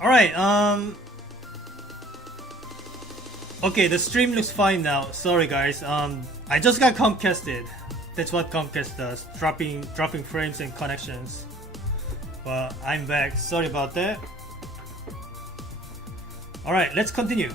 Alright, okay, the stream looks fine now. Sorry guys, I just got Comcasted. That's what Comcast does, dropping frames and connections. But I'm back, sorry about that. Alright, let's continue.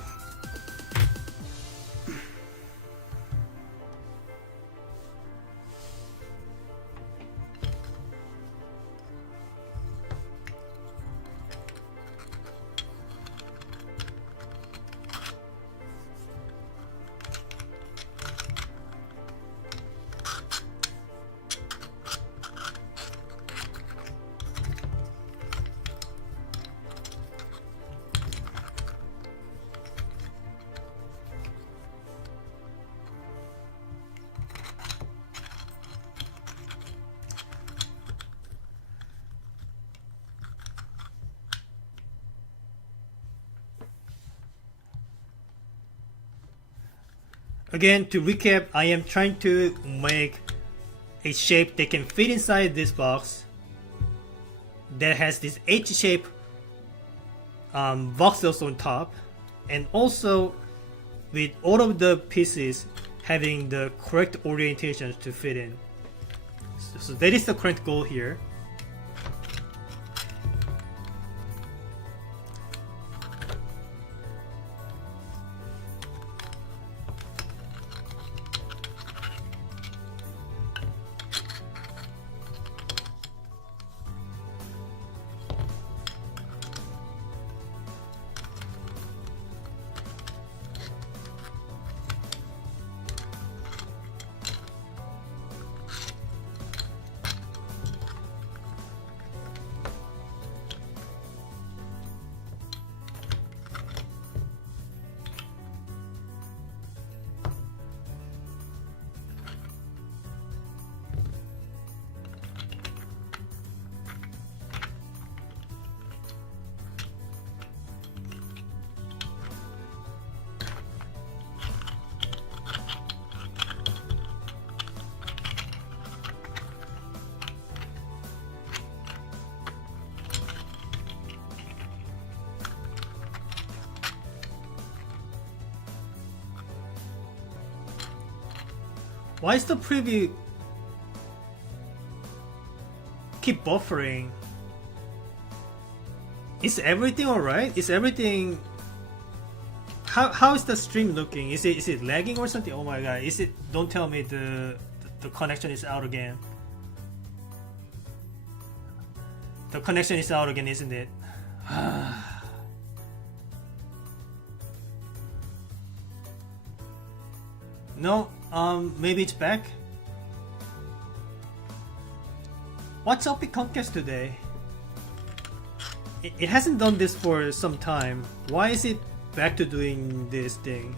Again, to recap, I am trying to make a shape that can fit inside this box that has this H-shape voxels on top, and also with all of the pieces having the correct orientation to fit in. So that is the current goal here. Why is the preview keep buffering? Is everything alright? Is everything... How is the stream looking? Is it lagging or something? Oh my god, is it... Don't tell me the connection is out again. The connection is out again, isn't it? No, maybe it's back. What's up with Comcast today? It hasn't done this for some time. Why is it back to doing this thing?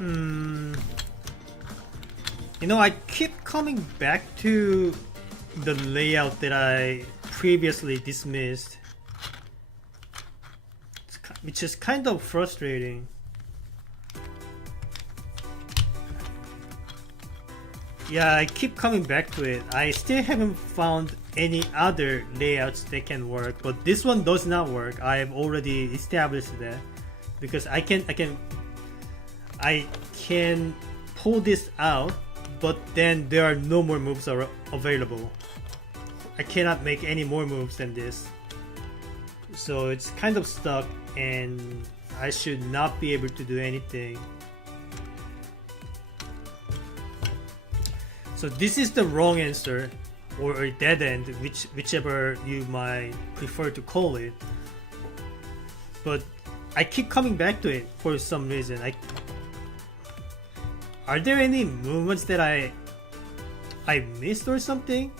You know, I keep coming back to the layout that I previously dismissed, which is kind of frustrating. Yeah, I keep coming back to it. I still haven't found any other layouts that can work, but this one does not work. I have already established that because I can pull this out, but then there are no more moves available. I cannot make any more moves than this, so it's kind of stuck, and I should not be able to do anything. So this is the wrong answer, or a dead end, whichever you might prefer to call it. But I keep coming back to it for some reason. Are there any movements that I missed or something?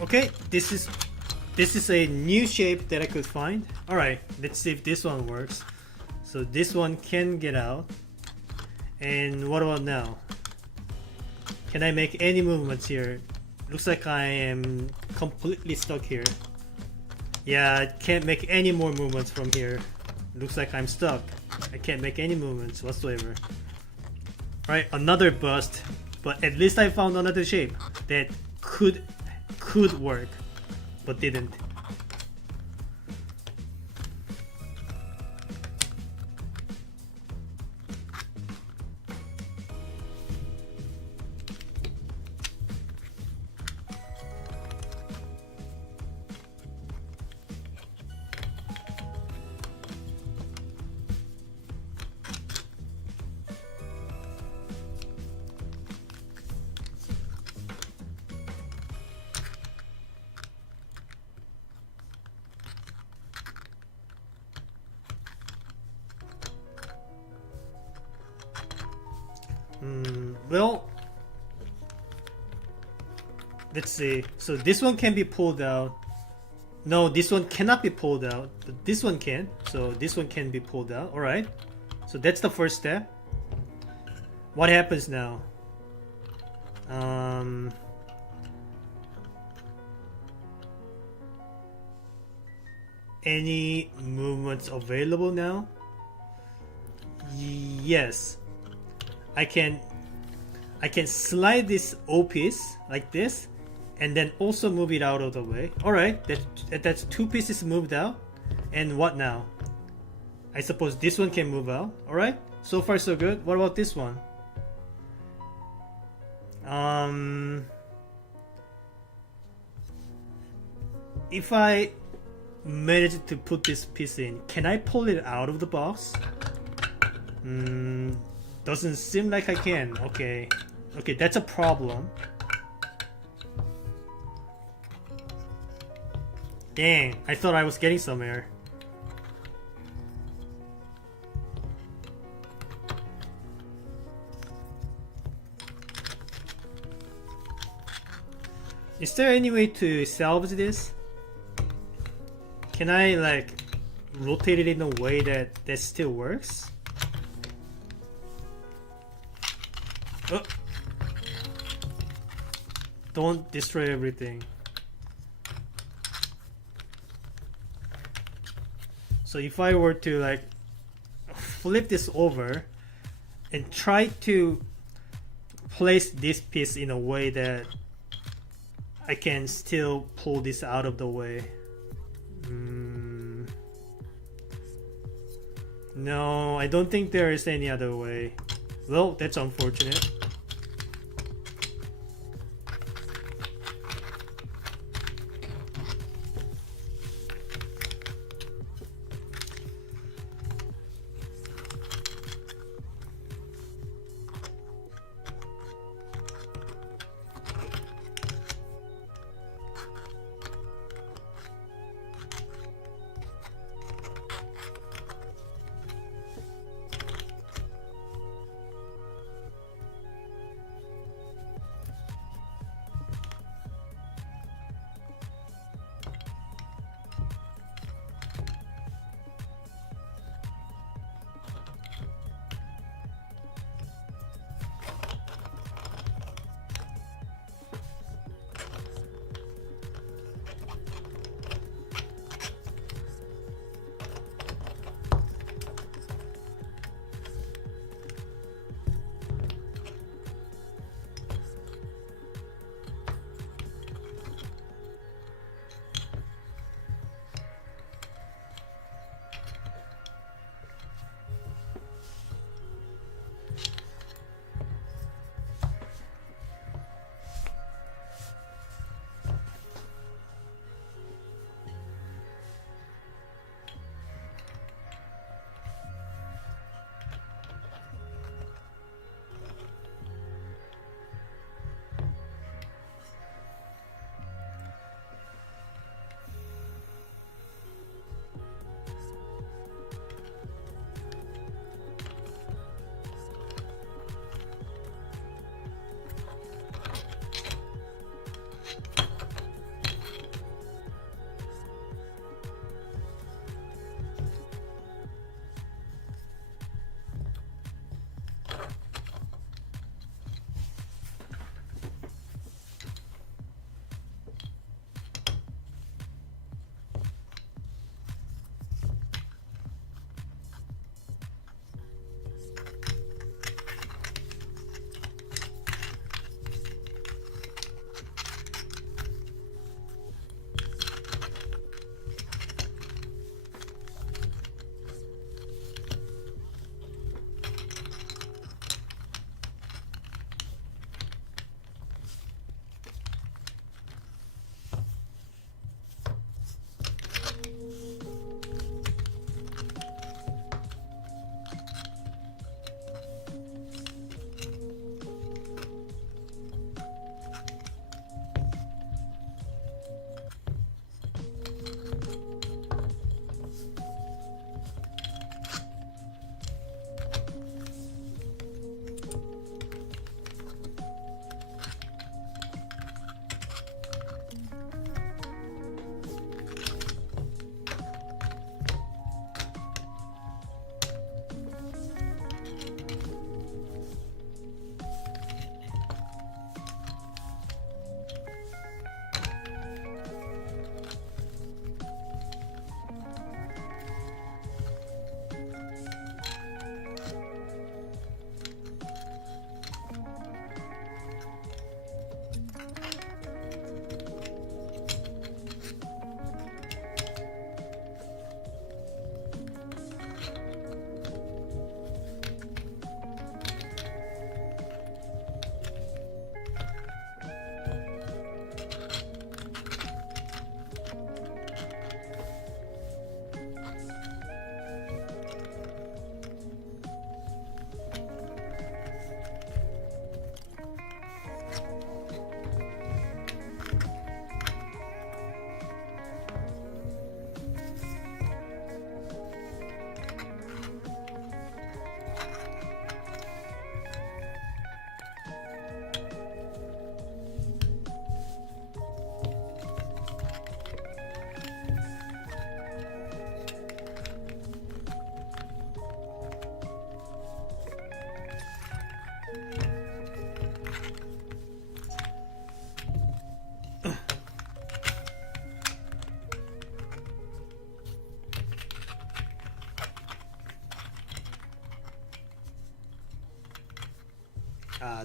Okay, this is a new shape that I could find. Alright, let's see if this one works. So this one can get out. And what about now? Can I make any movements here? Looks like I am completely stuck here. Yeah, I can't make any more movements from here. Looks like I'm stuck. I can't make any movements whatsoever. Right, another bust. But at least I found another shape that could work, but didn't. Well, let's see. So this one can be pulled out. No, this one cannot be pulled out, but this one can. So this one can be pulled out. Alright. So that's the first step. What happens now? Any movements available now? Yes. I can slide this O piece like this and then also move it out of the way. Alright, that's two pieces moved out. And what now? I suppose this one can move out. Alright, so far so good. What about this one? If I manage to put this piece in, can I pull it out of the box? Doesn't seem like I can. Okay, that's a problem. Dang, I thought I was getting somewhere. Is there any way to salvage this? Can I like rotate it in a way that still works? Oh. Don't destroy everything. So if I were to like flip this over and try to place this piece in a way that I can still pull this out of the way. No, I don't think there is any other way. Well, that's unfortunate.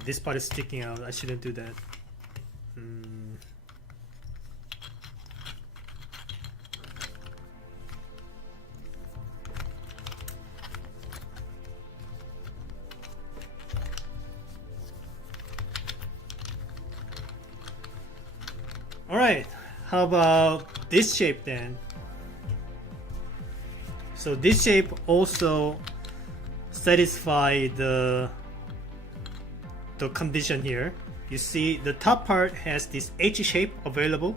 This part is sticking out. I shouldn't do that. Alright, how about this shape then? So this shape also satisfy the condition here. You see the top part has this H shape available.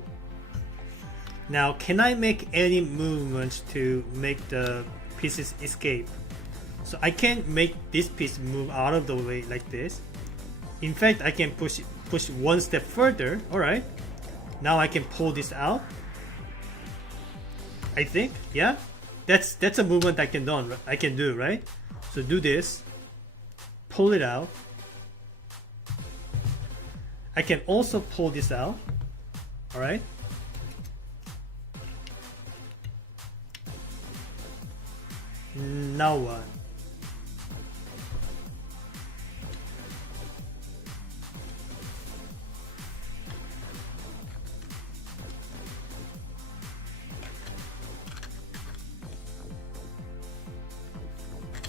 Now can I make any movements to make the pieces escape? So I can't make this piece move out of the way like this. In fact, I can push one step further. Alright, now I can pull this out, I think. Yeah, that's a movement I can do, right? So do this, pull it out. I can also pull this out. Alright, now what?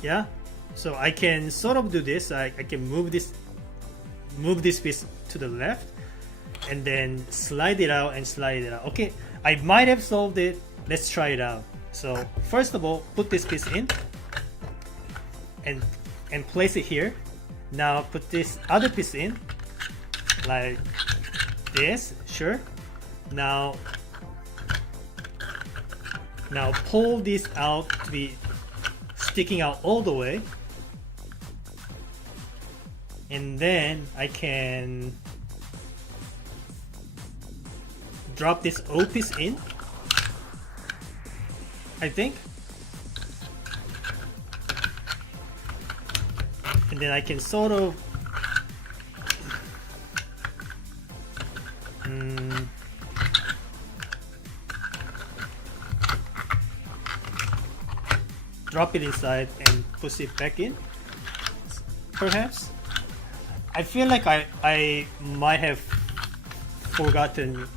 Yeah, so I can sort of do this. I can move this piece to the left and then slide it out and slide it out. Okay, I might have solved it. Let's try it out. So first of all, put this piece in and place it here. Now put this other piece in like this. Sure. Now pull this out to be sticking out all the way, and then I can drop this O piece in, I think, and then I can sort of drop it inside and push it back in, perhaps. I feel like I might have forgotten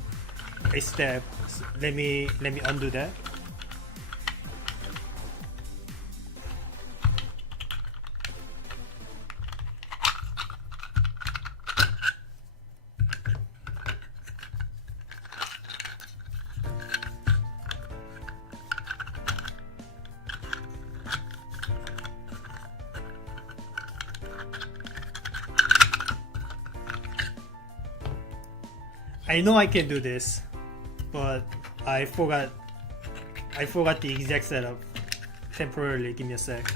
a step. So let me undo that. I know I can do this, but I forgot the exact setup temporarily. Give me a sec.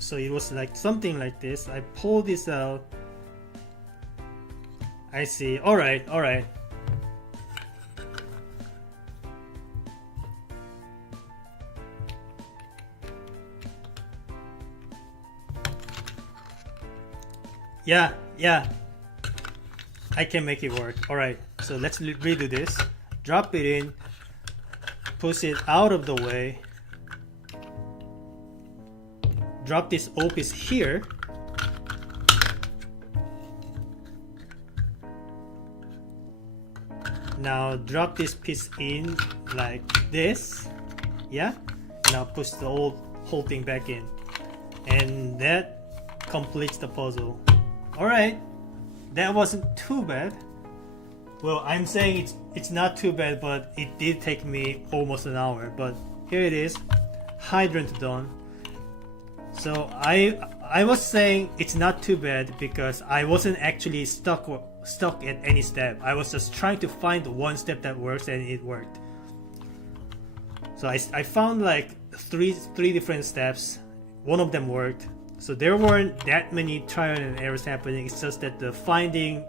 So it was like something like this. I pull this out. I see. Alright. Yeah, I can make it work. Alright, so let's redo this. Drop it in, push it out of the way, drop this O piece here, now drop this piece in like this. Yeah, now push the whole thing back in, and that completes the puzzle. Alright, that wasn't too bad. Well, I'm saying it's not too bad, but it did take me almost an hour. But here it is, hydrant done. So I was saying it's not too bad because I wasn't actually stuck at any step. I was just trying to find one step that works, and it worked. So I found like three different steps. One of them worked. So there weren't that many trial and errors happening. It's just that the finding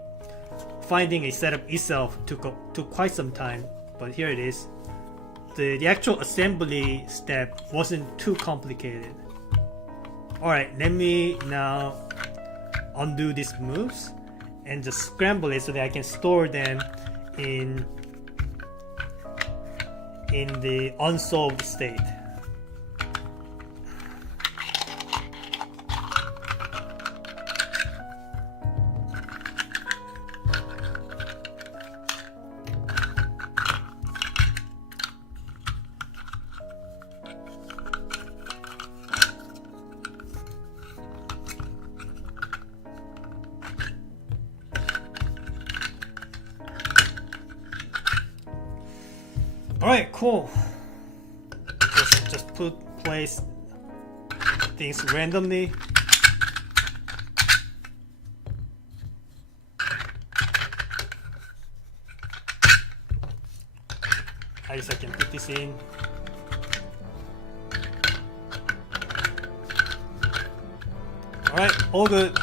a setup itself took quite some time. But here it is. The actual assembly step wasn't too complicated. Alright, let me now undo these moves and just scramble it so that I can store them in in the unsolved state. Alright, cool. Just place things randomly. I guess I can put this in. Alright, all good.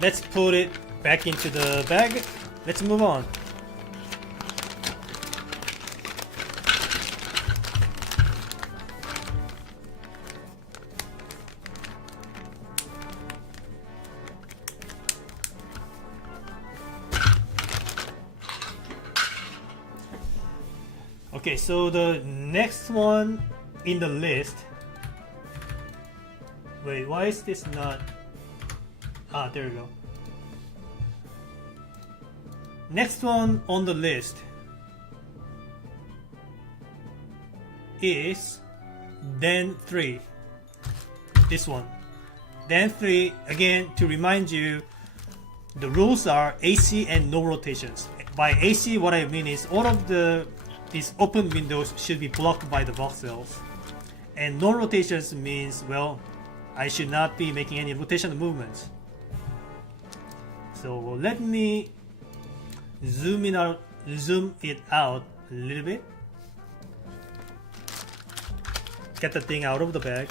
Let's put it back into the bag. Let's move on. Okay, so the next one in the list. Wait, why is this not? Ah, there we go. Next one on the list is Dan 3. This one. Dan 3, again, to remind you, the rules are AC and no rotations. By AC, what I mean is all of these open windows should be blocked by the voxels. And no rotations means, well, I should not be making any rotational movements. So let me zoom it out a little bit. Get the thing out of the bag.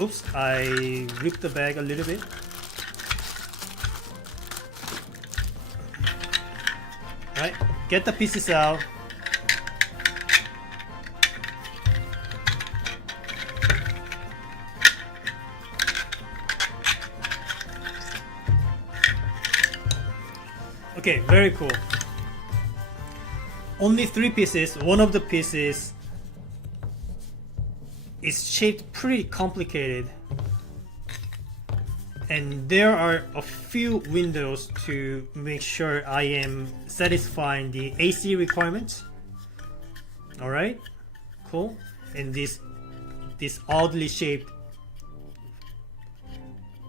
Oops, I ripped the bag a little bit. Right, get the pieces out. Okay, very cool. Only 3 pieces. One of the pieces is shaped pretty complicated, and there are a few windows to make sure I am satisfying the AC requirements. Alright, cool. And this oddly shaped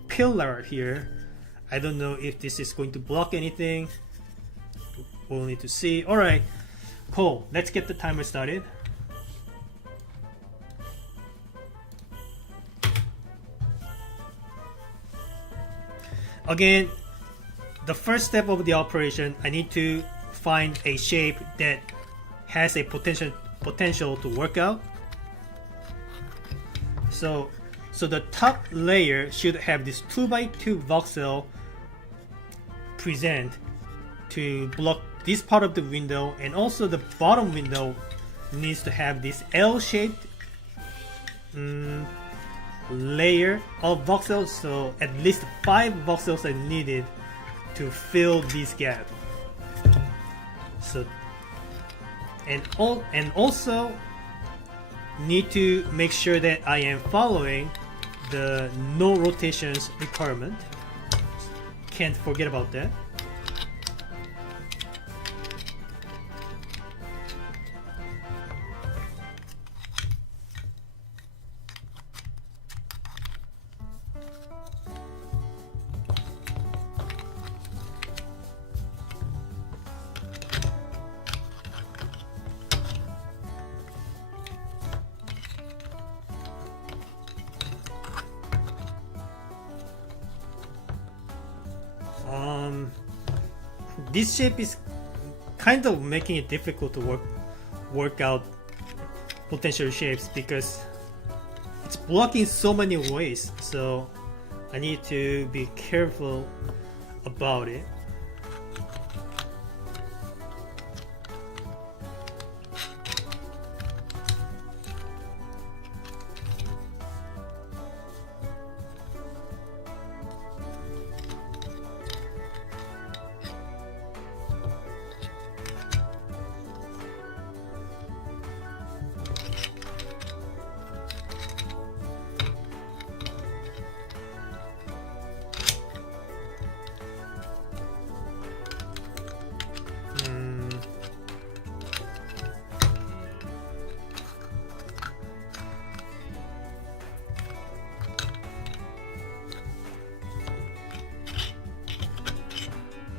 pillar here, I don't know if this is going to block anything. We'll need to see. Alright, cool. Let's get the timer started. Again, the first step of the operation, I need to find a shape that has a potential to work out. So the top layer should have this 2x2 voxel present to block this part of the window, and also the bottom window needs to have this L-shaped layer of voxels, so at least 5 voxels are needed to fill this gap. So and also need to make sure that I am following the no rotations requirement. Can't forget about that. This shape is kind of making it difficult to work out potential shapes because it's blocking so many ways, so I need to be careful about it.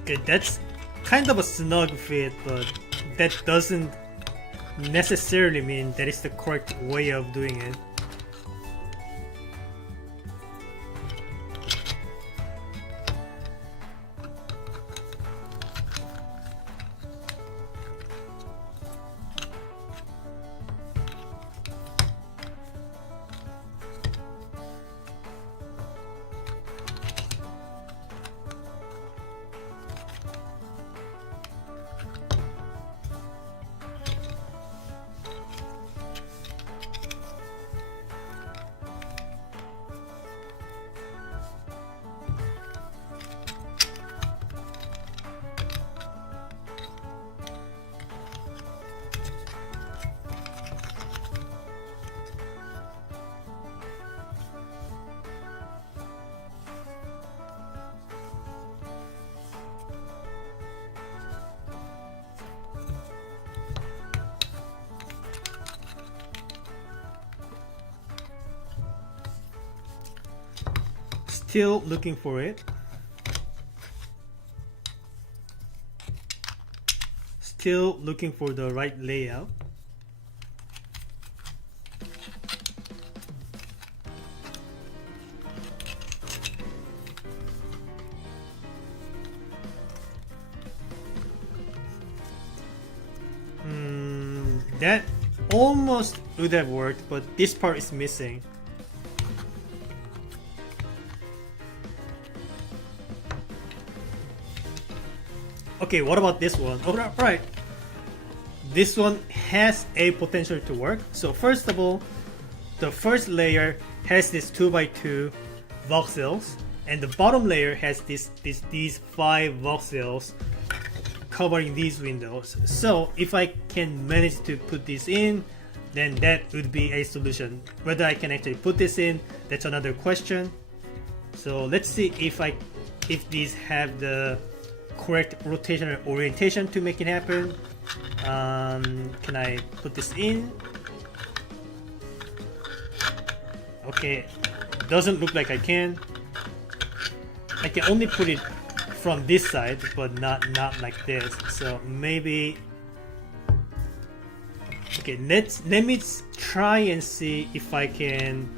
Okay, that's kind of a snug fit, but that doesn't necessarily mean that is the correct way of doing it. Still looking for it. Still looking for the right layout. That almost would have worked, but this part is missing. Okay, what about this one? Alright, this one has a potential to work. So first of all, the first layer has this 2x2 voxels, and the bottom layer has these 5 voxels covering these windows. So if I can manage to put this in, then that would be a solution. Whether I can actually put this in, that's another question. So let's see if these have the correct rotational orientation to make it happen. Can I put this in? Okay, doesn't look like I can. I can only put it from this side, but not like this. So maybe. Okay, let me try and see if I can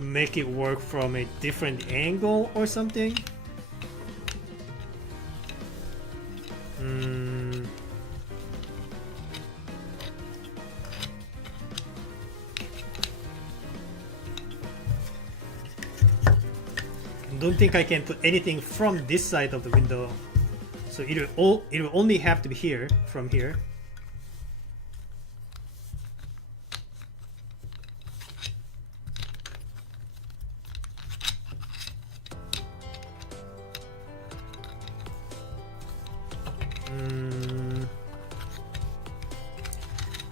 make it work from a different angle or something. I don't think I can put anything from this side of the window, so it will only have to be here, from here.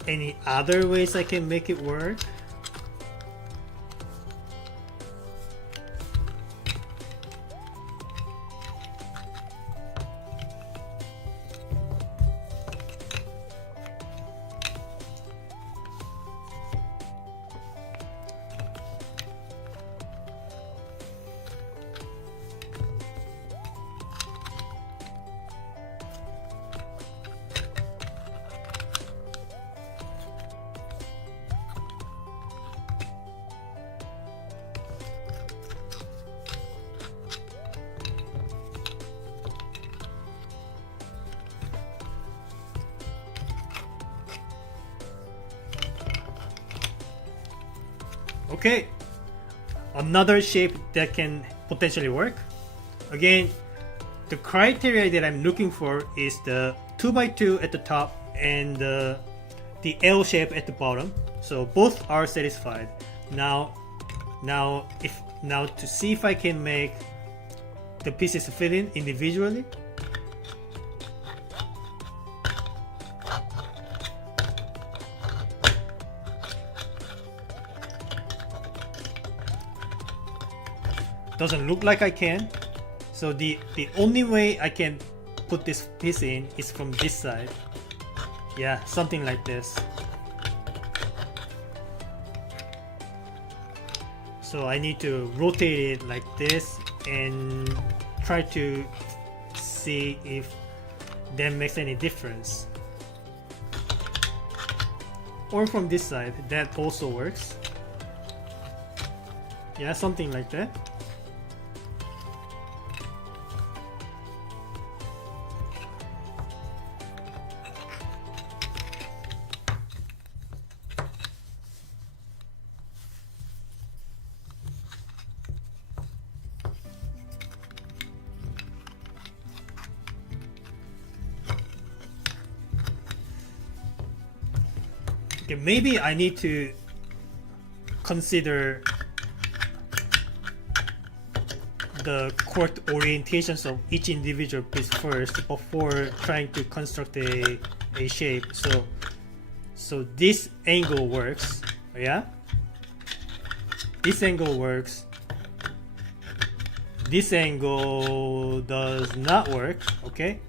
Any other ways I can make it work? Okay, another shape that can potentially work. Again, the criteria that I'm looking for is the 2x2 at the top and the L shape at the bottom. So both are satisfied. Now to see if I can make the pieces fit in individually. Doesn't look like I can. So the only way I can put this piece in is from this side. Yeah, something like this. So I need to rotate it like this and try to see if that makes any difference. Or from this side, that also works. Yeah, something like that. Okay, maybe I need to consider the correct orientations of each individual piece first before trying to construct a shape. So this angle works, yeah? This angle works. This angle does not work, okay?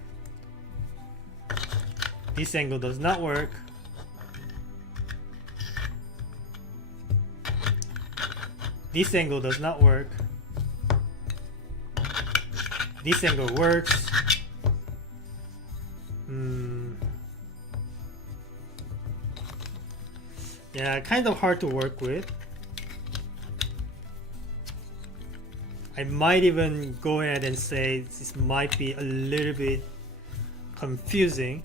This angle does not work. This angle does not work. This angle works. Yeah, kind of hard to work with. I might even go ahead and say this might be a little bit confusing.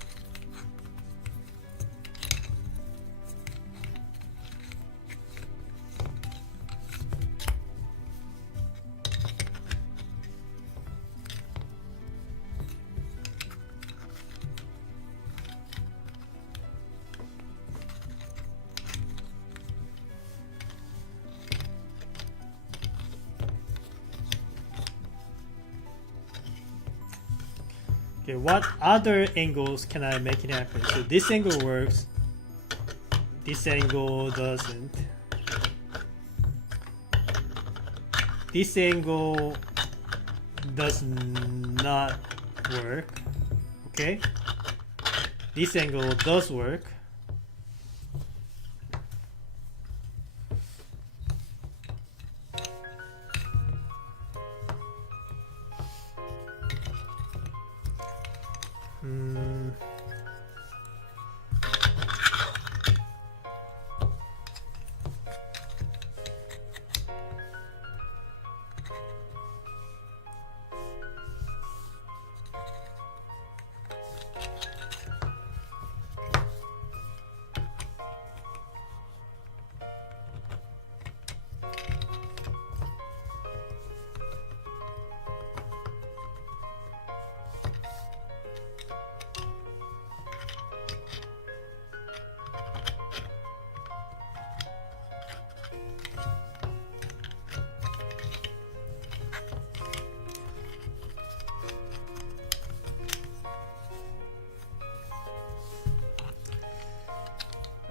Okay, what other angles can I make it happen? So this angle works. This angle doesn't. This angle does not work. Okay. This angle does work.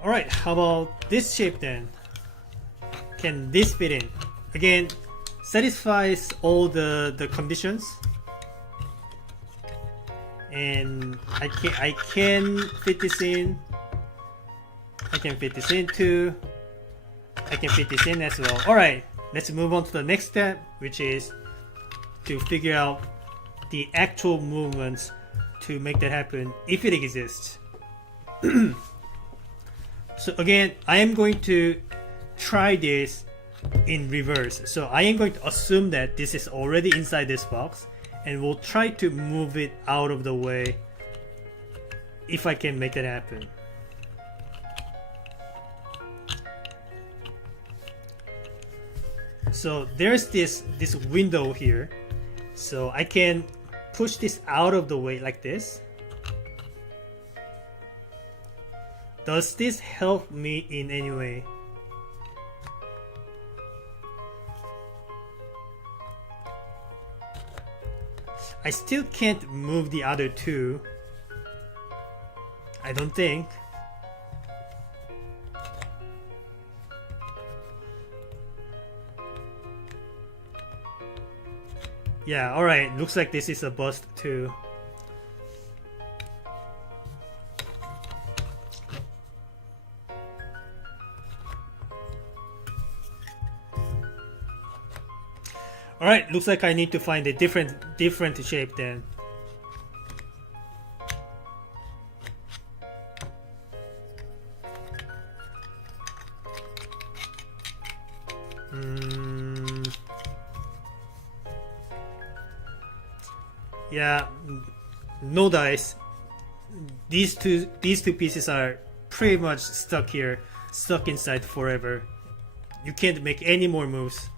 Alright, how about this shape then? Can this fit in? Again, satisfies all the conditions. And I can fit this in. I can fit this in too. I can fit this in as well. Alright, let's move on to the next step, which is to figure out the actual movements to make that happen if it exists. So again, I am going to try this in reverse. So I am going to assume that this is already inside this box, and we'll try to move it out of the way if I can make it happen. So there's this window here, so I can push this out of the way like this. Does this help me in any way? I still can't move the other two. I don't think. Yeah, alright, looks like this is a bust too. Alright, looks like I need to find a different shape then. Yeah, no dice. These two pieces are pretty much stuck here, stuck inside forever. You can't make any more moves.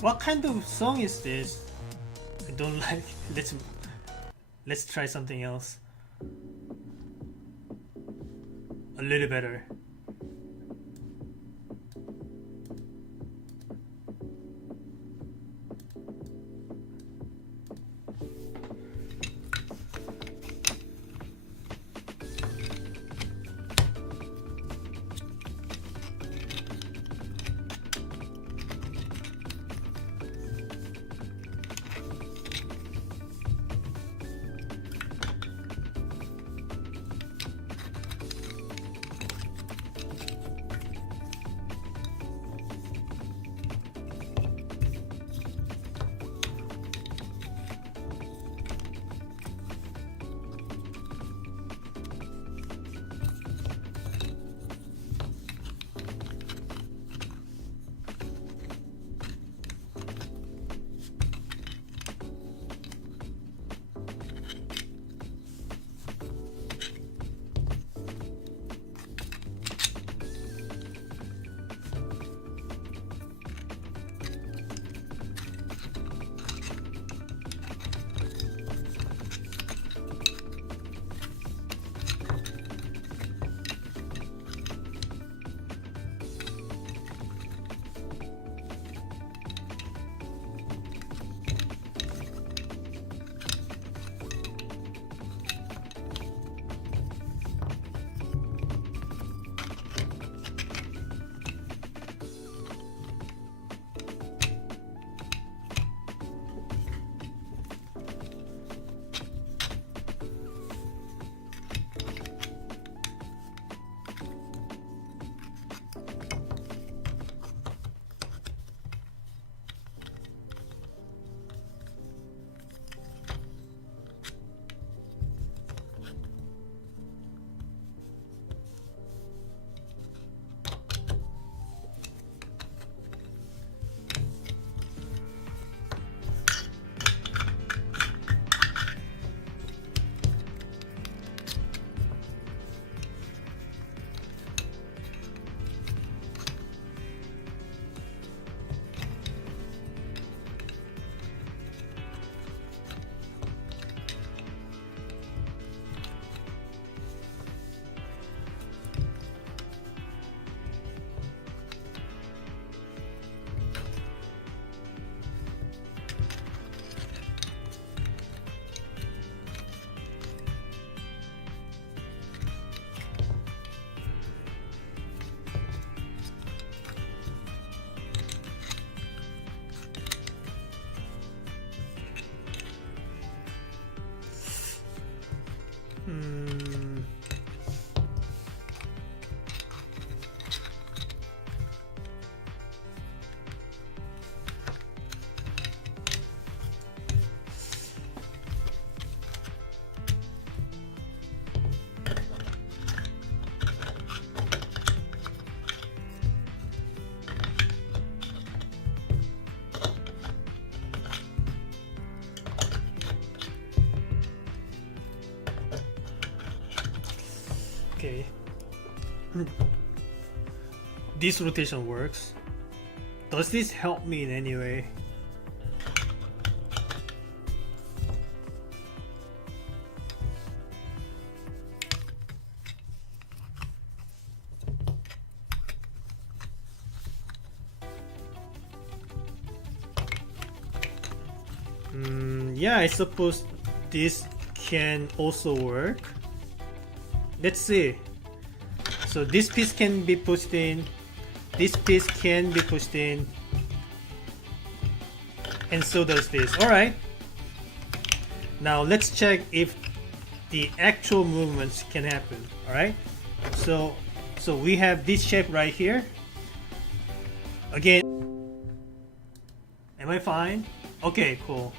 What kind of song is this? I don't like. Let's try something else. A little better. Okay. This rotation works. Does this help me in any way? Yeah, I suppose this can also work. Let's see. So this piece can be pushed in, this piece can be pushed in, and so does this. Alright. Now let's check if the actual movements can happen. Alright. So we have this shape right here. Again. Am I fine? Okay, cool.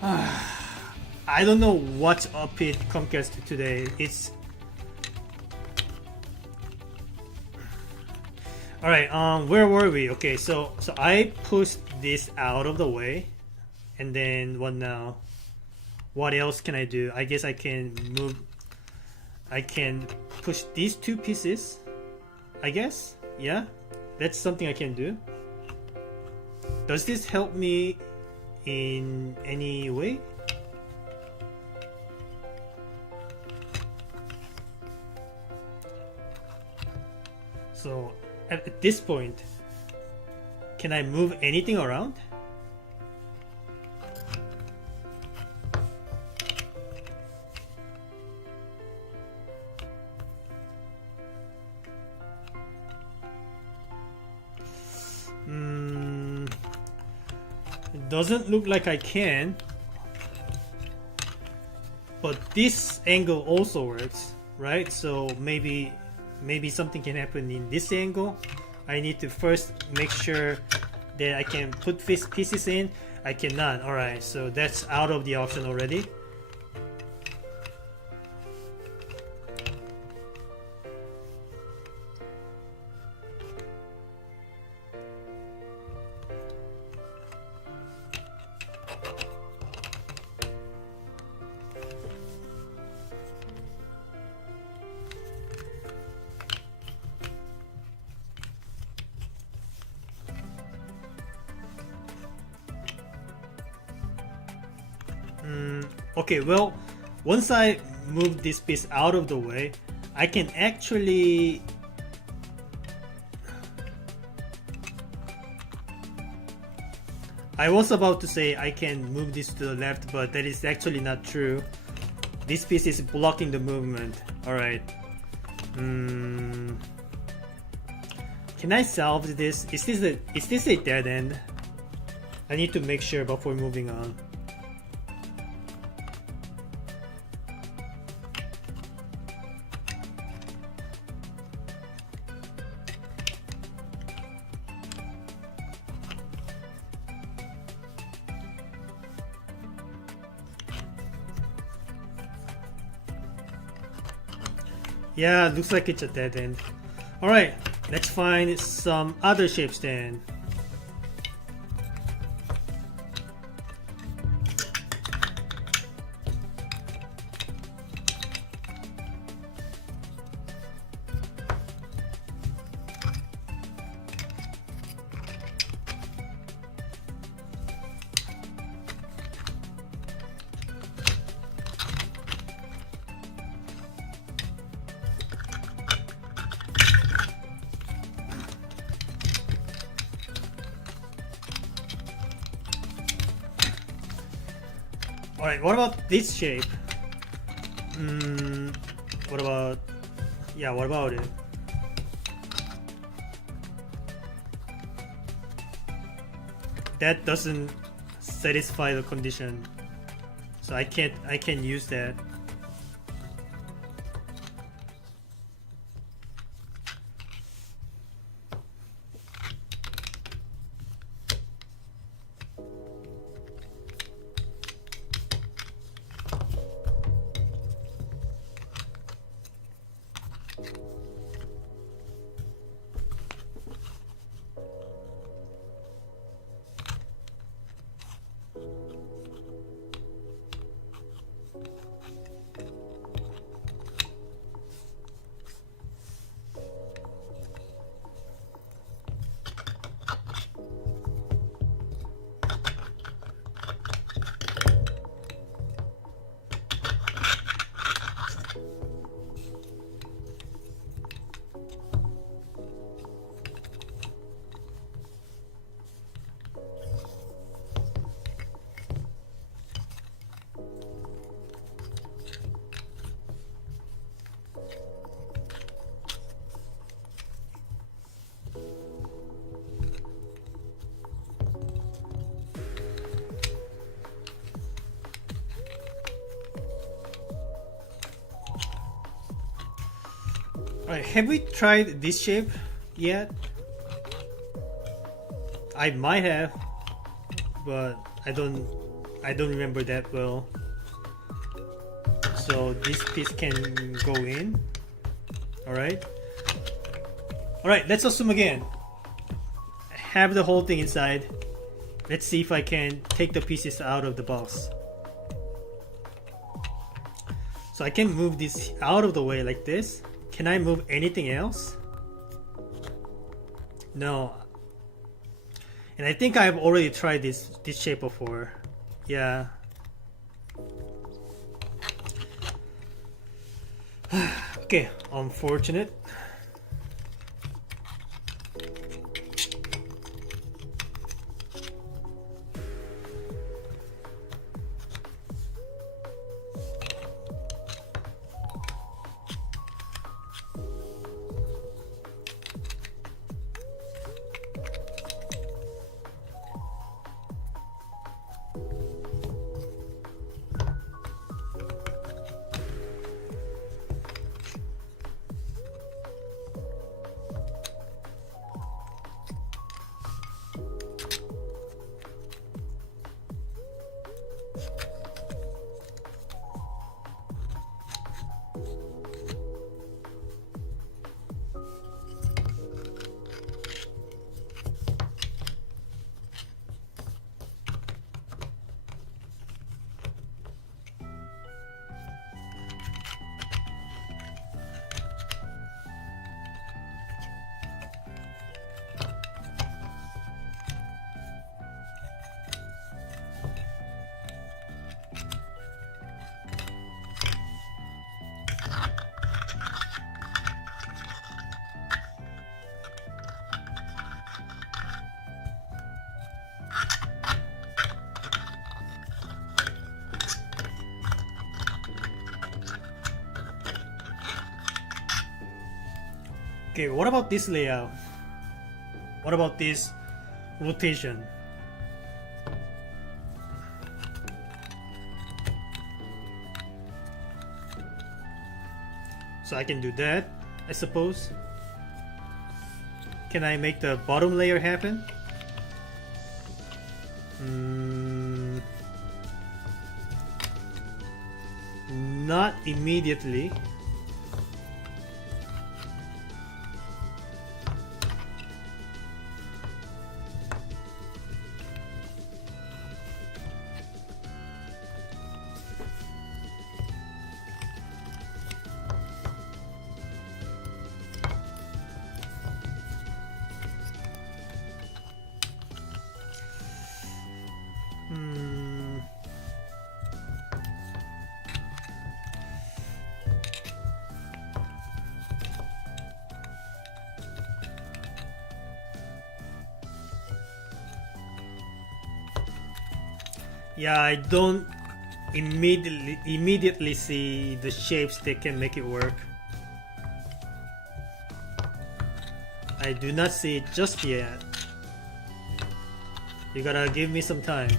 I don't know what's up with Comcasted today. It's alright. Where were we? Okay, so I pushed this out of the way, and then what now? What else can I do? I guess I can move. I can push these two pieces. I guess, yeah, that's something I can do. Does this help me in any way? So at this point, can I move anything around? It doesn't look like I can, but this angle also works, right? So maybe something can happen in this angle. I need to first make sure that I can put pieces in. I cannot. Alright, so that's out of the option already. Okay, well, once I move this piece out of the way, I can actually I was about to say I can move this to the left, but that is actually not true. This piece is blocking the movement. Alright. Can I salvage this? Is this a dead end? I need to make sure before moving on. Yeah, looks like it's a dead end. Alright, let's find some other shapes then. Alright, what about this shape? What about... yeah, what about it? That doesn't satisfy the condition. So I can't use that. Alright, have we tried this shape yet? I might have, but I don't remember that well. So this piece can go in. Alright. Alright, let's assume again. Have the whole thing inside. Let's see if I can take the pieces out of the box. So I can move this out of the way like this. Can I move anything else? No. And I think I've already tried this shape before. Yeah. Okay, unfortunate. Okay, what about this layout? What about this rotation? So I can do that, I suppose. Can I make the bottom layer happen? Not immediately. Yeah, I don't immediately see the shapes that can make it work. I do not see it just yet. You gotta give me some time.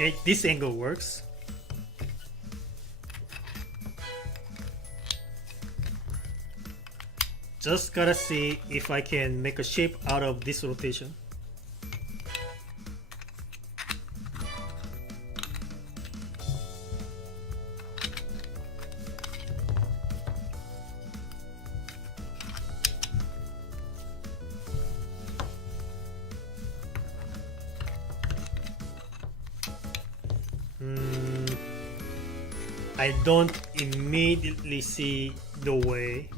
Okay, this angle works. Just gotta see if I can make a shape out of this rotation. I don't immediately see the way.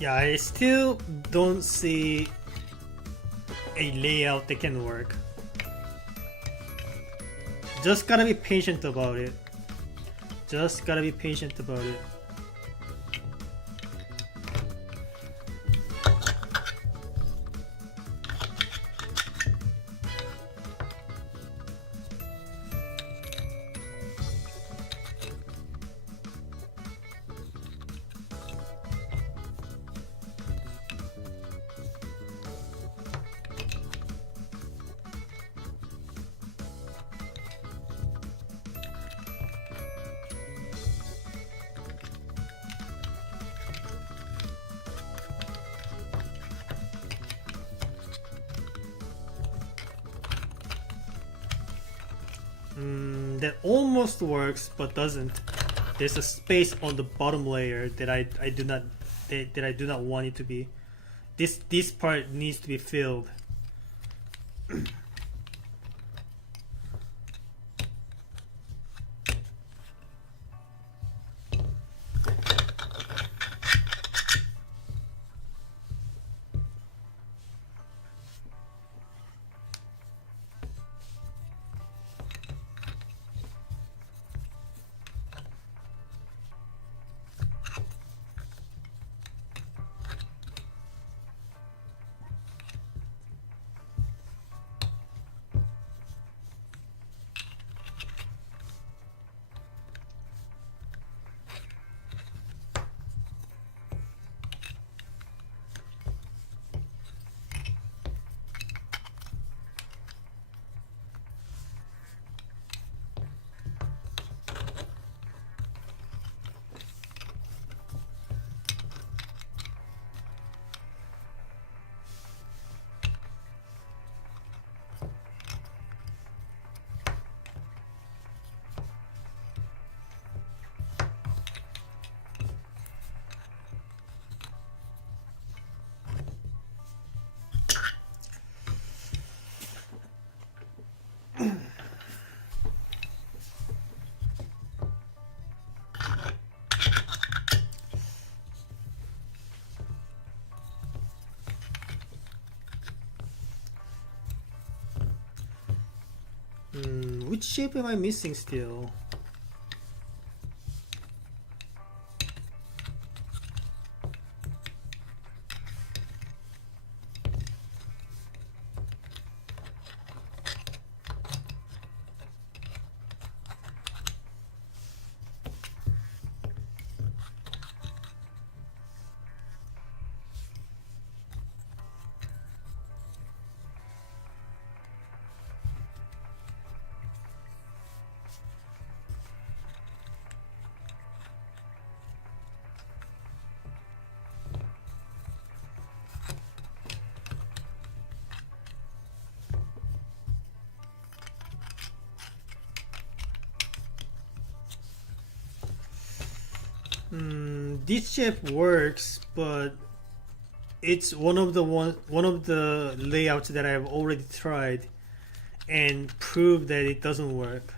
Yeah, I still don't see a layout that can work. Just gotta be patient about it. Just gotta be patient about it. That almost works, but doesn't. There's a space on the bottom layer that I do not want it to be. This part needs to be filled. Which shape am I missing still? This shape works, but it's one of the layouts that I've already tried and proved that it doesn't work.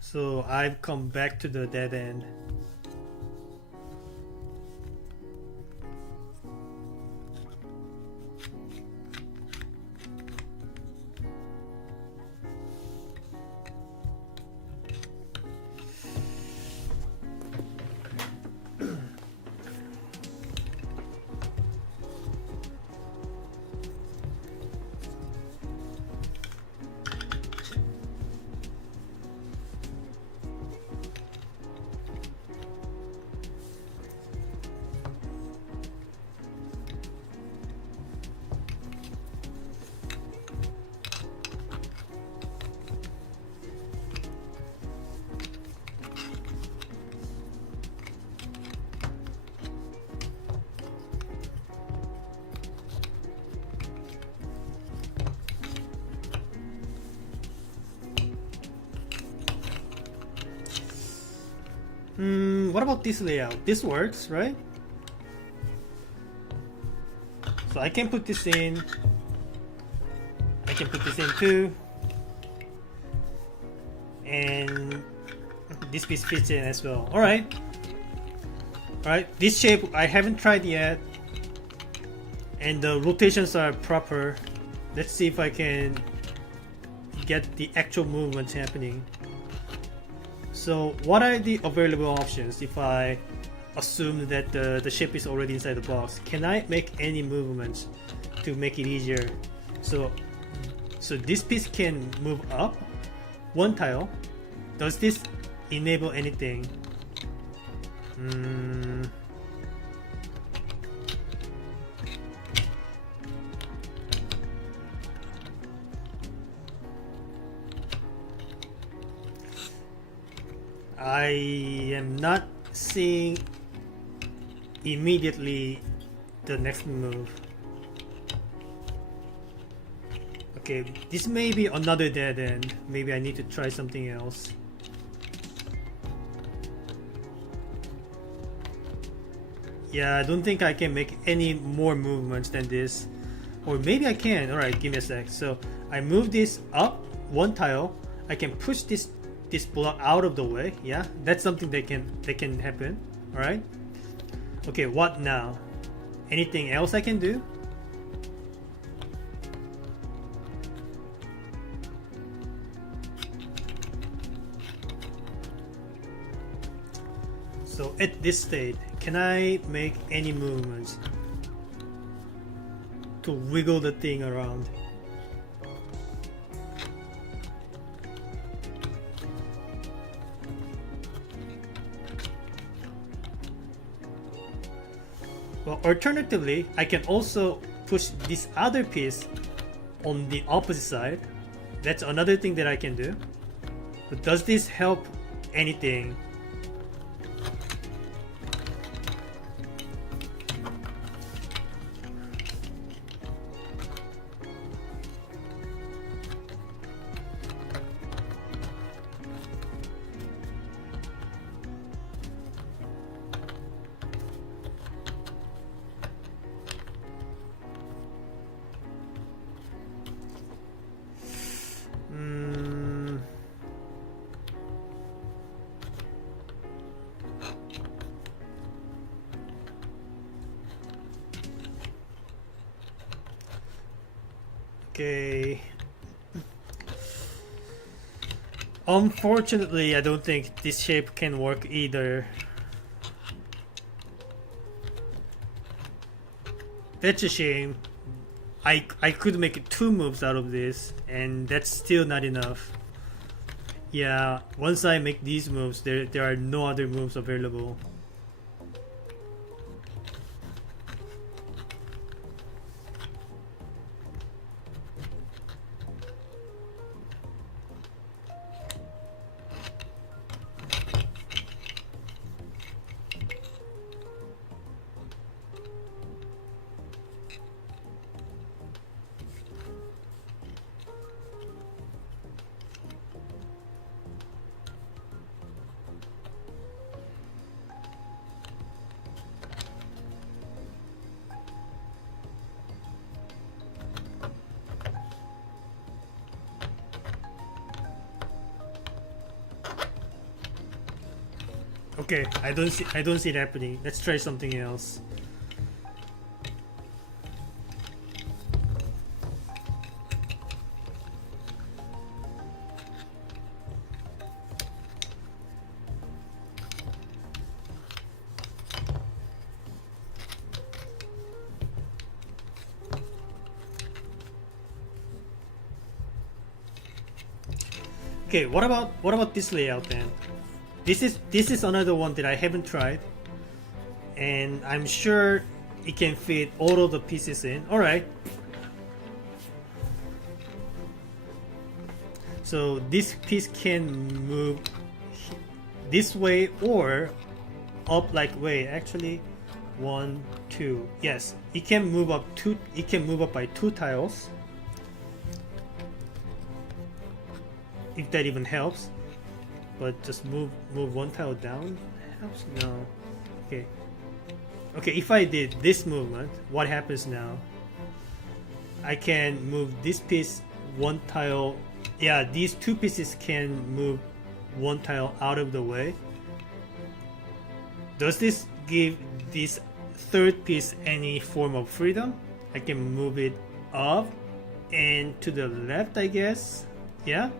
So I've come back to the dead end. What about this layout? This works, right? So I can put this in. I can put this in too. And this piece fits in as well. Alright. Alright, this shape I haven't tried yet. And the rotations are proper. Let's see if I can get the actual movements happening. So what are the available options if I assume that the shape is already inside the box? Can I make any movements to make it easier? So this piece can move up one tile. Does this enable anything? I am not seeing immediately the next move. Okay, this may be another dead end. Maybe I need to try something else. Yeah, I don't think I can make any more movements than this. Or maybe I can. Alright, give me a sec. So I move this up one tile. I can push this block out of the way. Yeah, that's something that can happen. Alright. Okay, what now? Anything else I can do? So at this state, can I make any movements to wiggle the thing around? Well, alternatively, I can also push this other piece on the opposite side. That's another thing that I can do. But does this help anything? Okay. Unfortunately, I don't think this shape can work either. That's a shame. I could make 2 moves out of this, and that's still not enough. Yeah, once I make these moves, there are no other moves available. Okay, I don't see it happening. Let's try something else. Okay, what about this layout then? This is another one that I haven't tried, and I'm sure it can fit all of the pieces in. All right. So this piece can move this way or up like way. Actually, 1, 2. Yes, it can move up two. It can move up by 2 tiles. If that even helps, but just move 1 tile down helps. No. Okay, if I did this movement, what happens now? I can move this piece 1 tile. Yeah, these 2 pieces can move 1 tile out of the way. Does this give this 3rd piece any form of freedom? I can move it up and to the left, I guess. Yeah,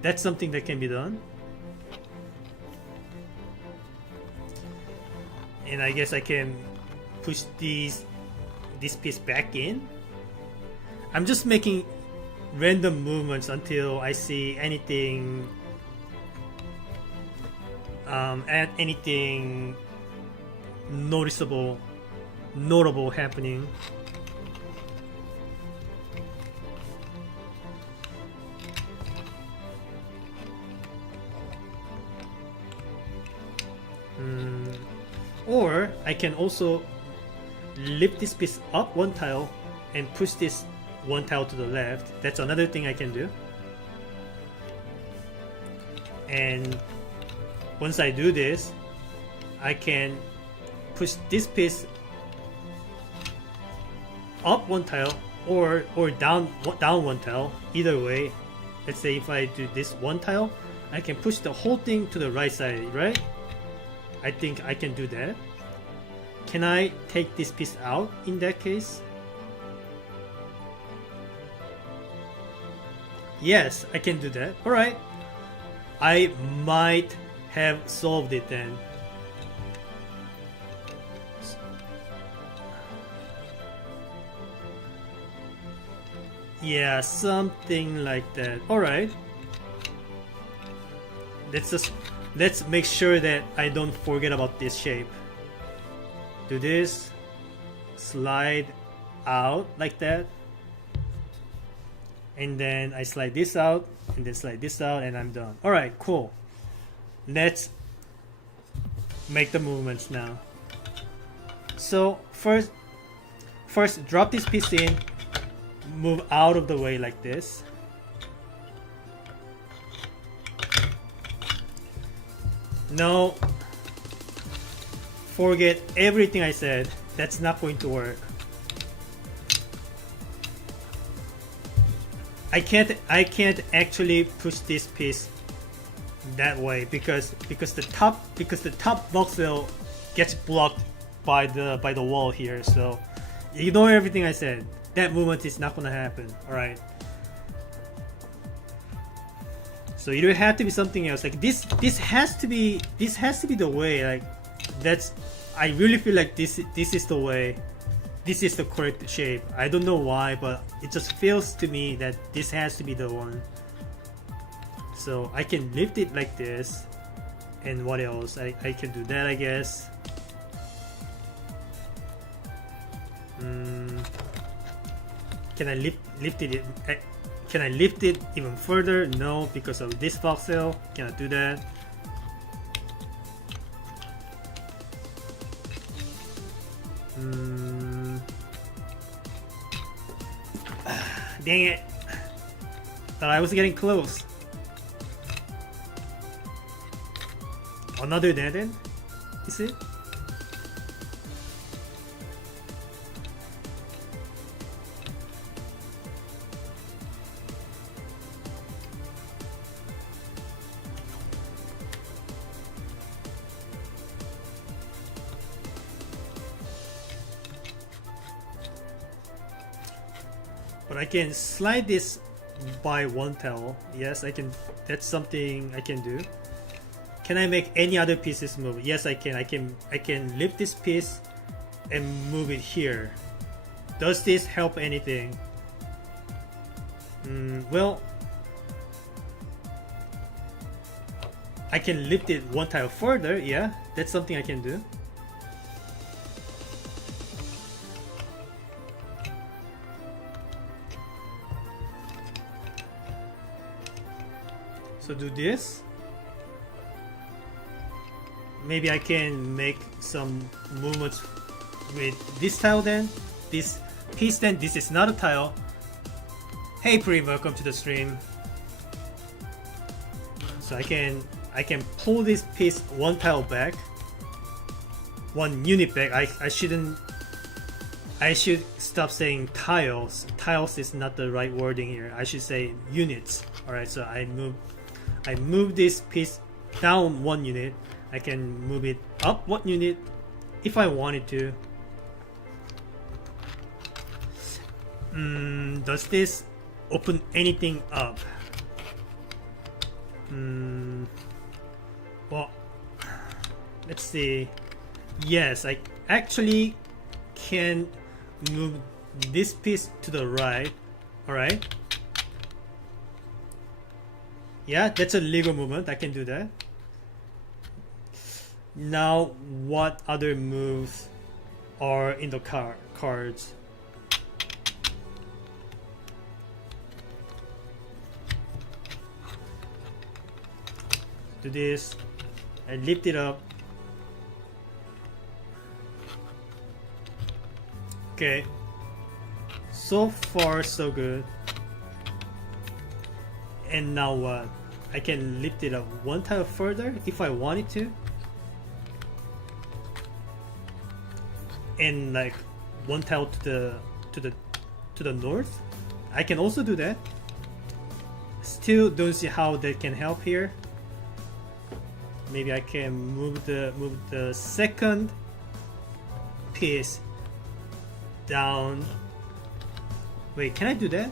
that's something that can be done. And I guess I can push this piece back in. I'm just making random movements until I see anything anything notable happening. Or I can also lift this piece up 1 tile and push this 1 tile to the left. That's another thing I can do. And once I do this, I can push this piece up 1 tile or down 1 tile. Either way, let's say if I do this 1 tile, I can push the whole thing to the right side, right? I think I can do that. Can I take this piece out in that case? Yes, I can do that. Alright. I might have solved it then. Yeah, something like that. Alright. Let's make sure that I don't forget about this shape. Do this, slide out like that, and then I slide this out, and then slide this out, and I'm done. Alright, cool. Let's make the movements now. So first drop this piece in, move out of the way like this. No, forget everything I said. That's not going to work. I can't actually push this piece that way because the top voxel gets blocked by the wall here. So ignore everything I said. That movement is not gonna happen. All right. So it will have to be something else. Like this has to be the way. Like that's. I really feel like this is the way. This is the correct shape. I don't know why, but it just feels to me that this has to be the one. So I can lift it like this. And what else? I can do that, I guess. Can I lift it? Can I lift it even further? No, because of this voxel. Cannot do that. Dang it. Thought I was getting close. Another dead end? Is it? But I can slide this by one tile. Yes, I can. That's something I can do. Can I make any other pieces move? Yes, I can. I can lift this piece and move it here. Does this help anything? Well, I can lift it one tile further. Yeah, that's something I can do. So do this. Maybe I can make some movements with this tile then. This piece then. This is not a tile. Hey Pri, welcome to the stream. So I can pull this piece one tile back. One unit back. I should stop saying tiles. Tiles is not the right wording here. I should say units. Alright, so I move this piece down one unit. I can move it up one unit if I wanted to. Does this open anything up? Well, let's see. Yes, I actually can move this piece to the right. Alright. Yeah, that's a legal movement. I can do that. Now, what other moves are in the cards? Do this and lift it up. Okay. So far, so good. And now what? I can lift it up one tile further if I wanted to. And like one tile to the north. I can also do that. Still don't see how that can help here. Maybe I can move the second piece down. Wait, can I do that?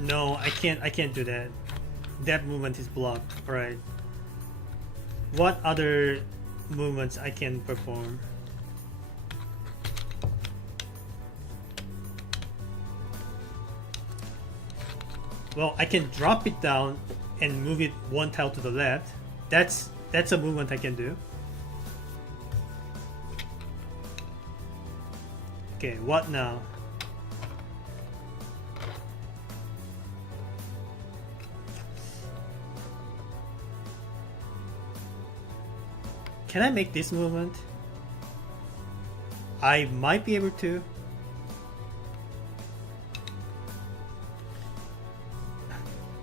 No, I can't do that. That movement is blocked. Alright. What other movements I can perform? Well, I can drop it down and move it one tile to the left. That's a movement I can do. Okay, what now? Can I make this movement? I might be able to.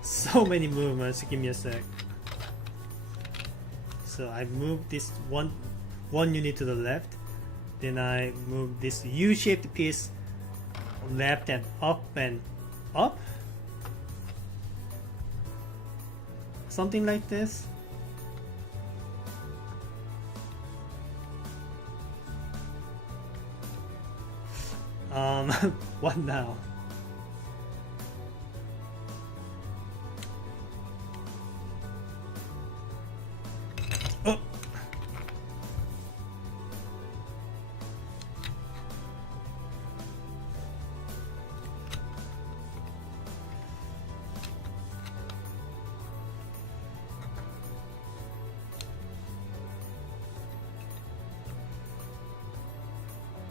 So many movements, give me a sec. So I move this one unit to the left, then I move this U-shaped piece left and up, something like this. What now? Oh.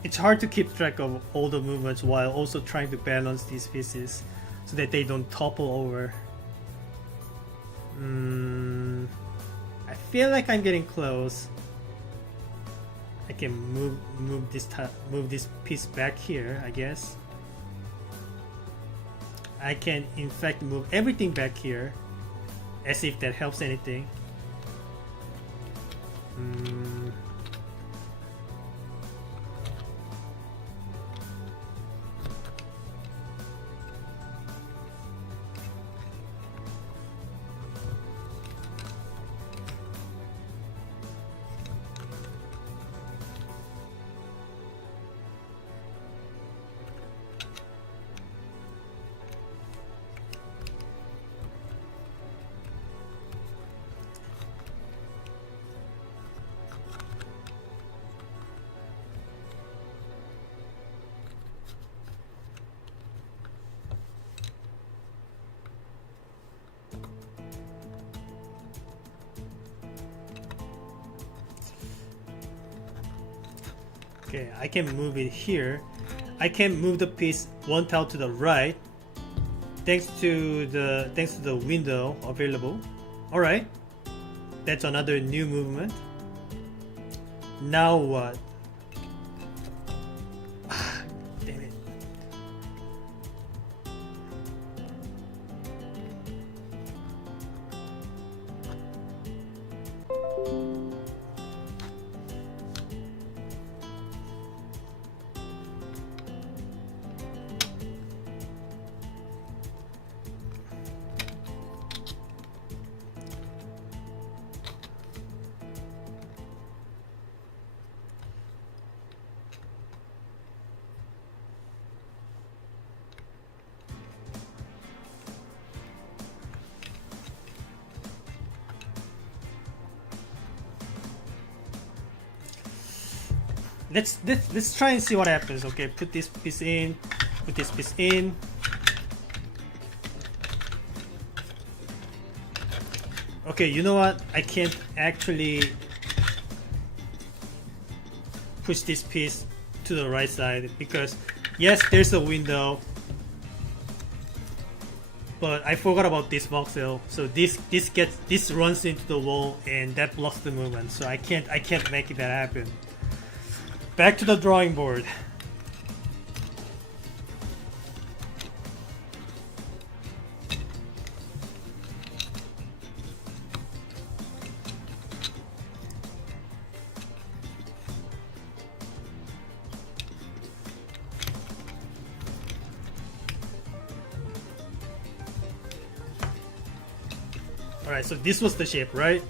It's hard to keep track of all the movements while also trying to balance these pieces so that they don't topple over. I feel like I'm getting close. I can move this piece back here, I guess. I can in fact move everything back here, as if that helps anything. Okay, I can move it here. I can move the piece one tile to the right thanks to the window available. Alright. That's another new movement. Now what? Damn it. Let's try and see what happens. Okay, put this piece in, put this piece in. Okay, you know what? I can't actually push this piece to the right side because yes, there's a window, but I forgot about this voxel. So this runs into the wall and that blocks the movement. So I can't make that happen. Back to the drawing board. Alright, so this was the shape, right?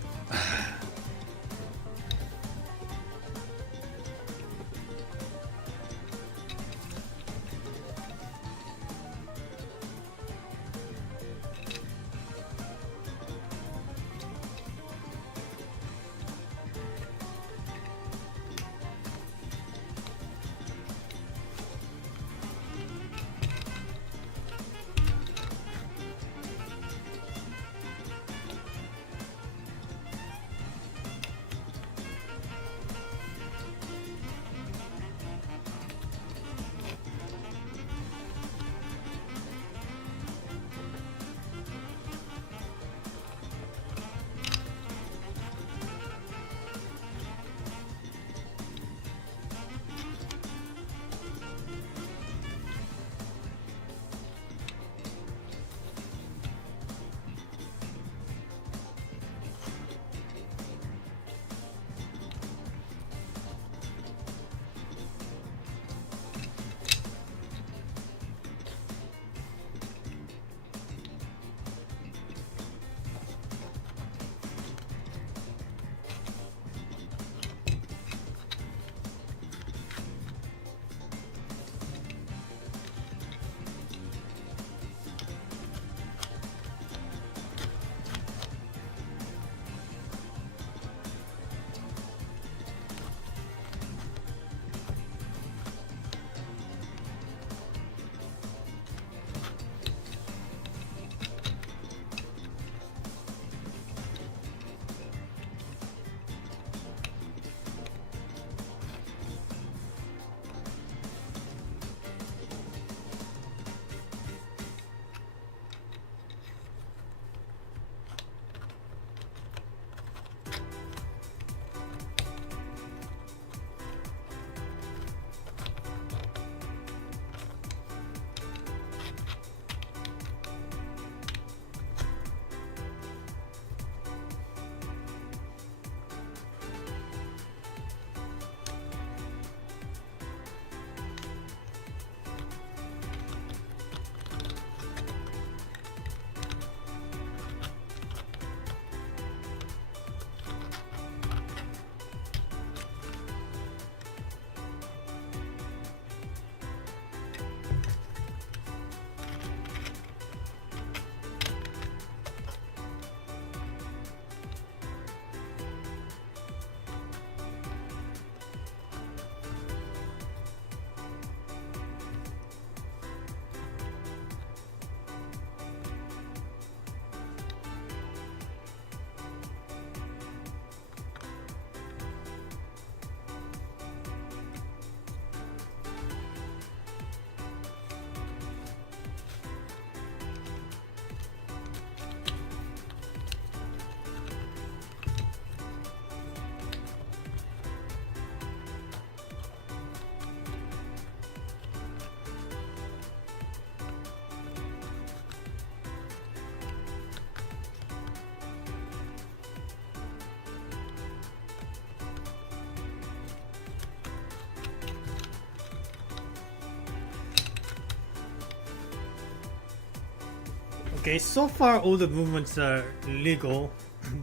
Okay, so far all the movements are legal,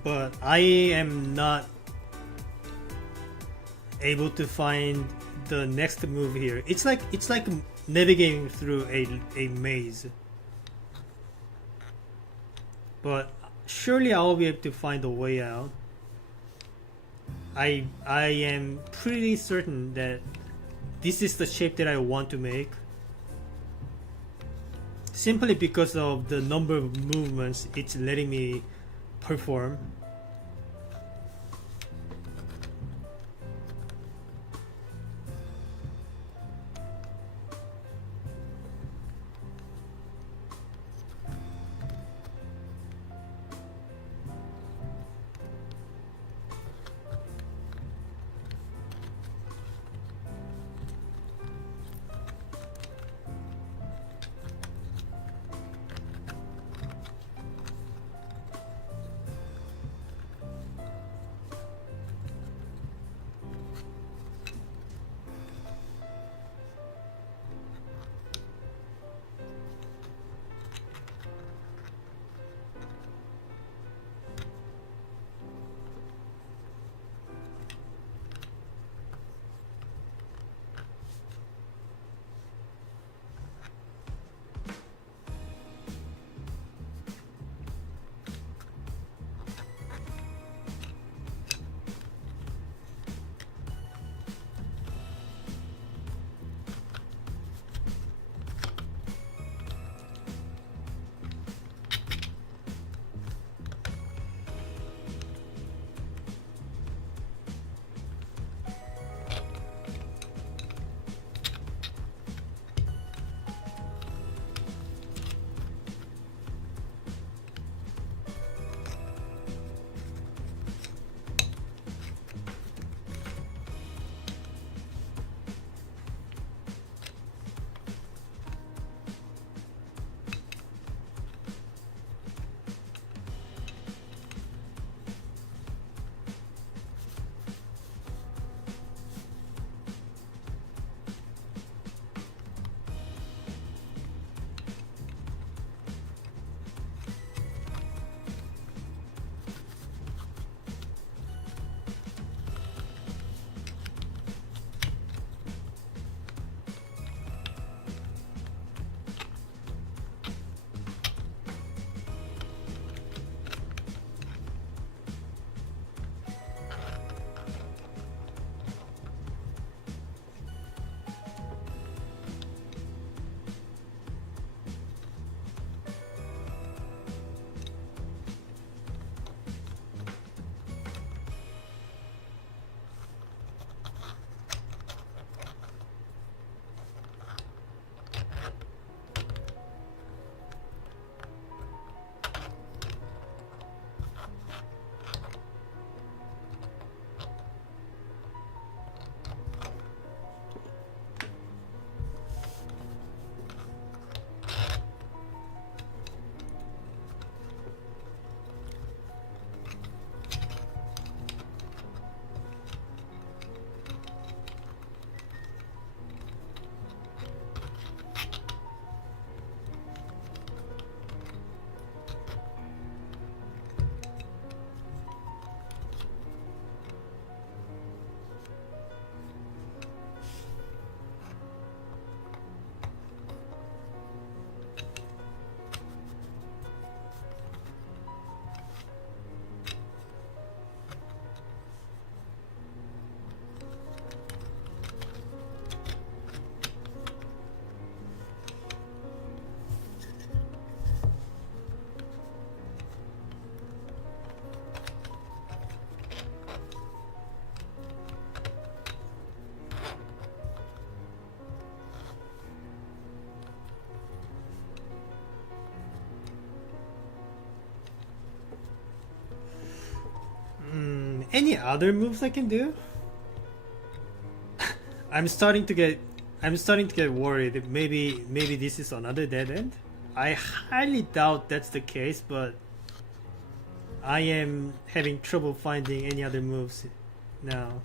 but I am not able to find the next move here. It's like navigating through a maze. But surely I'll be able to find a way out. I am pretty certain that this is the shape that I want to make. Simply because of the number of movements it's letting me perform. Any other moves I can do? I'm starting to get worried. That maybe this is another dead end. I highly doubt that's the case, but I am having trouble finding any other moves now.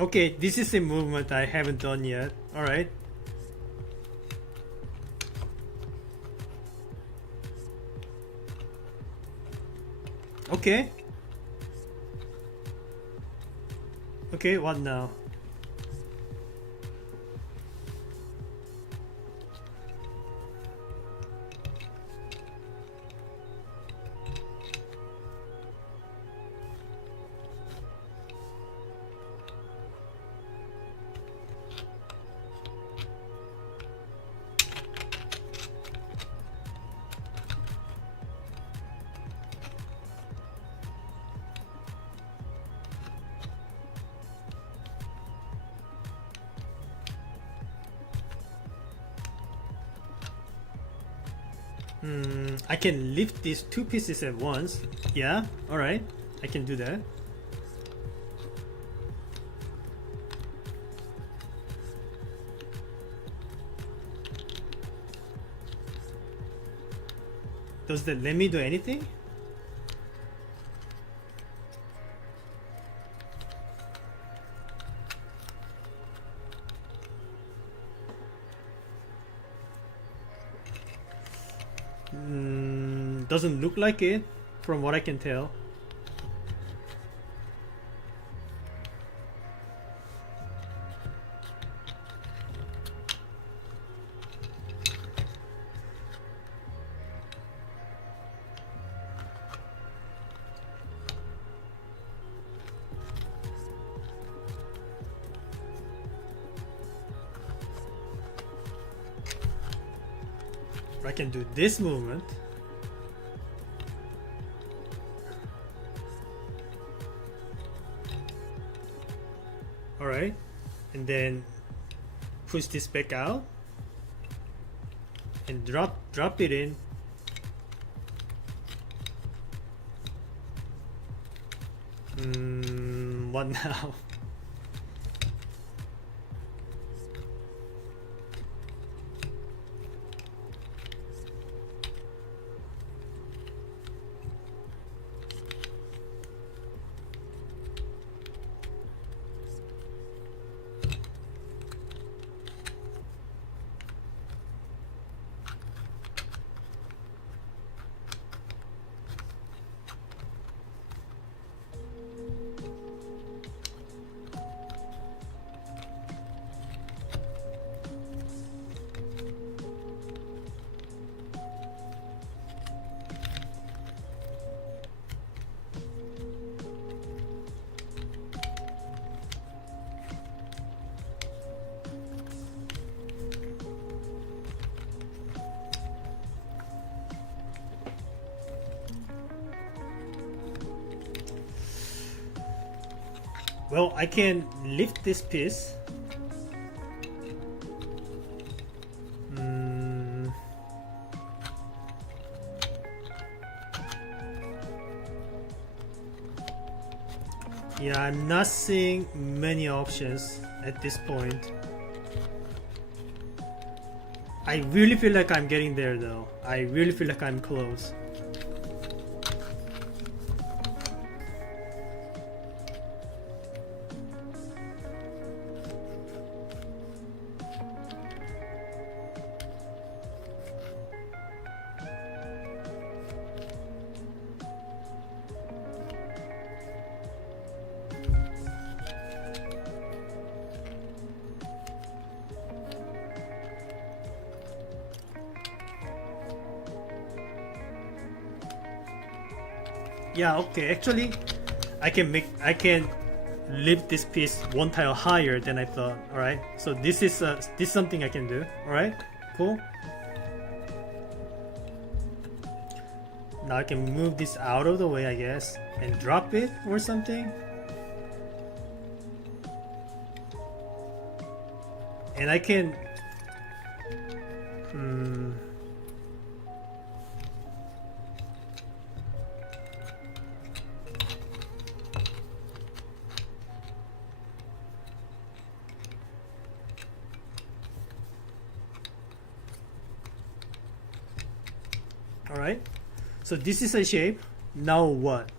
Okay, this is a movement I haven't done yet. Alright. Okay. Okay, what now? I can lift these two pieces at once. Yeah, alright. I can do that. Does that let me do anything? Doesn't look like it from what I can tell. I can do this movement. Alright, and then push this back out and drop it in. What now? Well, I can lift this piece. Yeah, I'm not seeing many options at this point. I really feel like I'm getting there though. I really feel like I'm close. Yeah, okay, actually I can lift this piece one tile higher than I thought. Alright, so this is something I can do. Alright, cool. Now I can move this out of the way, I guess, and drop it or something. And I can Alright, so this is a shape. Now what?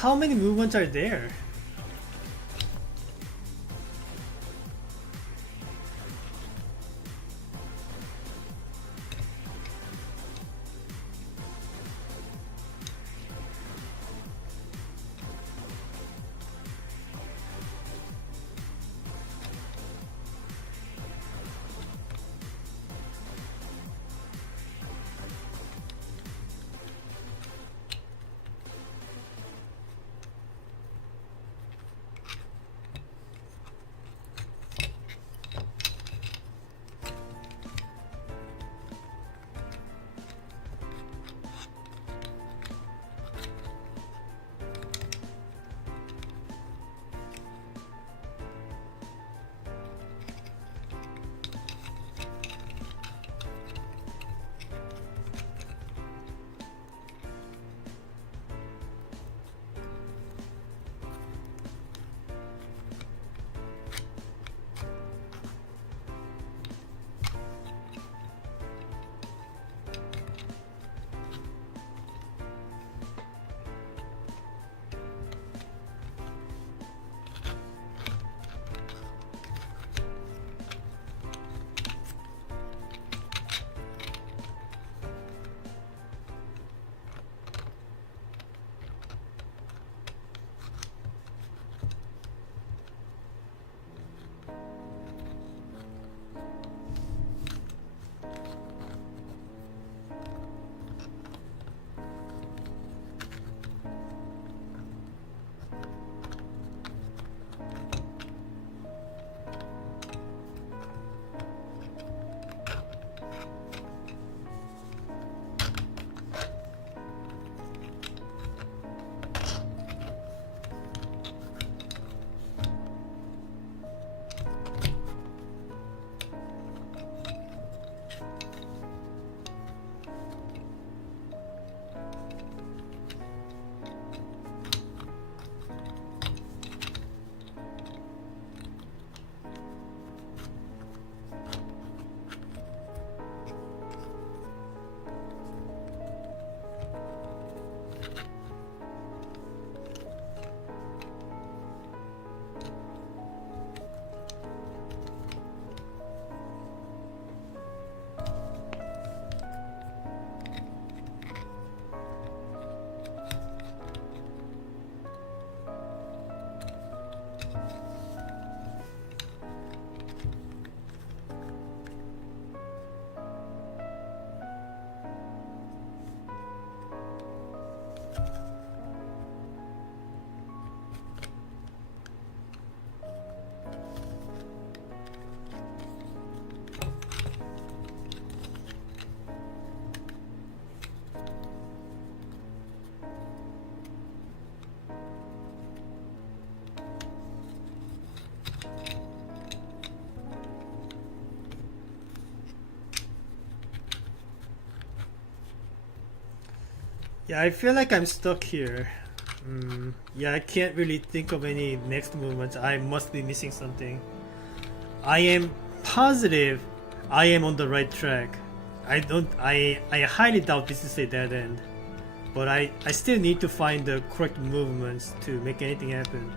How many movements are there? Yeah, I feel like I'm stuck here. Yeah, I can't really think of any next movements. I must be missing something. I am positive I am on the right track. I highly doubt this is a dead end. But I still need to find the correct movements to make anything happen.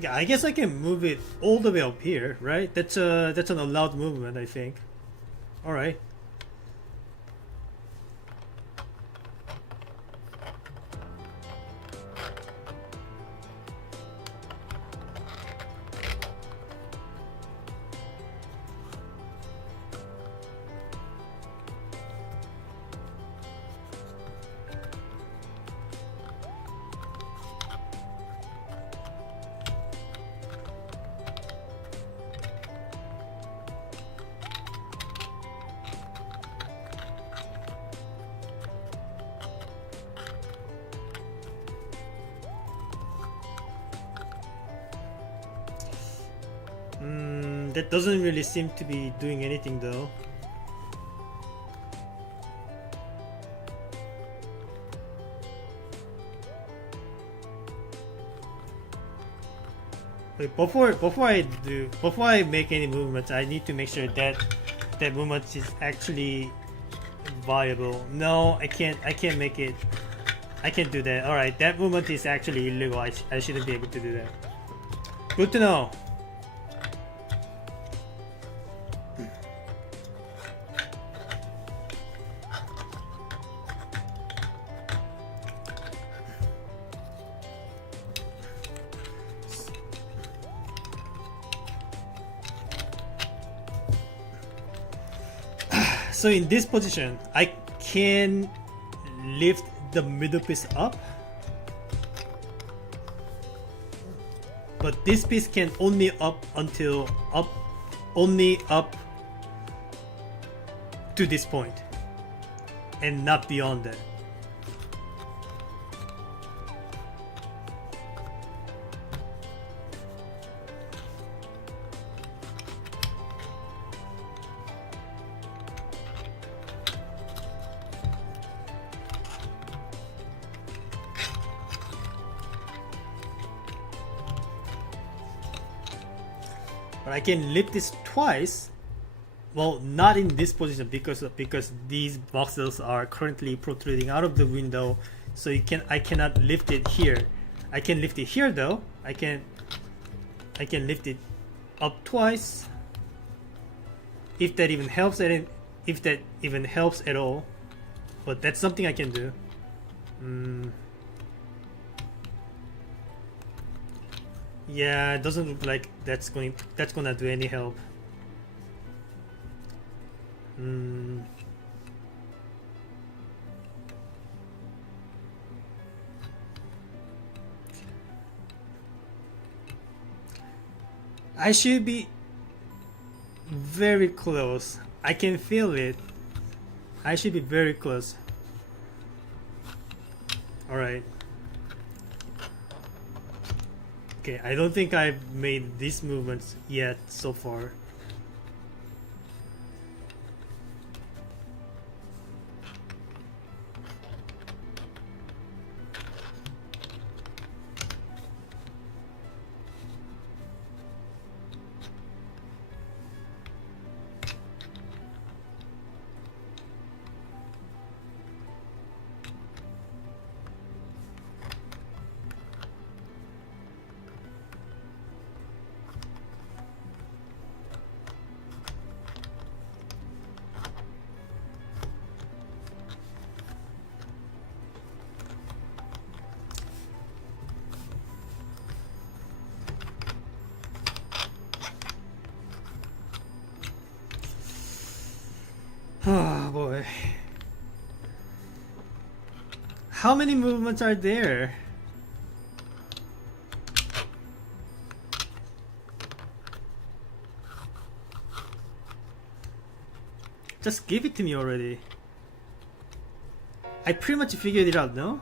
Yeah, I guess I can move it all the way up here, right? That's an allowed movement, I think. All right. That doesn't really seem to be doing anything though. Wait, before I make any movements, I need to make sure that that movement is actually viable. No, I can't make it. I can't do that. All right, that movement is actually illegal. I shouldn't be able to do that. Good to know. So in this position, I can lift the middle piece up, but this piece can only only up to this point, and not beyond that. But I can lift this twice. Well, not in this position because these boxes are currently protruding out of the window. So I cannot lift it here. I can lift it here though. I can lift it up twice. If that even helps, at all. But that's something I can do. Yeah, it doesn't look like that's gonna do any help. I should be very close. I can feel it. I should be very close. Alright. Okay, I don't think I've made these movements yet so far. Oh boy. How many movements are there? Just give it to me already. I pretty much figured it out, no?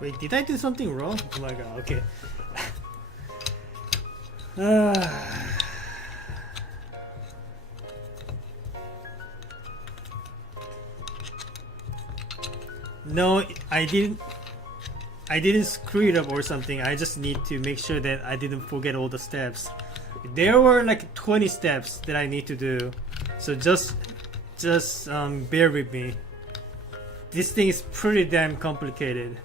Wait, did I do something wrong? Oh my god, okay. No, I didn't screw it up or something. I just need to make sure that I didn't forget all the steps. There were like 20 steps that I need to do. So just bear with me. This thing is pretty damn complicated.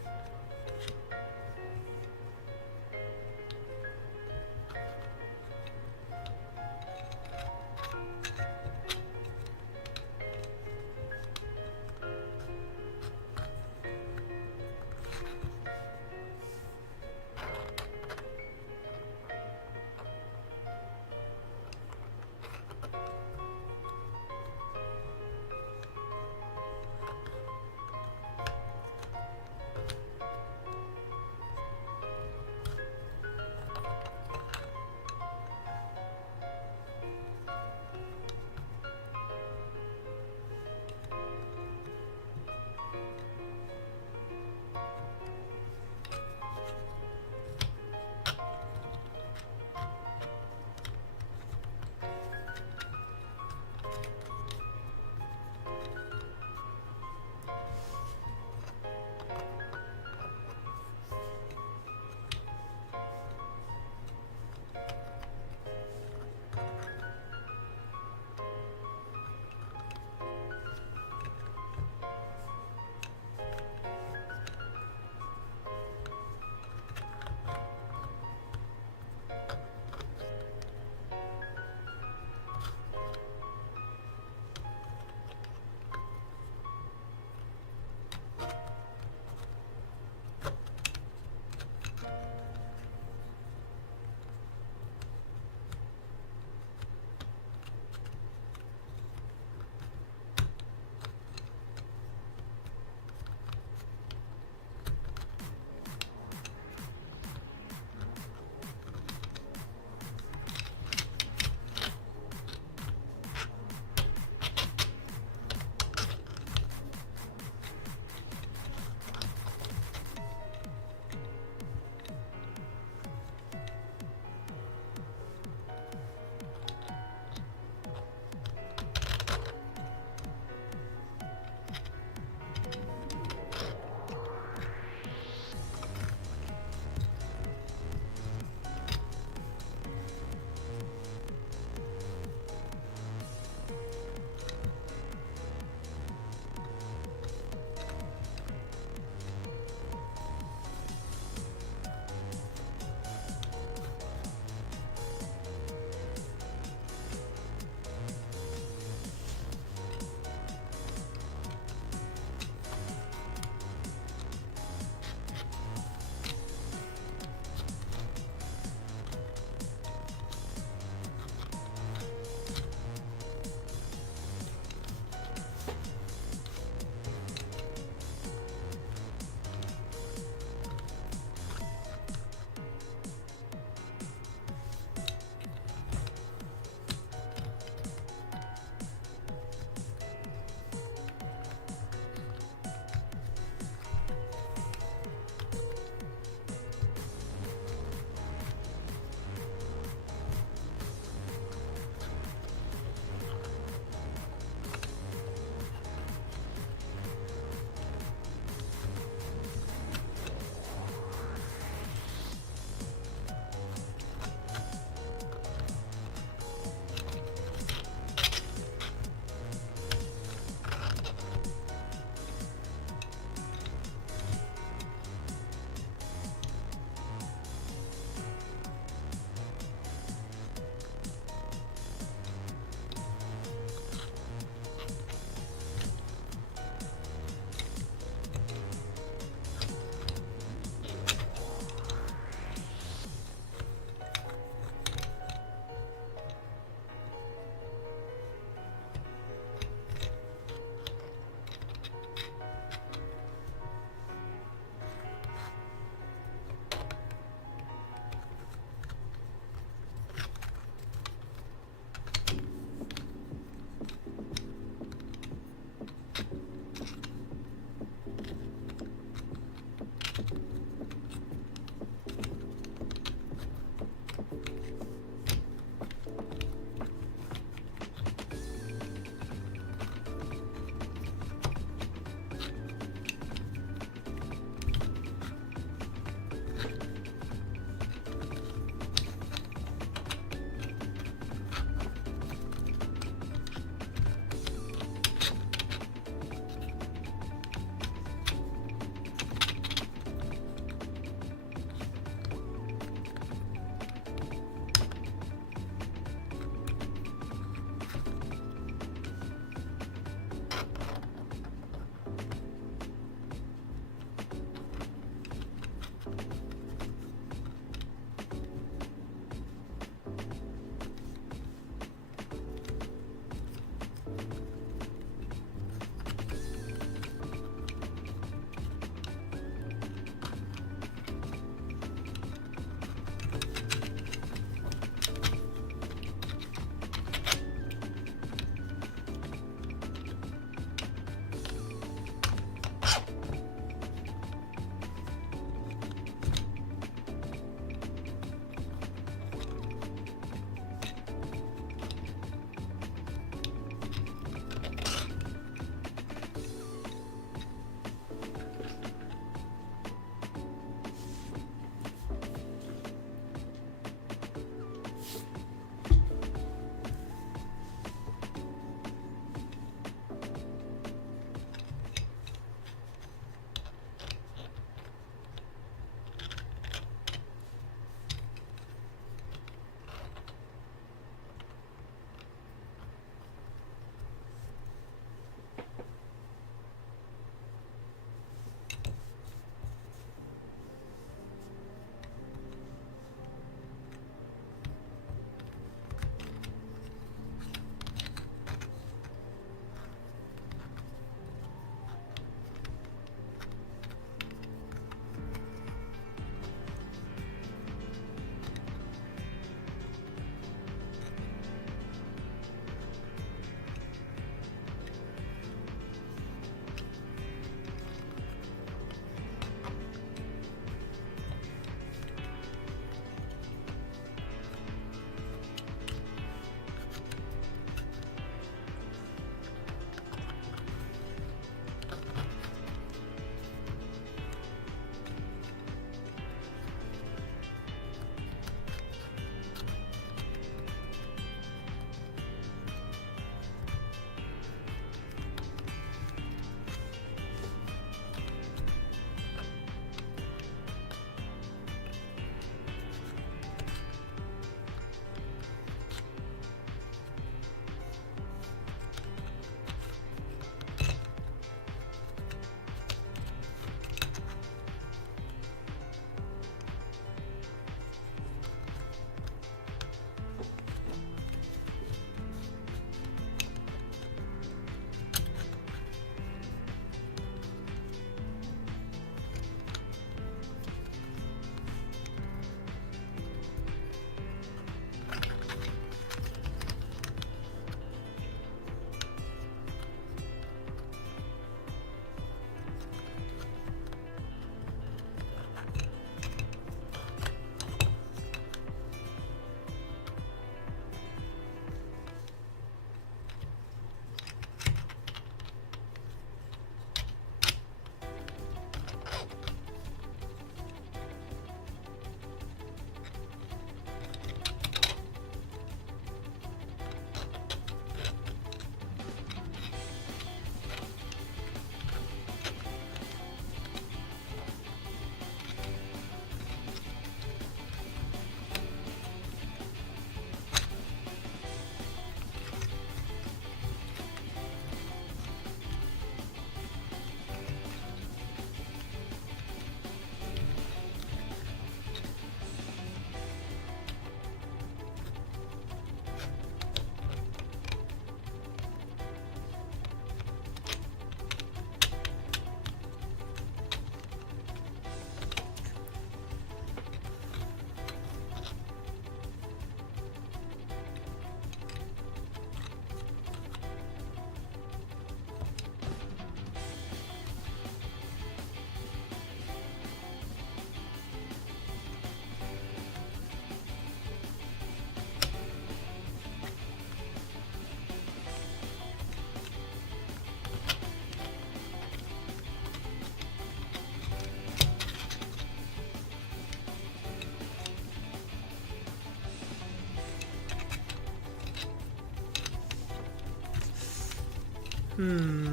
Hmm.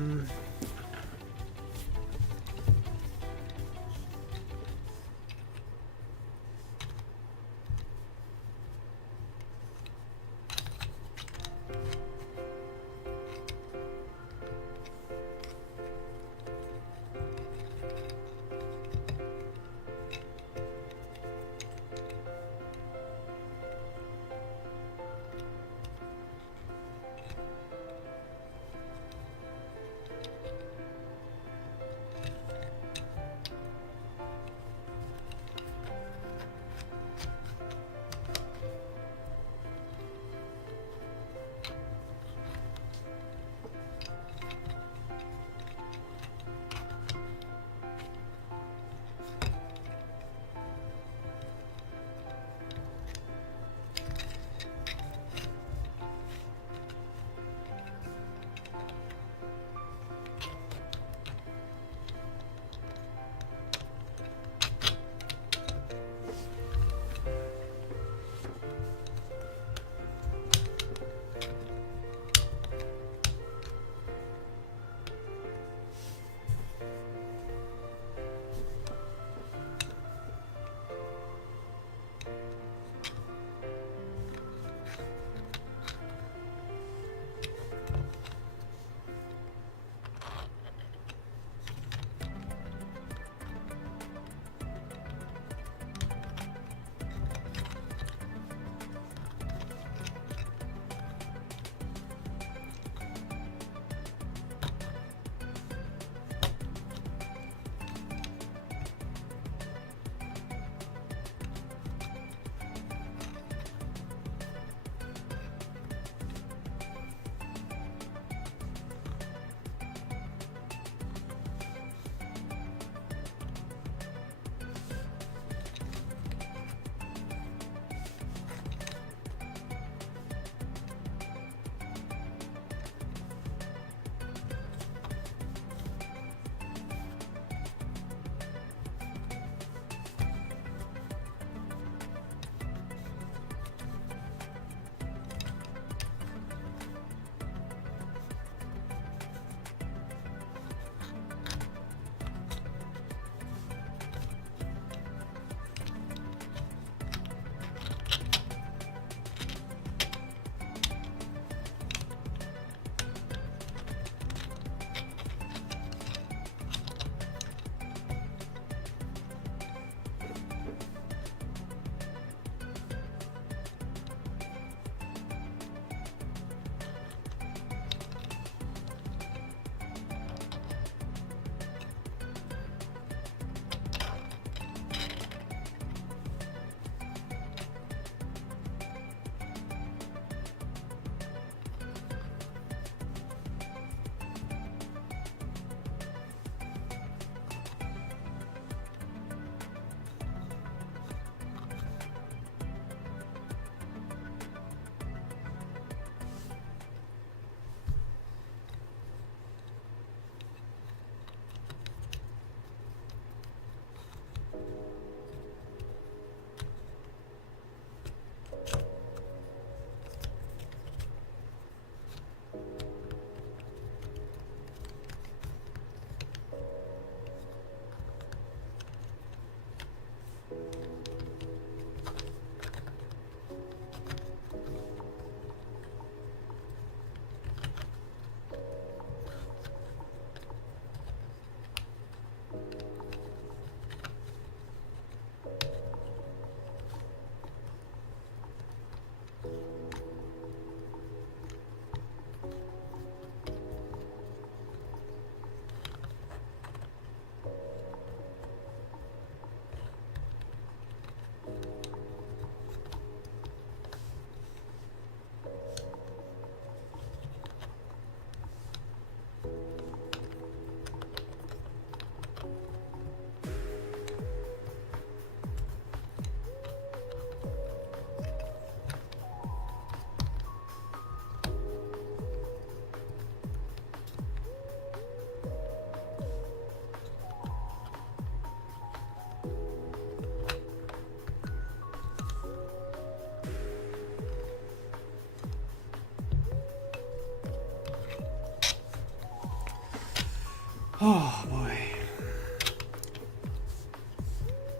Oh boy.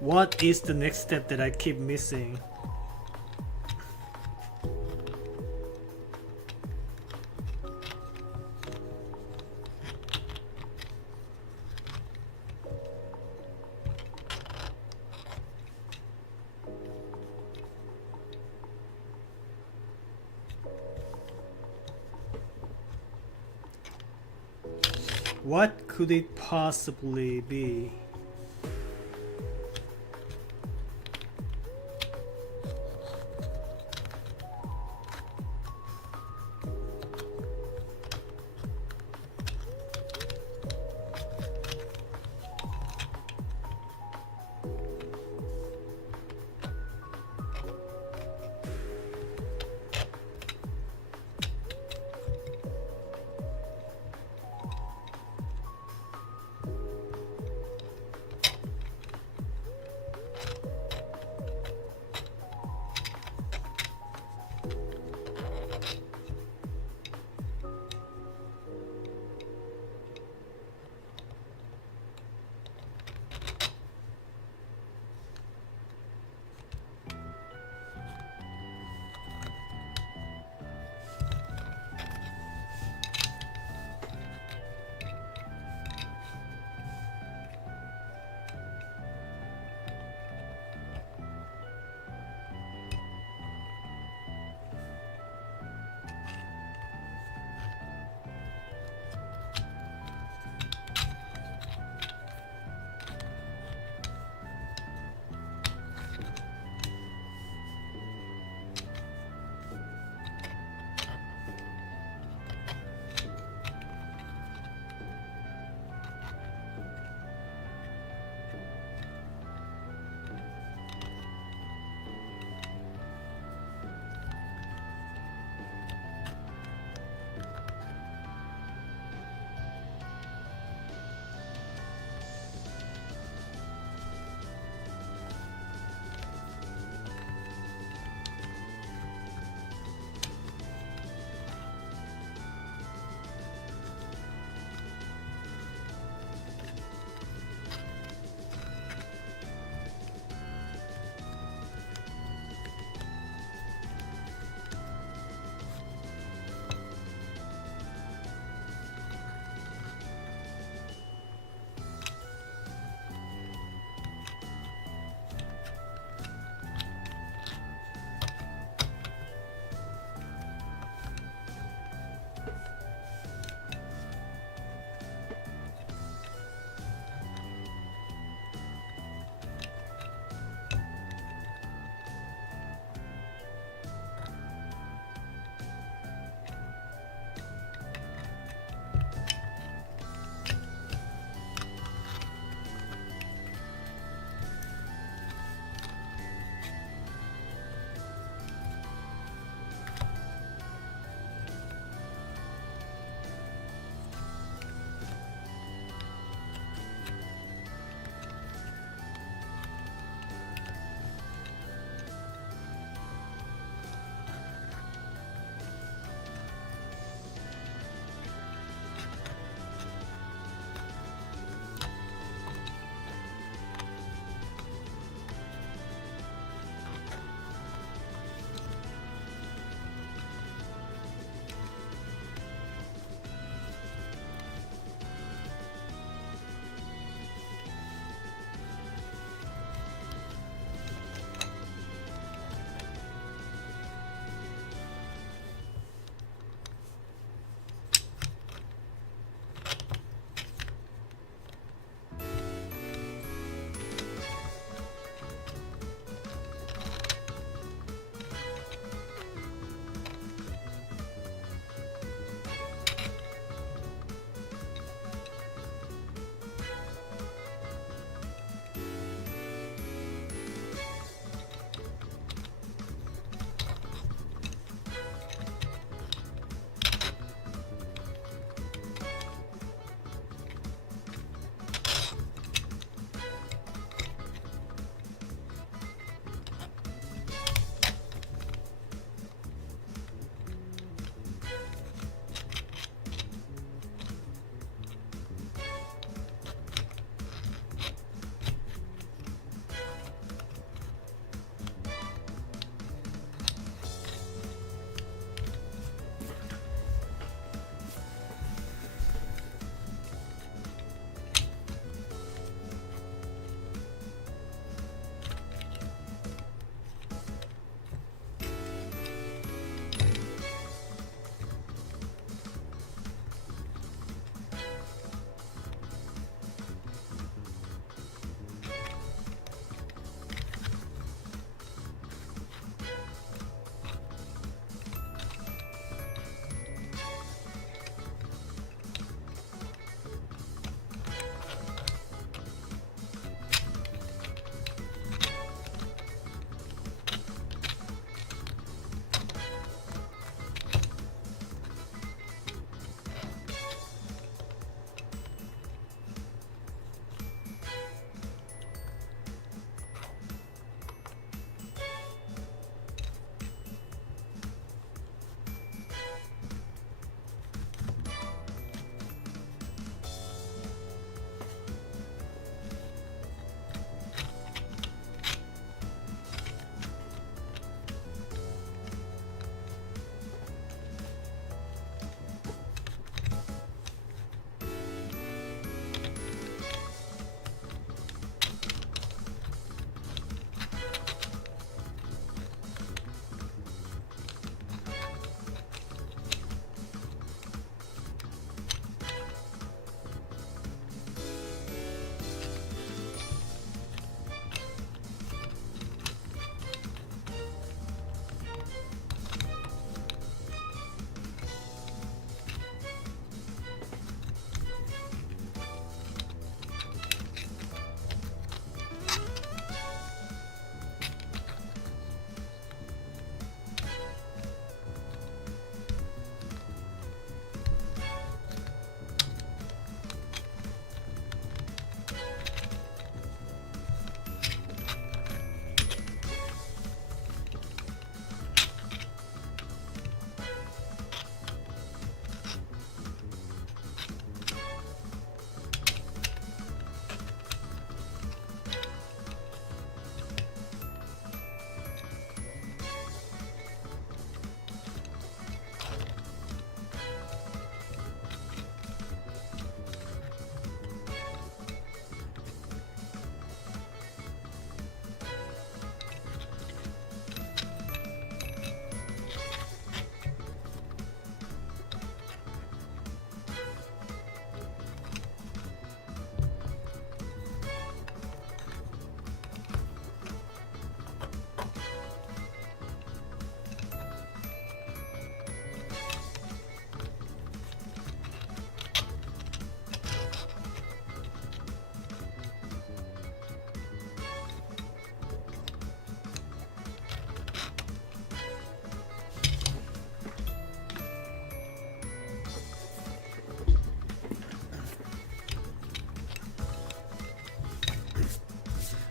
What is the next step that I keep missing? What could it possibly be?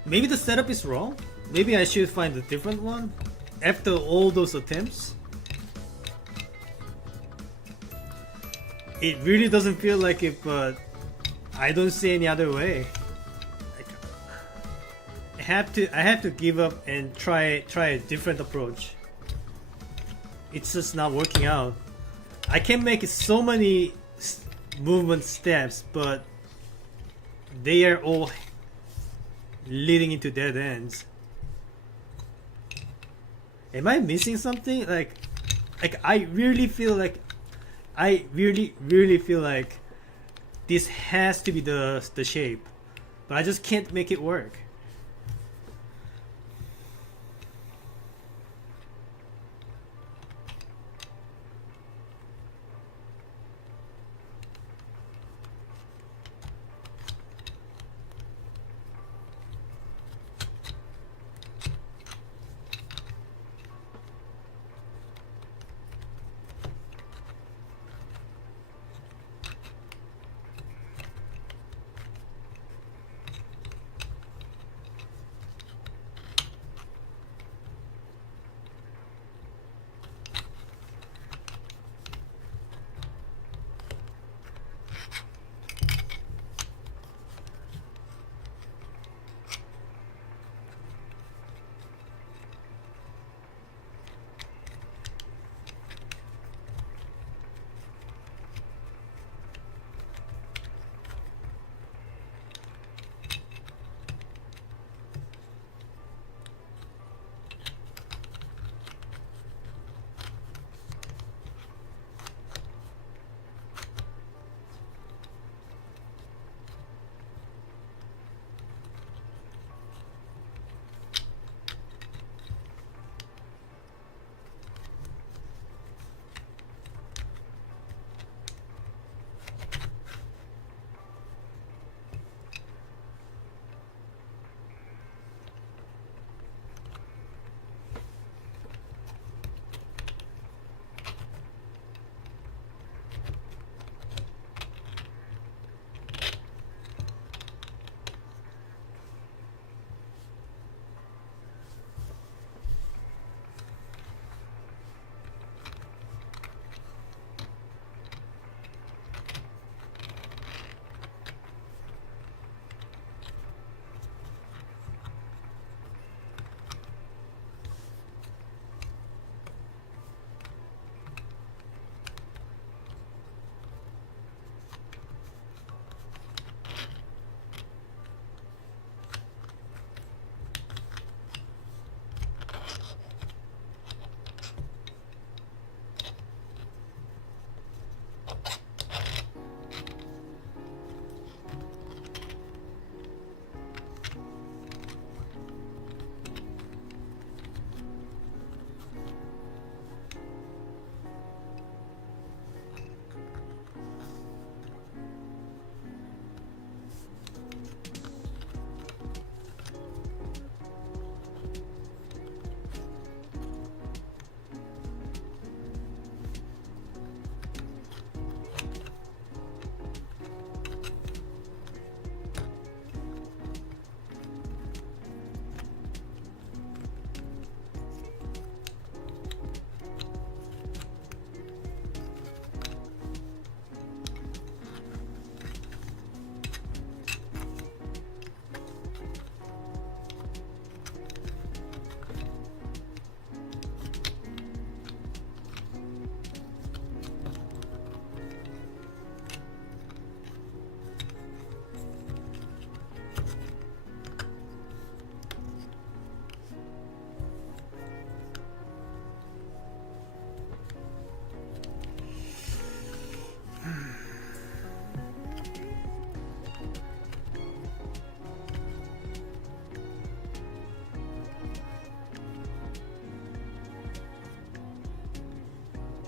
Maybe the setup is wrong. Maybe I should find a different one after all those attempts. It really doesn't feel like it, but I don't see any other way. I have to give up and try a different approach. It's just not working out. I can make so many movement steps, but they are all leading into dead ends. Am I missing something? Like I really feel like this has to be the shape, but I just can't make it work.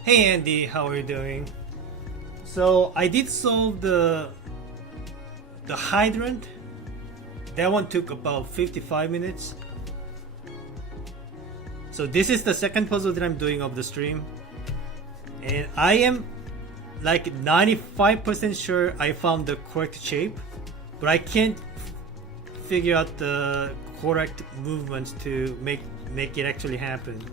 Hey Andy, how are you doing? So I did solve the hydrant. That one took about 55 minutes. So this is the second puzzle that I'm doing of the stream. And I am like 95% sure I found the correct shape, but I can't figure out the correct movements to make it actually happen.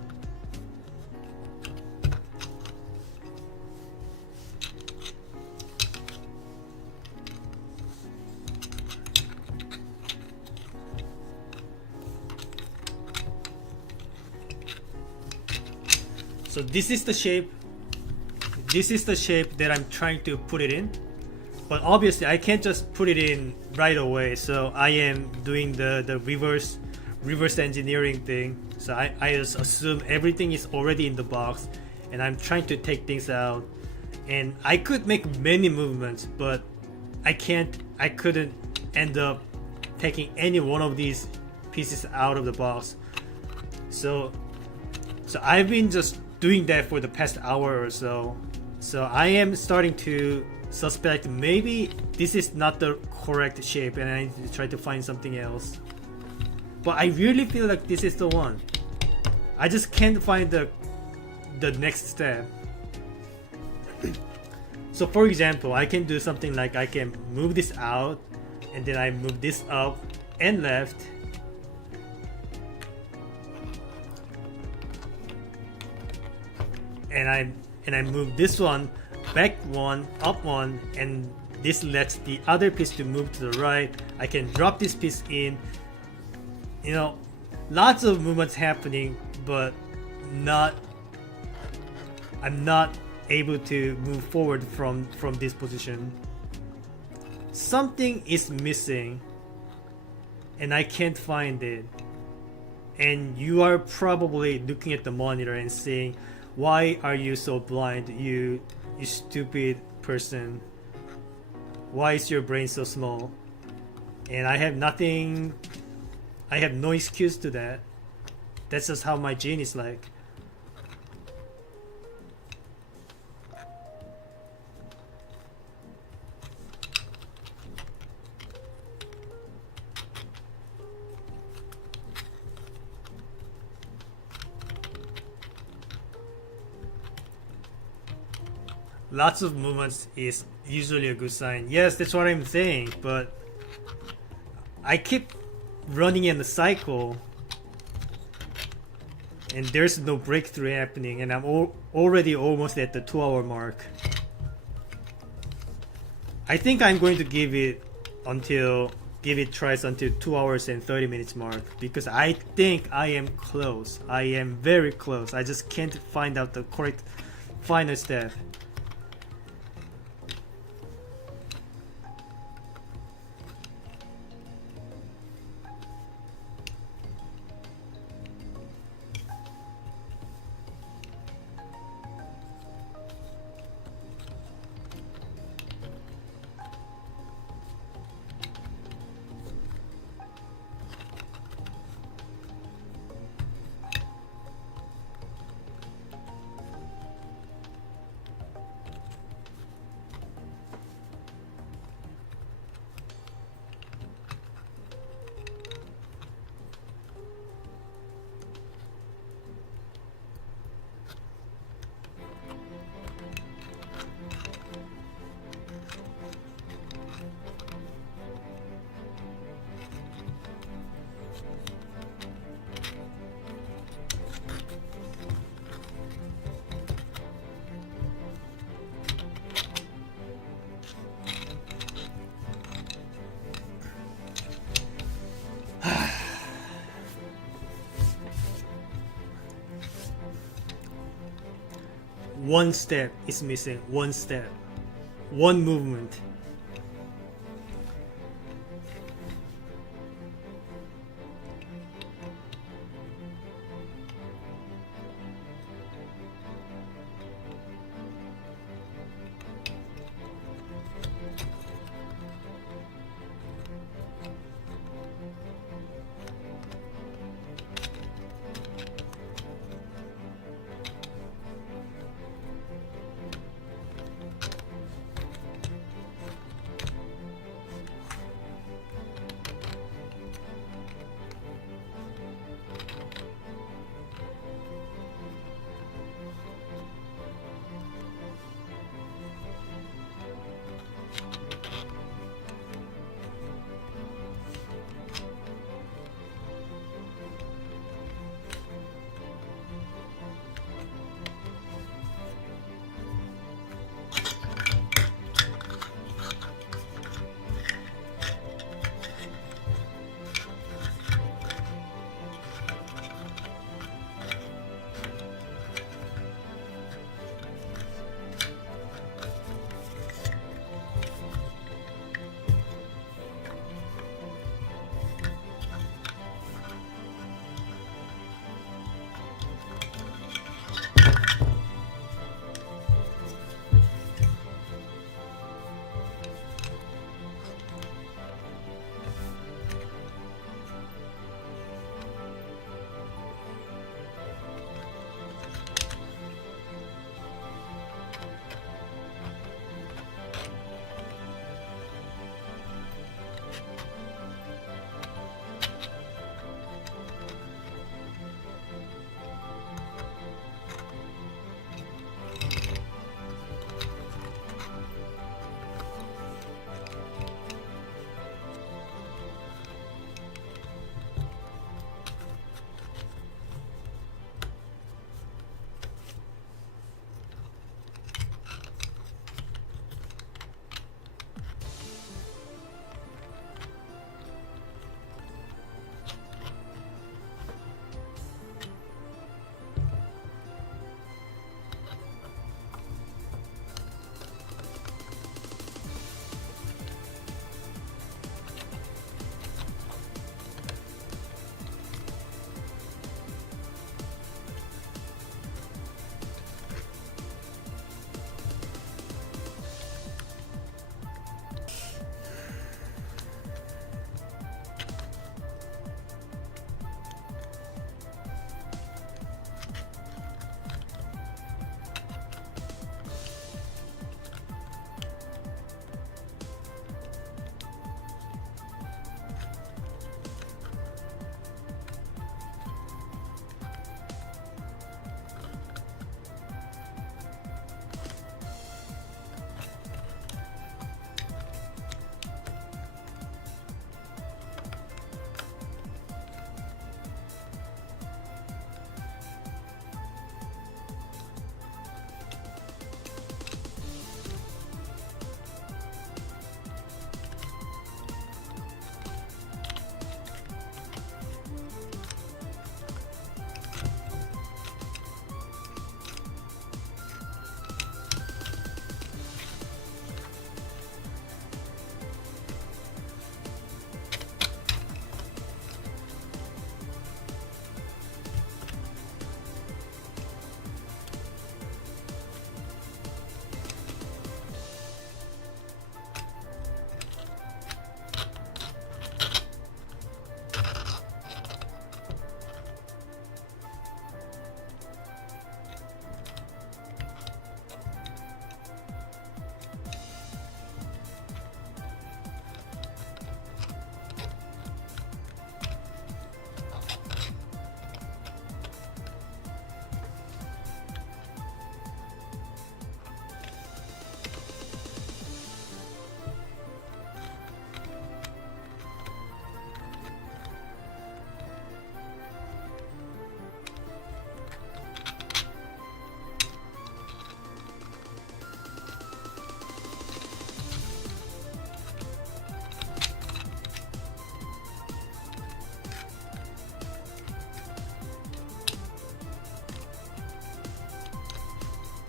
So this is the shape. This is the shape that I'm trying to put it in. But obviously I can't just put it in right away. So I am doing the reverse engineering thing. So I just assume everything is already in the box and I'm trying to take things out. And I could make many movements, but I couldn't end up taking any one of these pieces out of the box. So I've been just doing that for the past hour or so. So I am starting to suspect maybe this is not the correct shape and I need to try to find something else. But I really feel like this is the one. I just can't find the next step. So for example, I can do something like I can move this out and then I move this up and left. And I move this one back one, up one, and this lets the other piece to move to the right. I can drop this piece in. You know, lots of movements happening, but I'm not able to move forward from this position. Something is missing and I can't find it. And you are probably looking at the monitor and saying, why are you so blind, you stupid person? Why is your brain so small? And I have no excuse to that. That's just how my gene is like. Lots of movements is usually a good sign. Yes, that's what I'm saying, but I keep running in the cycle and there's no breakthrough happening and I'm already almost at the 2-hour mark. I think I'm going to give it tries until 2 hours and 30 minutes mark because I think I am close. I am very close. I just can't find out the correct final step. One step is missing. One step. One movement.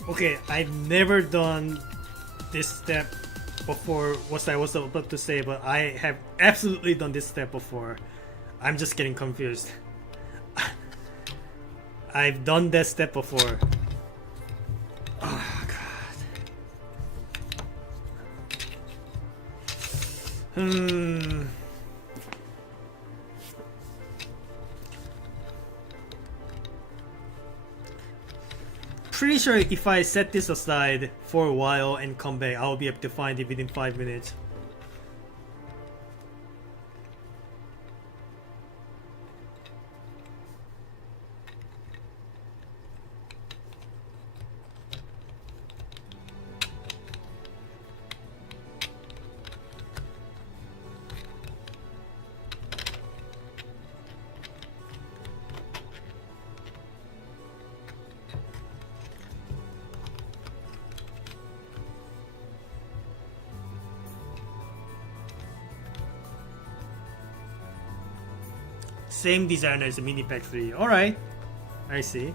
Okay, I've never done this step before, what I was about to say, but I have absolutely done this step before. I'm just getting confused. I've done that step before. Oh god. Pretty sure if I set this aside for a while and come back, I'll be able to find it within 5 minutes. Same designer as the Mini Pack 3. Alright, I see.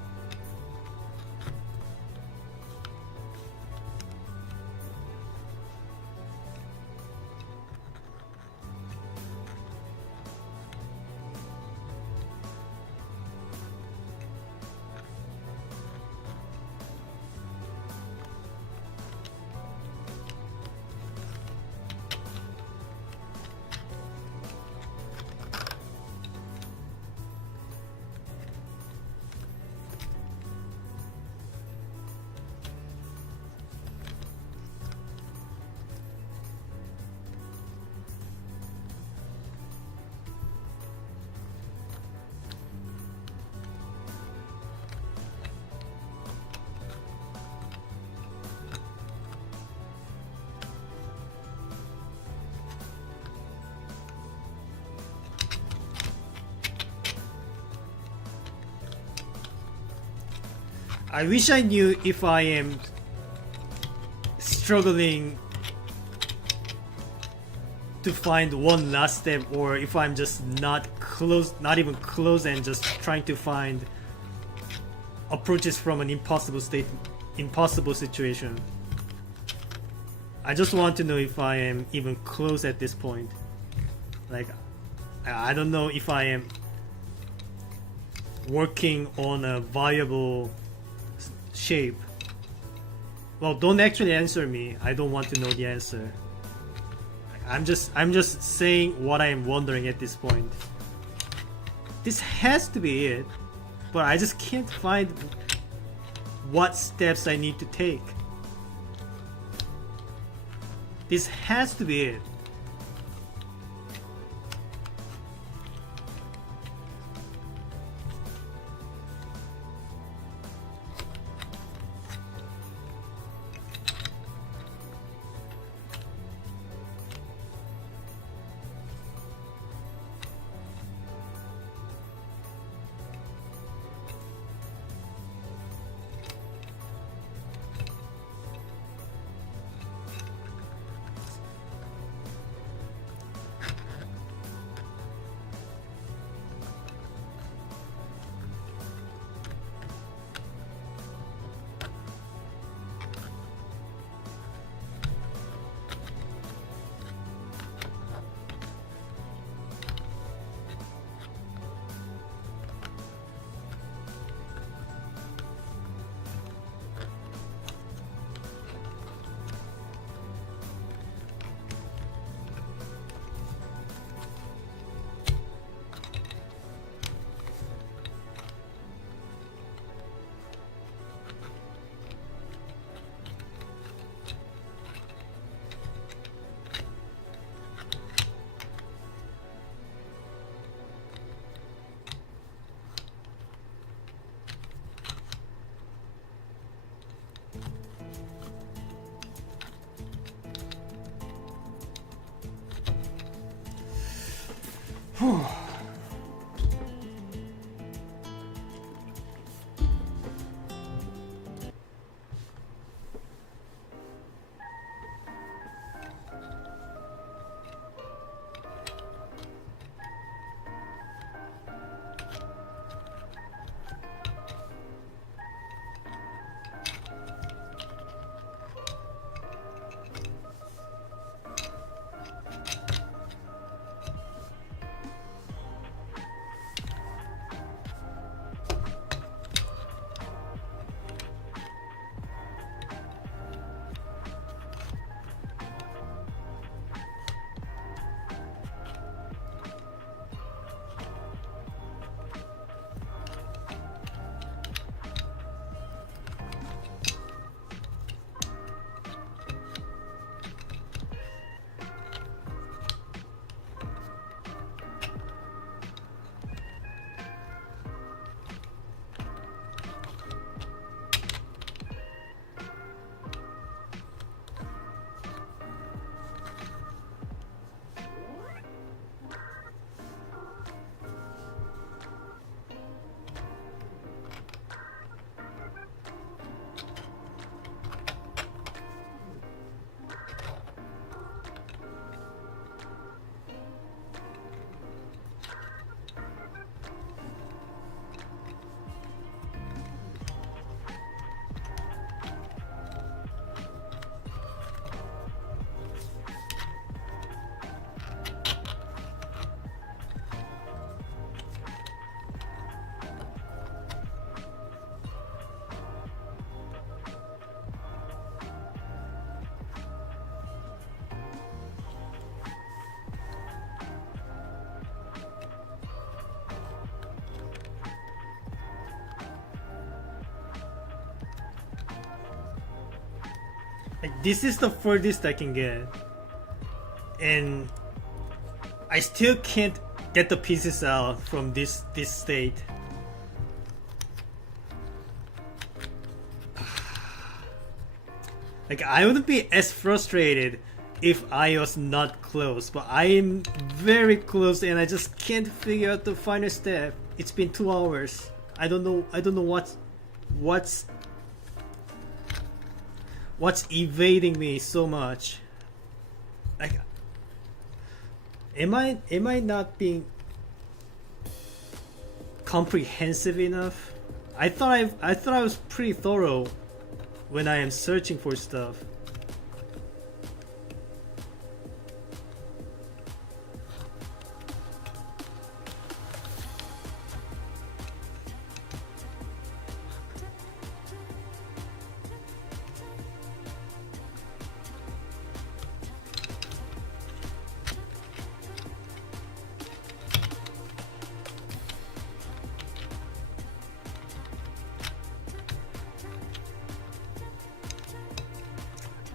I wish I knew if I am struggling to find one last step, or if I'm just not even close, and just trying to find approaches from an impossible situation. I just want to know if I am even close at this point. Like, I don't know if I am working on a viable shape. Well, don't actually answer me. I don't want to know the answer. I'm just saying what I am wondering at this point. This has to be it, but I just can't find what steps I need to take. This has to be it. Like this is the furthest I can get, and I still can't get the pieces out from this state. Like I wouldn't be as frustrated if I was not close, but I am very close and I just can't figure out the final step. It's been 2 hours. I don't know what's evading me so much. Like am I not being comprehensive enough? I thought I was pretty thorough when I am searching for stuff.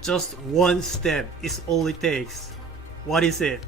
Just one step is all it takes. What is it?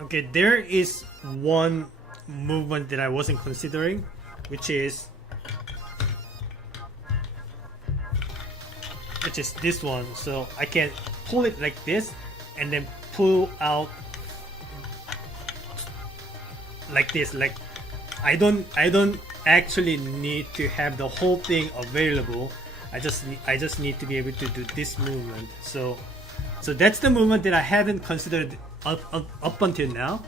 Okay, there is one movement that I wasn't considering, which is this one. So I can pull it like this and then pull out like this. Like I don't actually need to have the whole thing available. I just need to be able to do this movement. So that's the movement that I haven't considered up until now.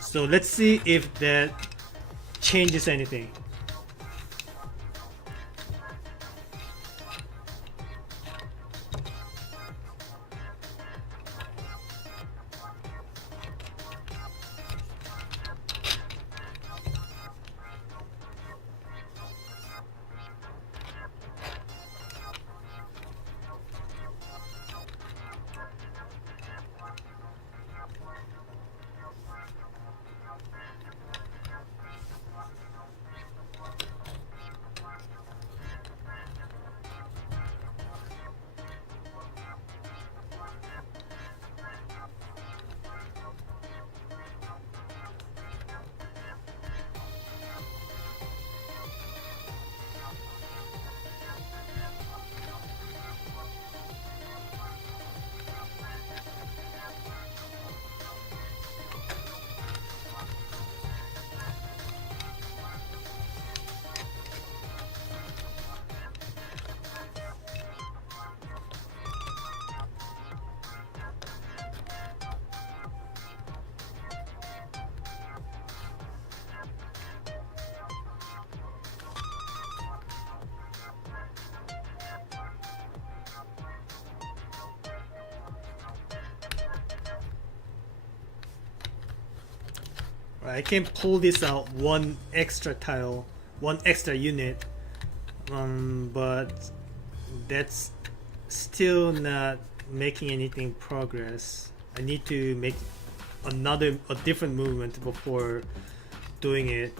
So let's see if that changes anything. I can pull this out one extra tile, one extra unit, but that's still not making anything progress. I need to make a different movement before doing it.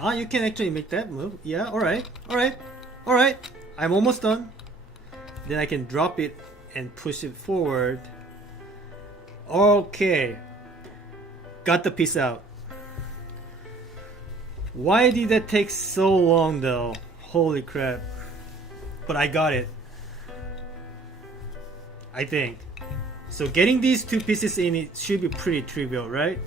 Ah, you can actually make that move. Yeah, alright, alright, alright. I'm almost done. Then I can drop it and push it forward. Okay. Got the piece out. Why did that take so long though? Holy crap. But I got it. I think. So getting these two pieces in, it should be pretty trivial, right?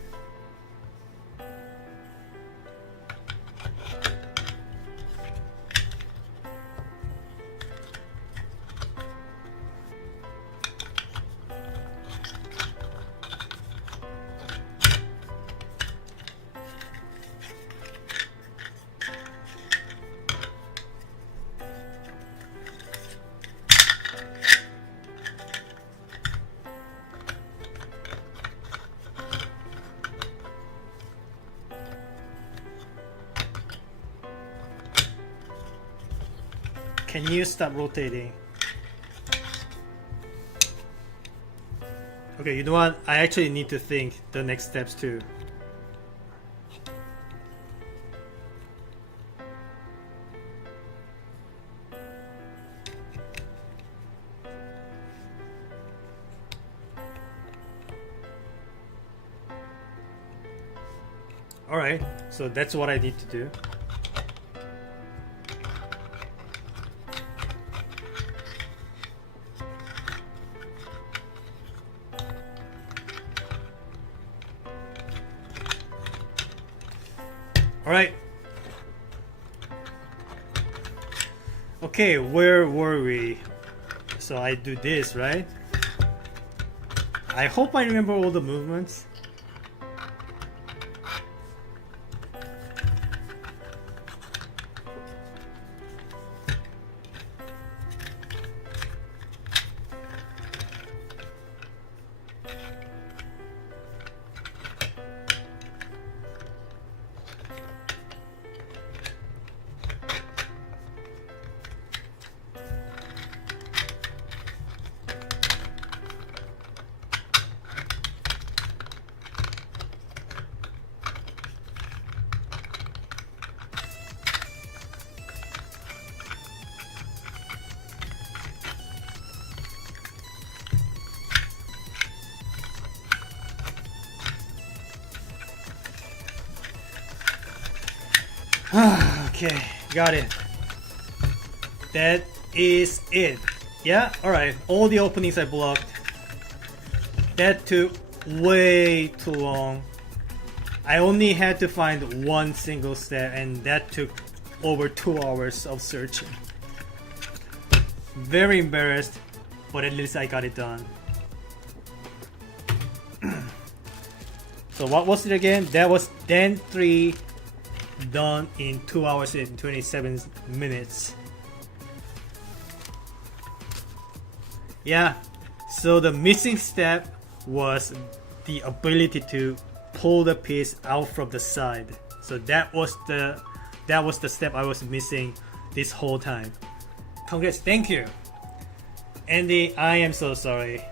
Can you stop rotating? Okay, you know what? I actually need to think the next steps too. Alright, so that's what I need to do. Alright. Okay, where were we? So I do this, right? I hope I remember all the movements. Okay, got it. That is it. Yeah, alright. All the openings I blocked. That took way too long. I only had to find one single step, and that took over 2 hours of searching. Very embarrassed, but at least I got it done. So what was it again? That was Den 3 done in 2 hours and 27 minutes. Yeah, so the missing step was the ability to pull the piece out from the side. So that was the step I was missing this whole time. Congrats, thank you. Andy, I am so sorry.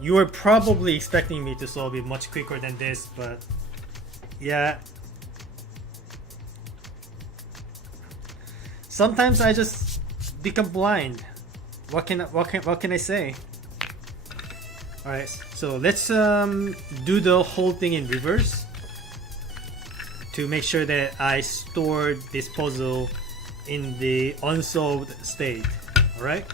You were probably expecting me to solve it much quicker than this, but yeah. Sometimes I just become blind. What can I say? Alright, so let's do the whole thing in reverse to make sure that I stored this puzzle in the unsolved state. Alright?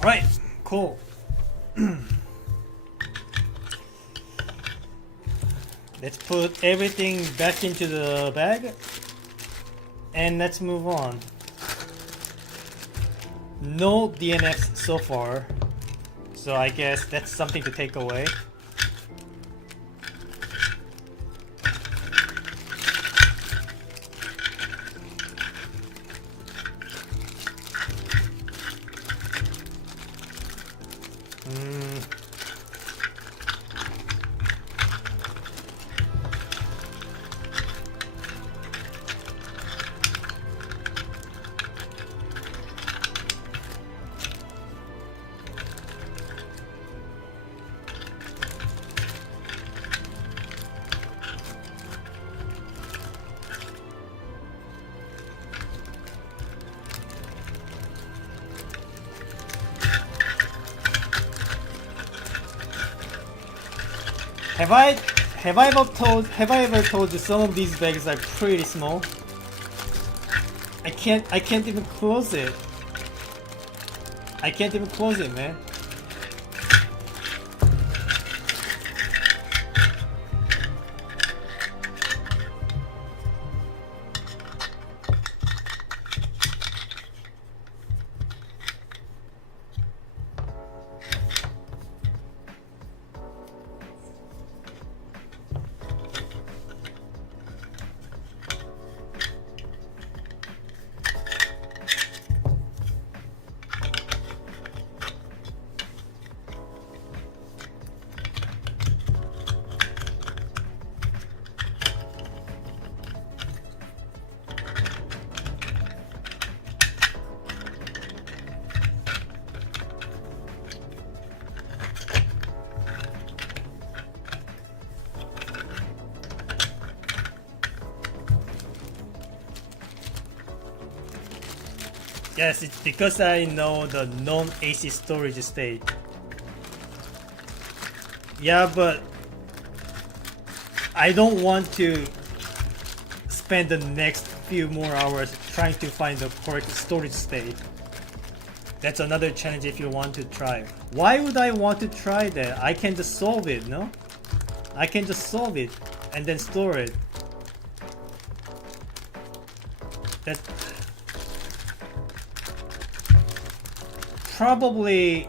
Alright, cool. Let's put everything back into the bag and let's move on. No DNFs so far, so I guess that's something to take away. Have I ever told you some of these bags are pretty small? I can't even close it. I can't even close it, man. Yes, it's because I know the non-AC storage state. Yeah, but I don't want to spend the next few more hours trying to find the correct storage state. That's another challenge if you want to try. Why would I want to try that? I can just solve it, no? I can just solve it and then store it. That probably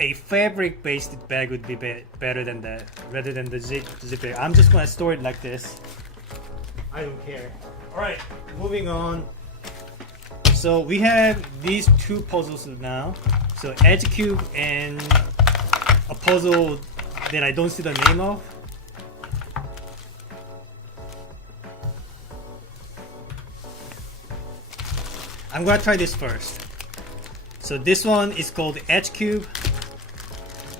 a fabric-based bag would be better than that, rather than the zip bag. I'm just gonna store it like this. I don't care. All right, moving on. So we have these two puzzles now. So Edge Cube and a puzzle that I don't see the name of. I'm gonna try this first. So this one is called Edge Cube.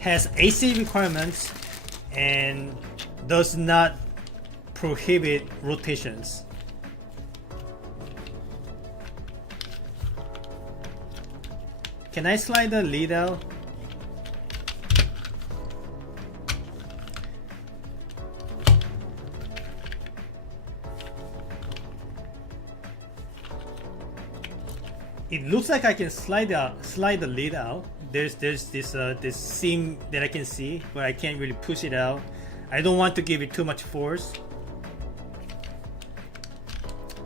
Has AC requirements and does not prohibit rotations. Can I slide the lid out? It looks like I can slide the lid out. There's this seam that I can see, but I can't really push it out. I don't want to give it too much force.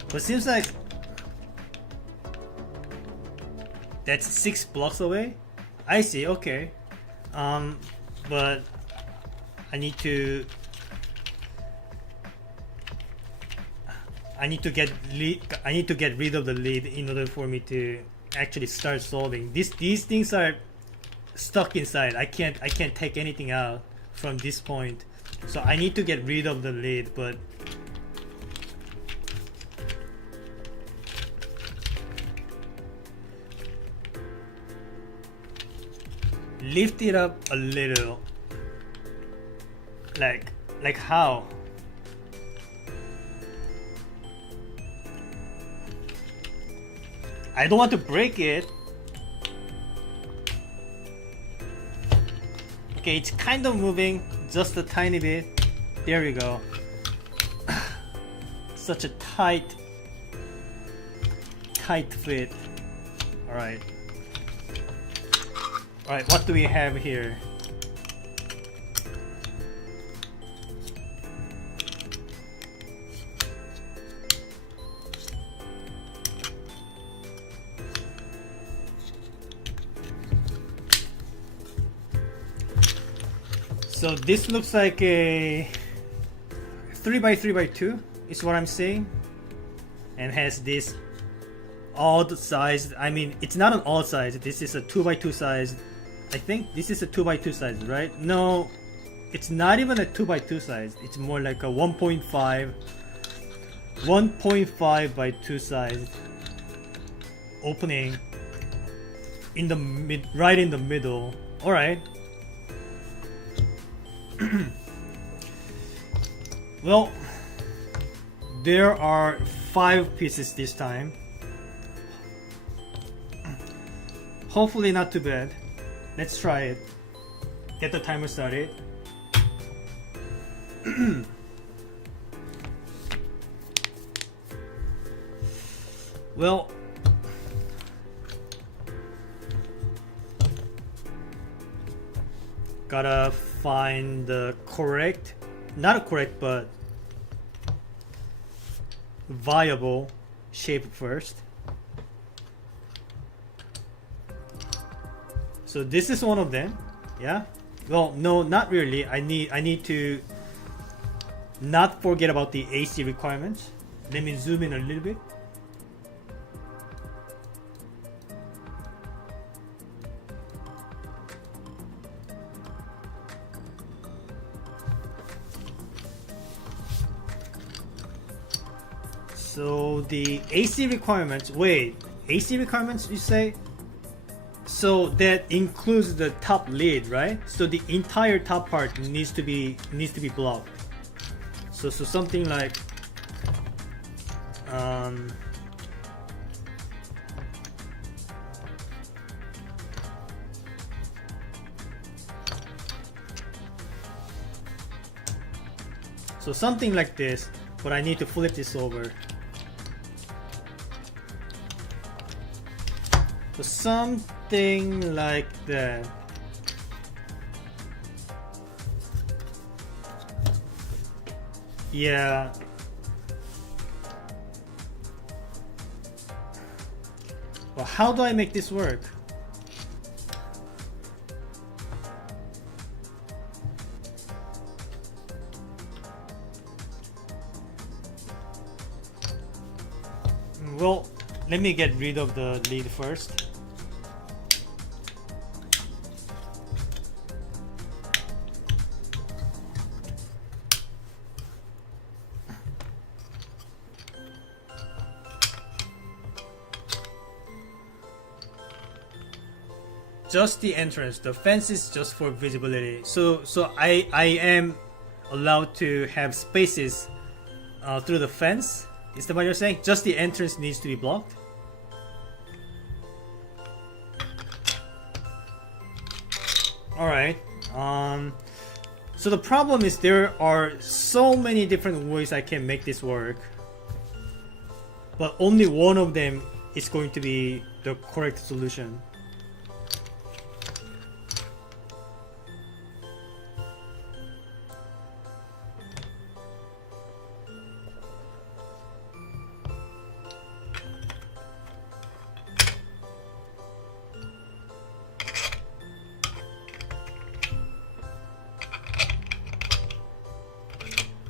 But it seems like that's 6 blocks away. I see. Okay. But I need to get rid of the lid in order for me to actually start solving. These things are stuck inside. I can't take anything out from this point. So I need to get rid of the lid, but lift it up a little. Like how? I don't want to break it. Okay, it's kind of moving just a tiny bit. There we go. Such a tight fit. Alright. Alright, what do we have here? So this looks like a 3x3x2 is what I'm saying, and has this odd size. I mean, it's not an odd size. This is a 2x2 size. I think this is a 2x2 size, right? No, it's not even a 2x2 size. It's more like a 1.5 by 2 size opening in the right in the middle. All right. Well, there are 5 pieces this time. Hopefully not too bad. Let's try it. Get the timer started. Well, gotta find the correct, not correct, but viable shape first. So this is one of them. Yeah. Well, no, not really. I need to not forget about the AC requirements. Let me zoom in a little bit. So the AC requirements, wait, AC requirements you say? So that includes the top lid, right? So the entire top part needs to be blocked. So something like so something like this, but I need to flip this over. So something like that. Yeah. Well, how do I make this work? Well, let me get rid of the lid first. Just the entrance. The fence is just for visibility. So I am allowed to have spaces through the fence. Is that what you're saying? Just the entrance needs to be blocked? Alright. So the problem is there are so many different ways I can make this work. But only one of them is going to be the correct solution.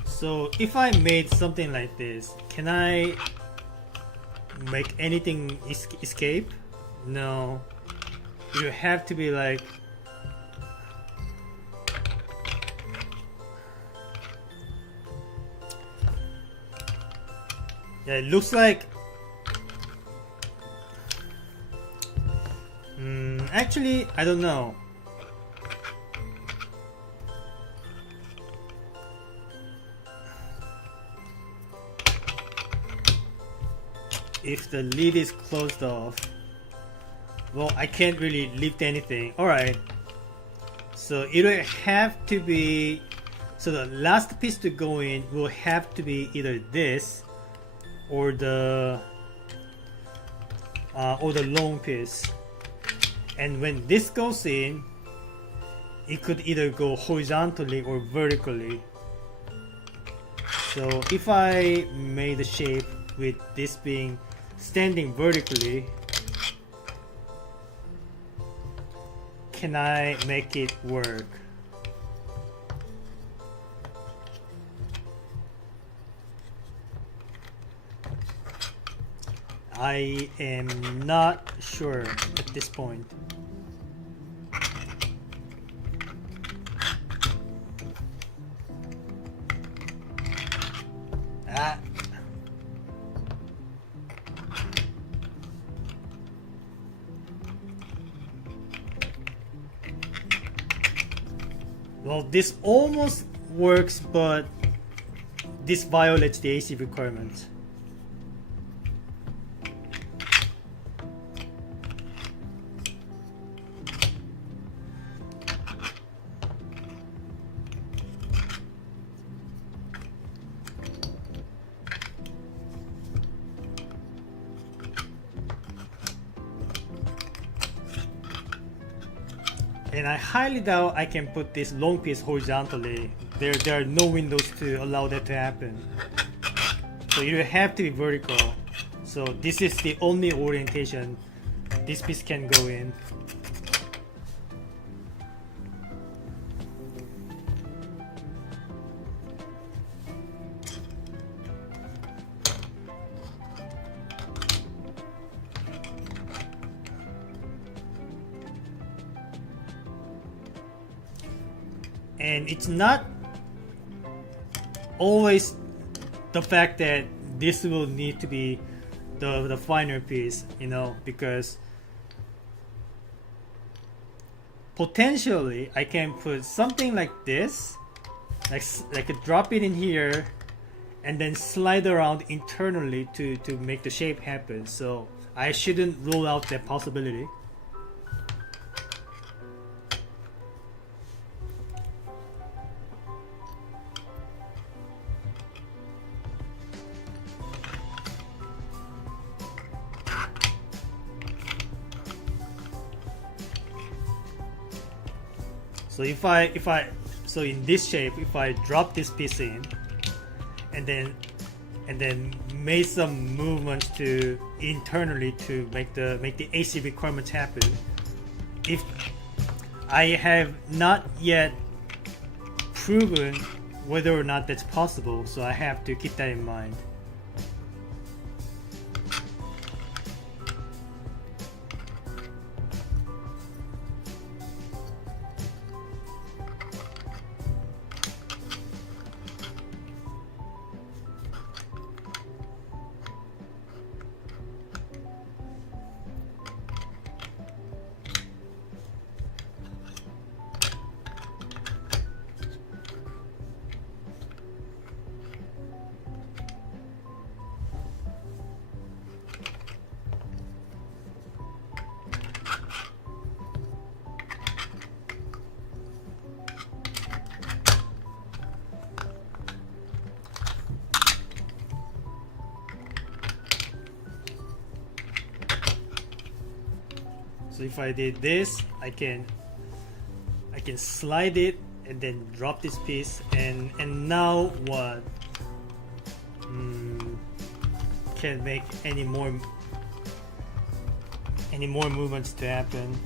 So if I made something like this, can I make anything escape? No. You have to be like... Yeah, it looks like... actually, I don't know. If the lid is closed off, well, I can't really lift anything. Alright, so it'll have to be, so the last piece to go in will have to be either this or the long piece. And when this goes in, it could either go horizontally or vertically. So if I made the shape with this being standing vertically, can I make it work? I am not sure at this point. Ah. Well, this almost works, but this violates the AC requirement. And I highly doubt I can put this long piece horizontally. There are no windows to allow that to happen. So you have to be vertical. So this is the only orientation this piece can go in. And it's not always the fact that this will need to be the finer piece, you know, because potentially I can put something like this, like drop it in here and then slide around internally to make the shape happen. So I shouldn't rule out that possibility. So so in this shape, if I drop this piece in and then make some movements to internally to make the AC requirements happen, if I have not yet proven whether or not that's possible, so I have to keep that in mind. So if I did this, I can slide it and then drop this piece, and now what? Can't make any more movements to happen.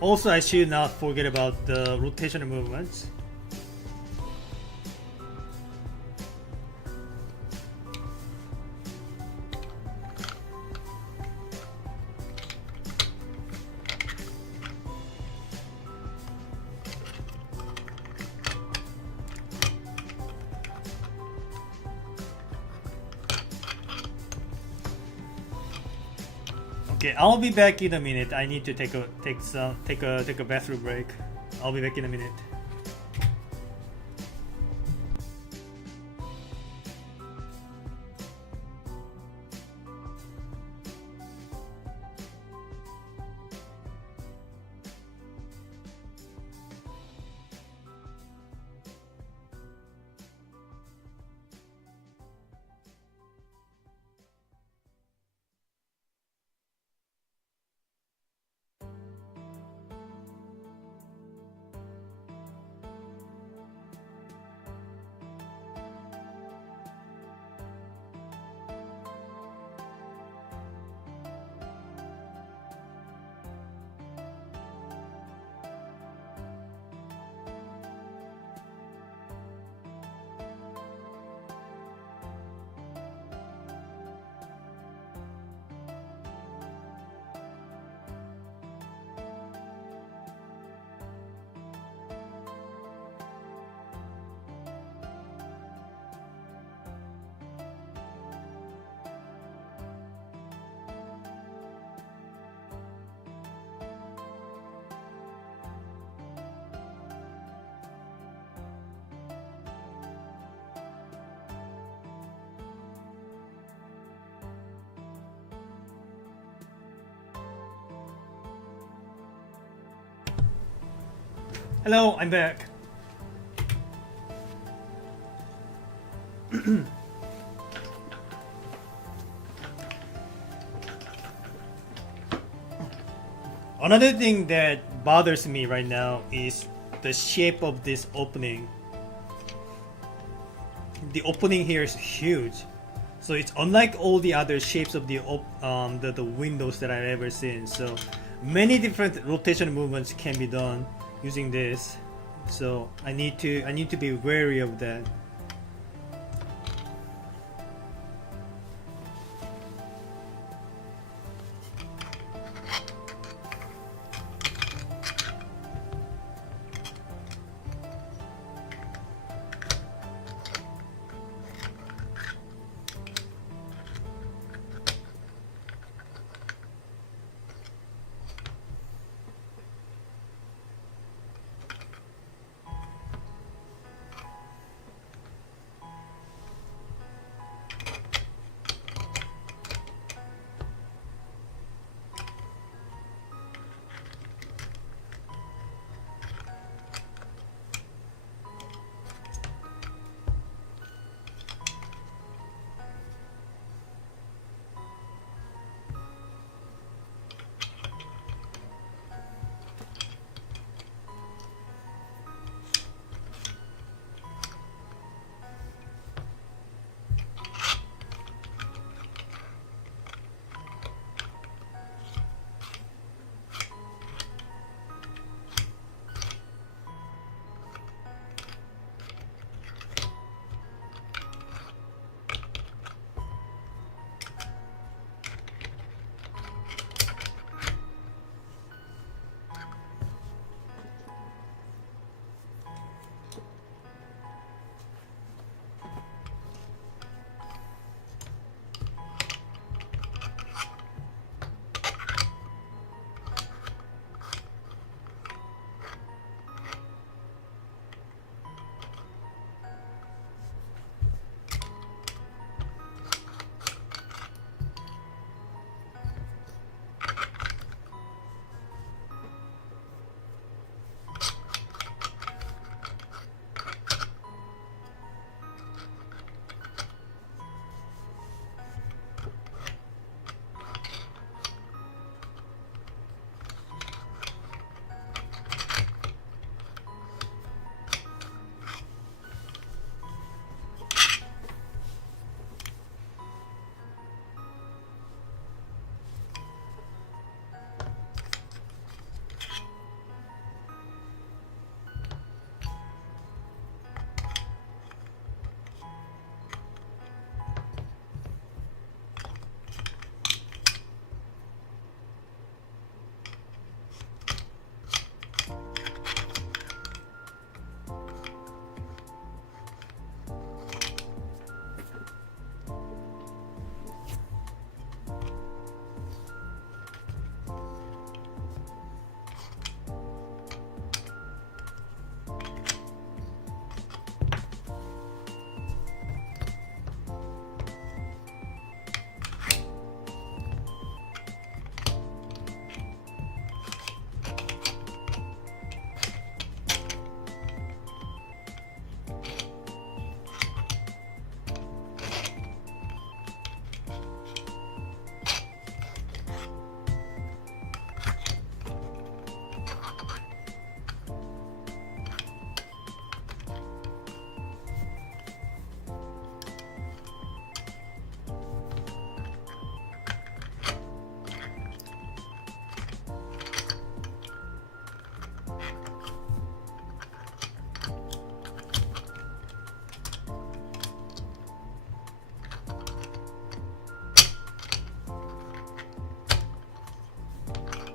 Also, I should not forget about the rotational movements. Okay, I'll be back in a minute. I need to take a bathroom break. I'll be back in a minute. Hello, I'm back. Another thing that bothers me right now is the shape of this opening. The opening here is huge, so it's unlike all the other shapes of the windows that I've ever seen. So many different rotation movements can be done using this. So I need to be wary of that.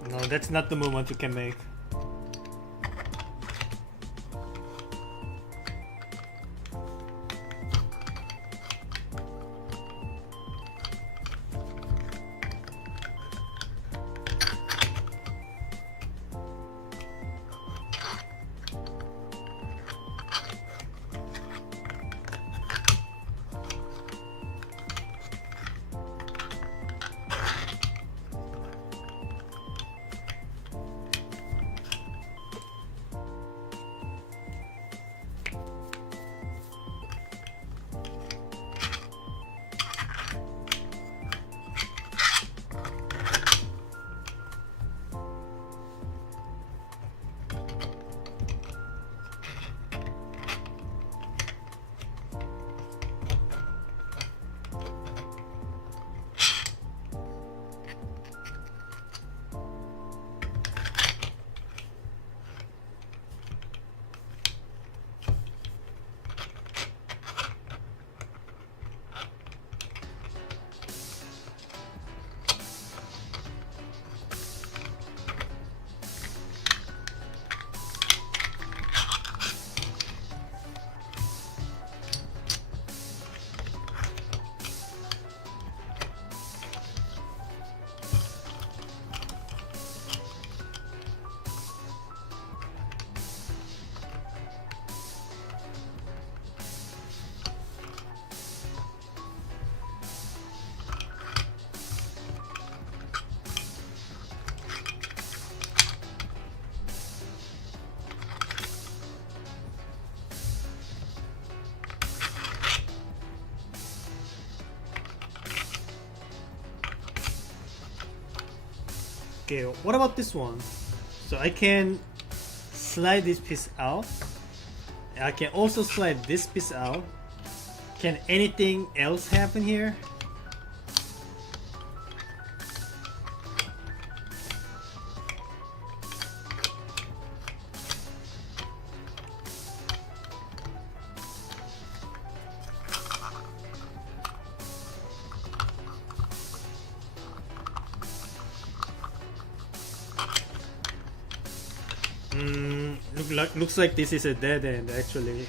No, that's not the movement you can make. Okay, what about this one? So I can slide this piece out. I can also slide this piece out. Can anything else happen here? Looks like this is a dead end actually.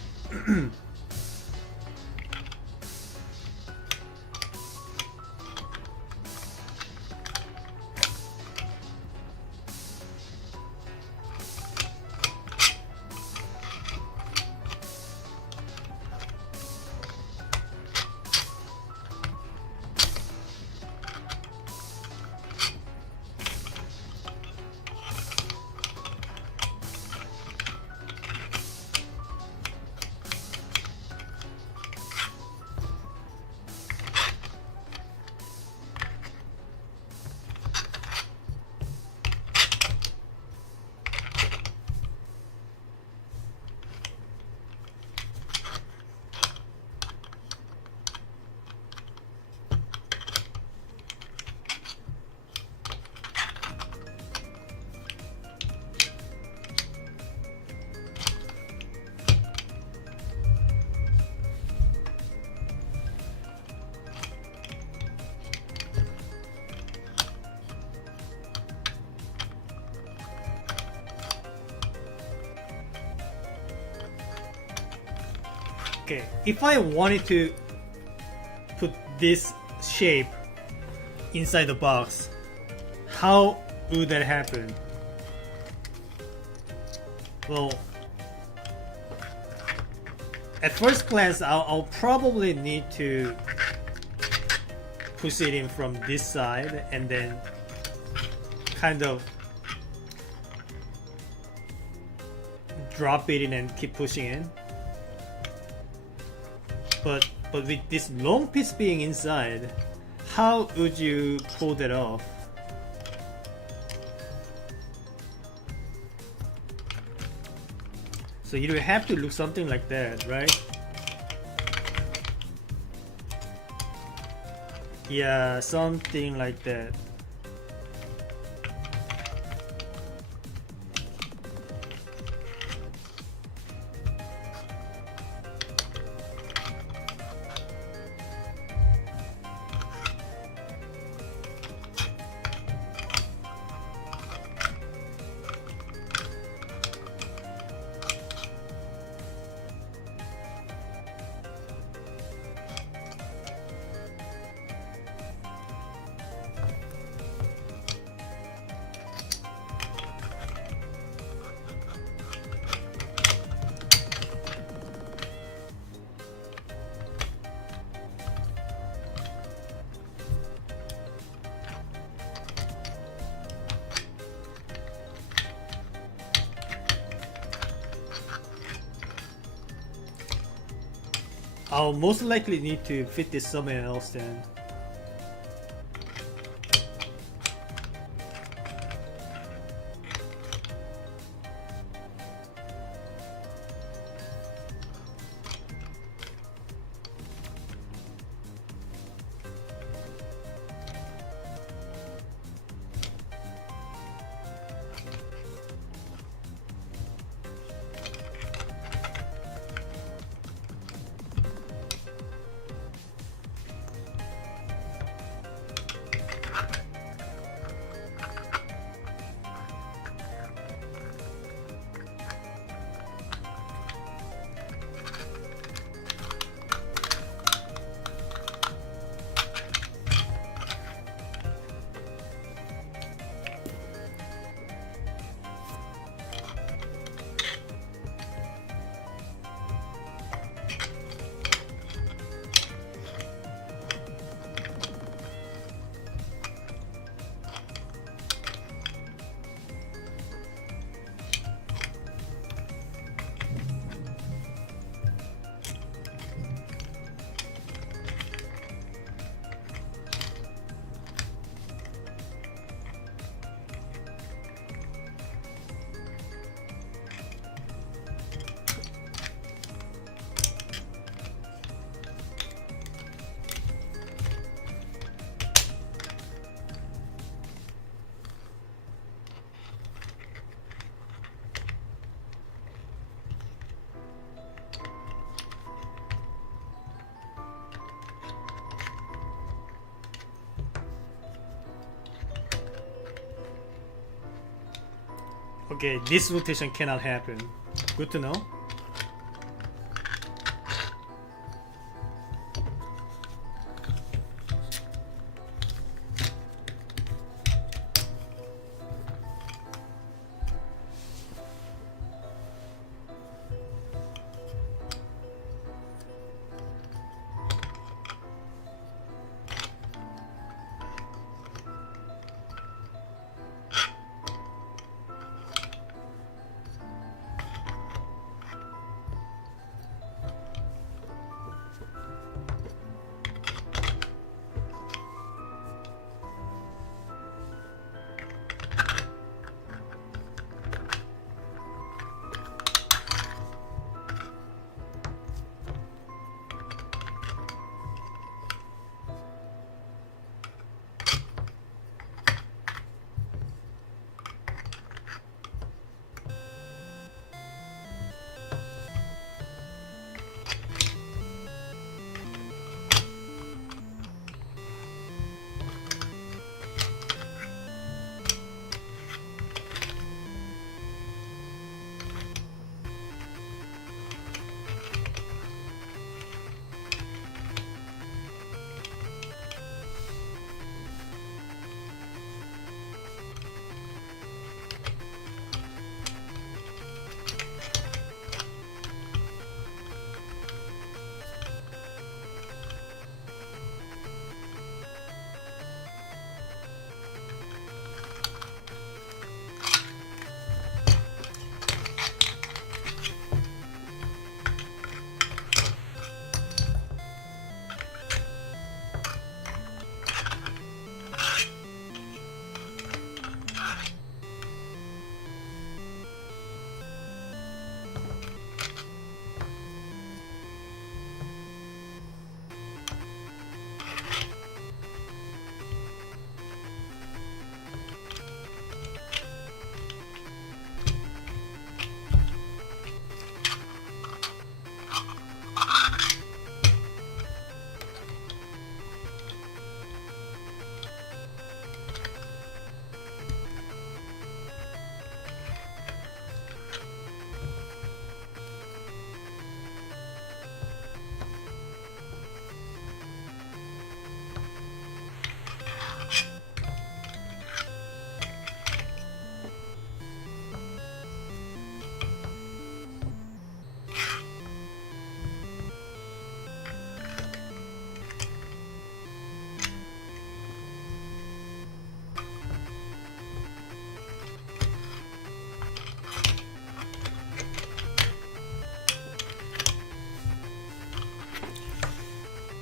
Okay, if I wanted to put this shape inside the box, how would that happen? Well, at first glance, I'll probably need to push it in from this side and then kind of drop it in and keep pushing in. But with this long piece being inside, how would you pull that off? So you have to look something like that, right? Yeah, something like that. I'll most likely need to fit this somewhere else then. Okay, this rotation cannot happen. Good to know.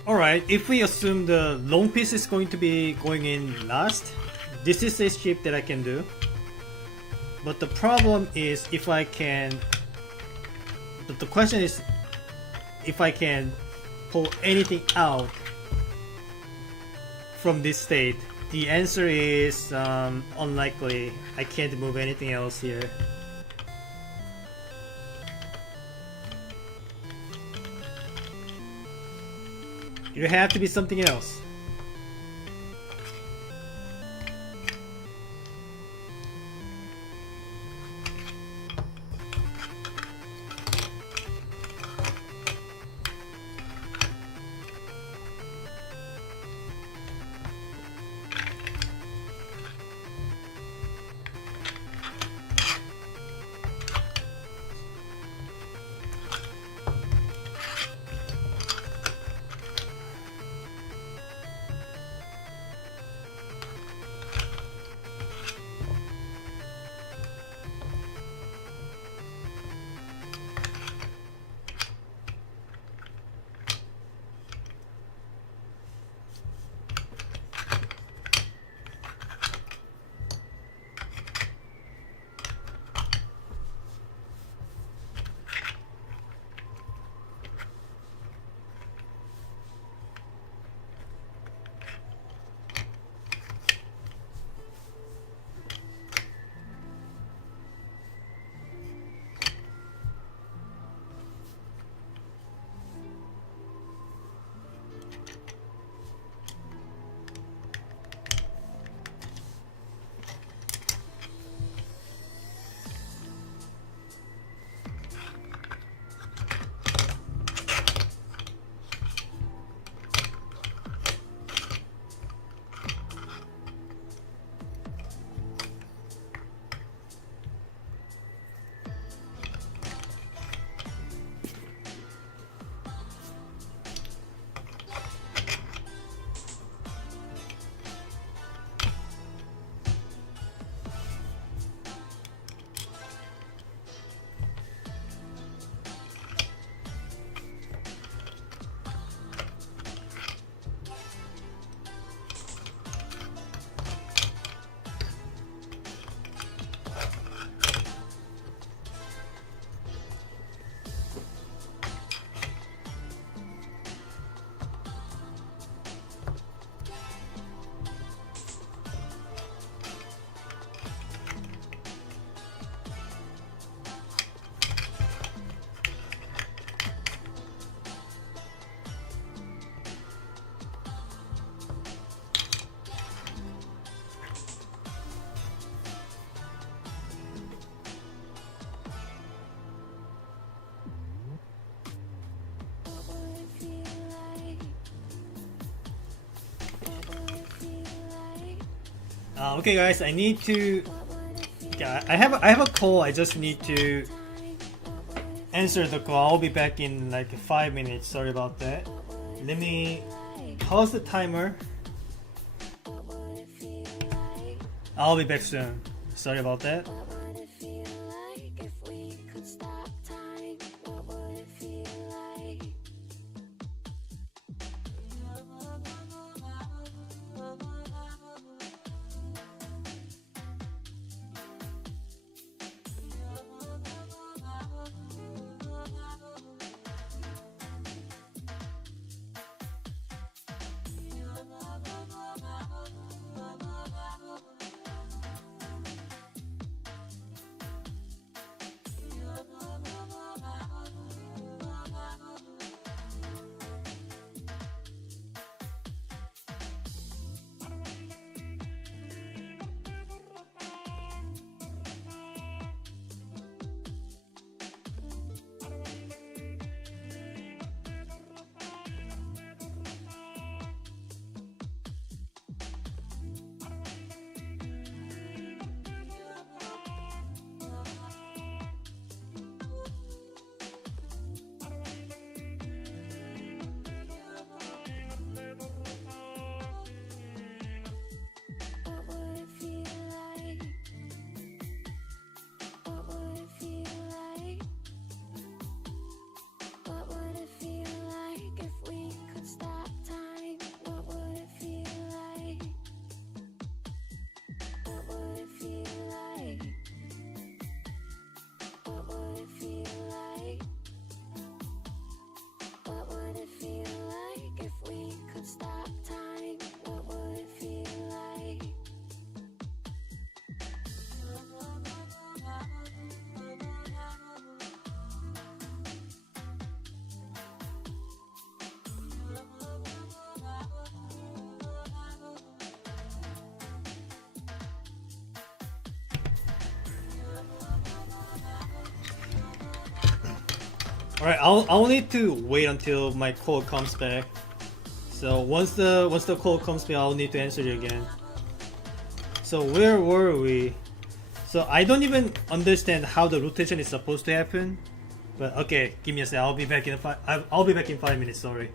Alright, if we assume the long piece is going to be going in last, this is a shape that I can do. But the problem is if I can... But the question is if I can pull anything out from this state. The answer is unlikely. I can't move anything else here. It would have to be something else. Okay, guys, I need to. Yeah, I have a call. I just need to answer the call. I'll be back in like 5 minutes. Sorry about that. Let me pause the timer. I'll be back soon. Sorry about that. Alright, I'll need to wait until my call comes back. So once the call comes back, I'll need to answer you again. So where were we? So I don't even understand how the rotation is supposed to happen. But okay, give me a sec. I'll be back in I'll be back in 5 minutes. Sorry.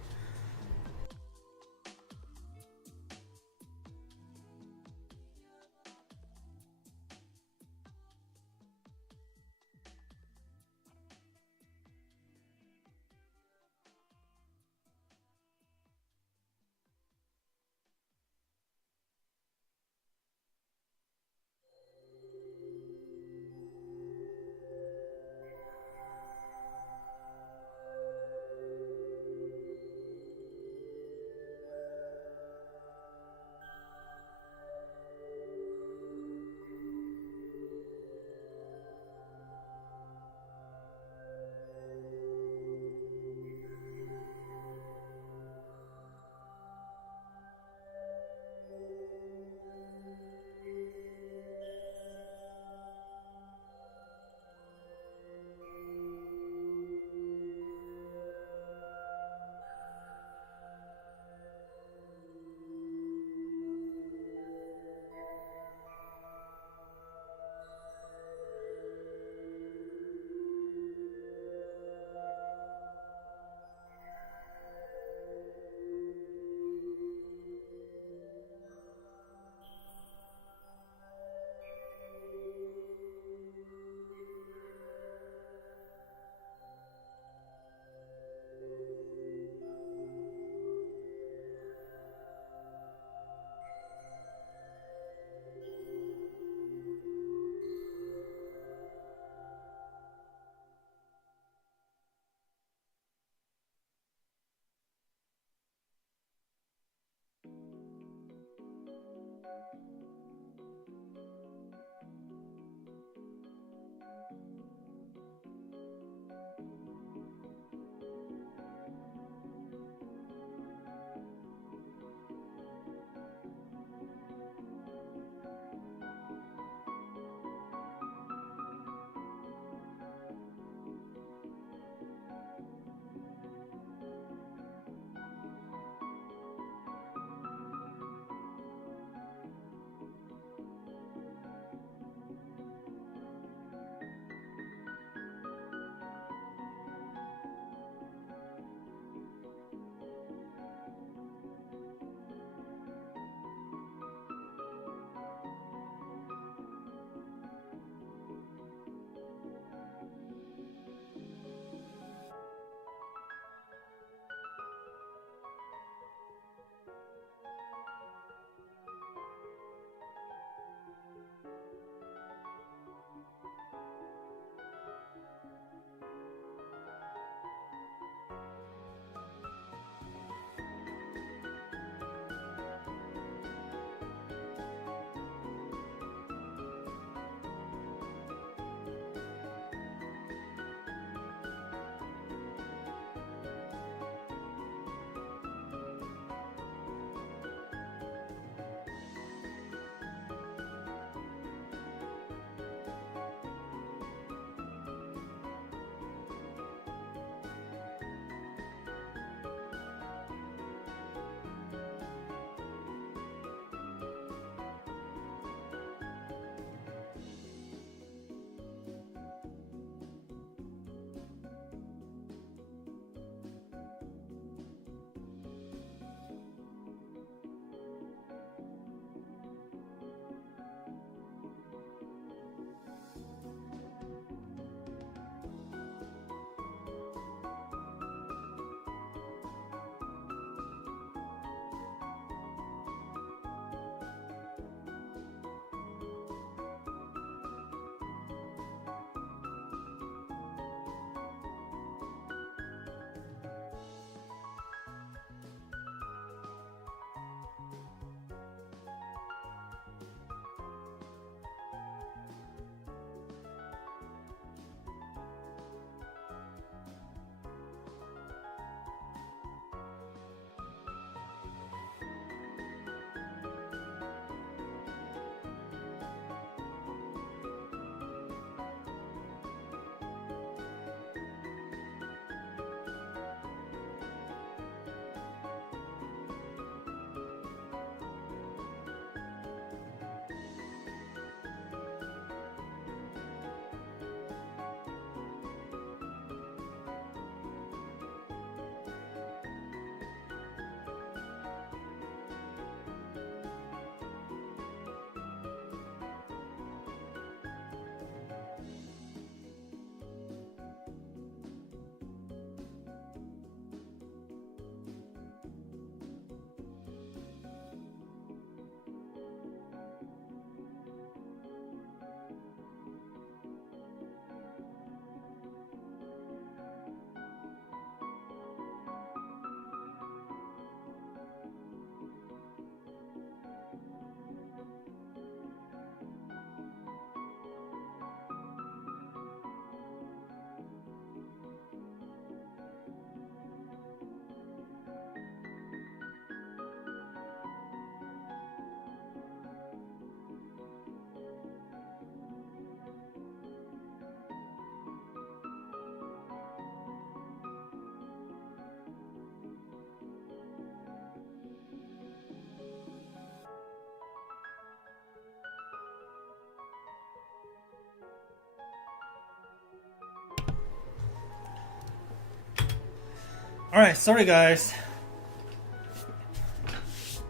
Alright, sorry guys.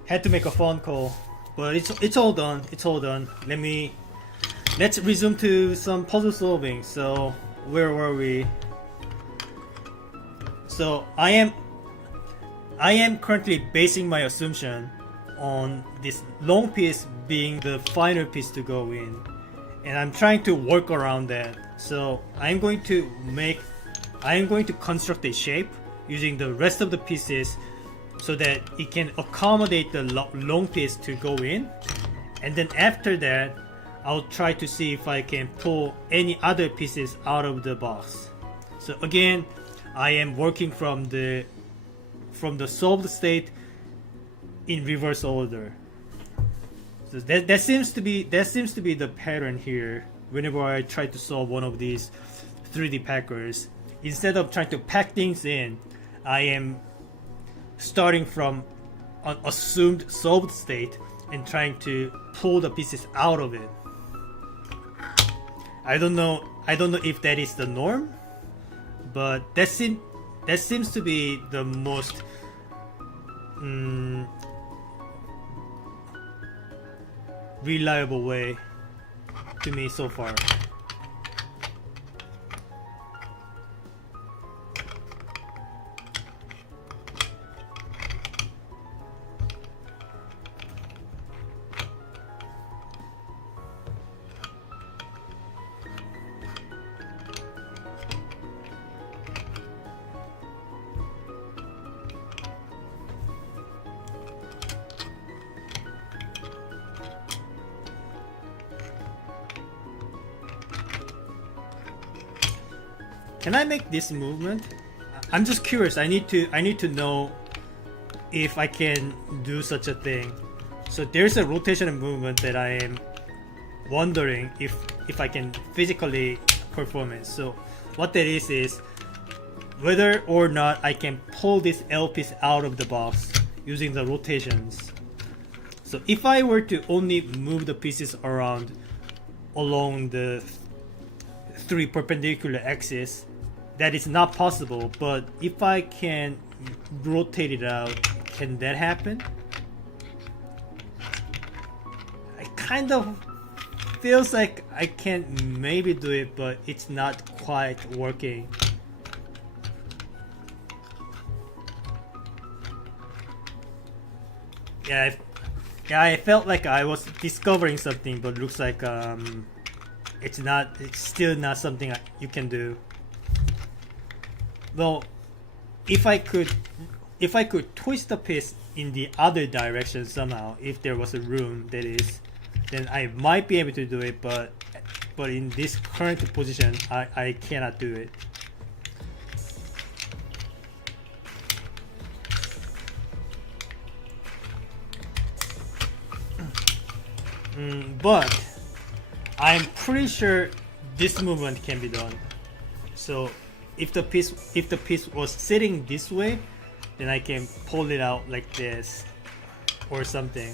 Had to make a phone call, but it's all done. It's all done. Let's resume to some puzzle solving. So where were we? So I am currently basing my assumption on this long piece being the final piece to go in, and I'm trying to work around that. So I'm going to construct a shape using the rest of the pieces so that it can accommodate the long piece to go in, and then after that I'll try to see if I can pull any other pieces out of the box. So again, I am working from the solved state in reverse order. So that seems to be the pattern here. Whenever I try to solve one of these 3D packers, instead of trying to pack things in, I am starting from an assumed solved state and trying to pull the pieces out of it. I don't know if that is the norm, but that seems to be the most reliable way to me so far. Can I make this movement? I'm just curious. I need to know if I can do such a thing. So there's a rotation movement that I am wondering if I can physically perform it. So what that is whether or not I can pull this L piece out of the box using the rotations. So if I were to only move the pieces around along the 3 perpendicular axes, that is not possible. But if I can rotate it out, can that happen? It kind of feels like I can maybe do it, but it's not quite working. Yeah, I felt like I was discovering something, but looks like it's still not something you can do. Though, if I could twist the piece in the other direction somehow, if there was a room, that is, then I might be able to do it. But in this current position, I cannot do it. But I'm pretty sure this movement can be done. So if the piece was sitting this way, then I can pull it out like this or something.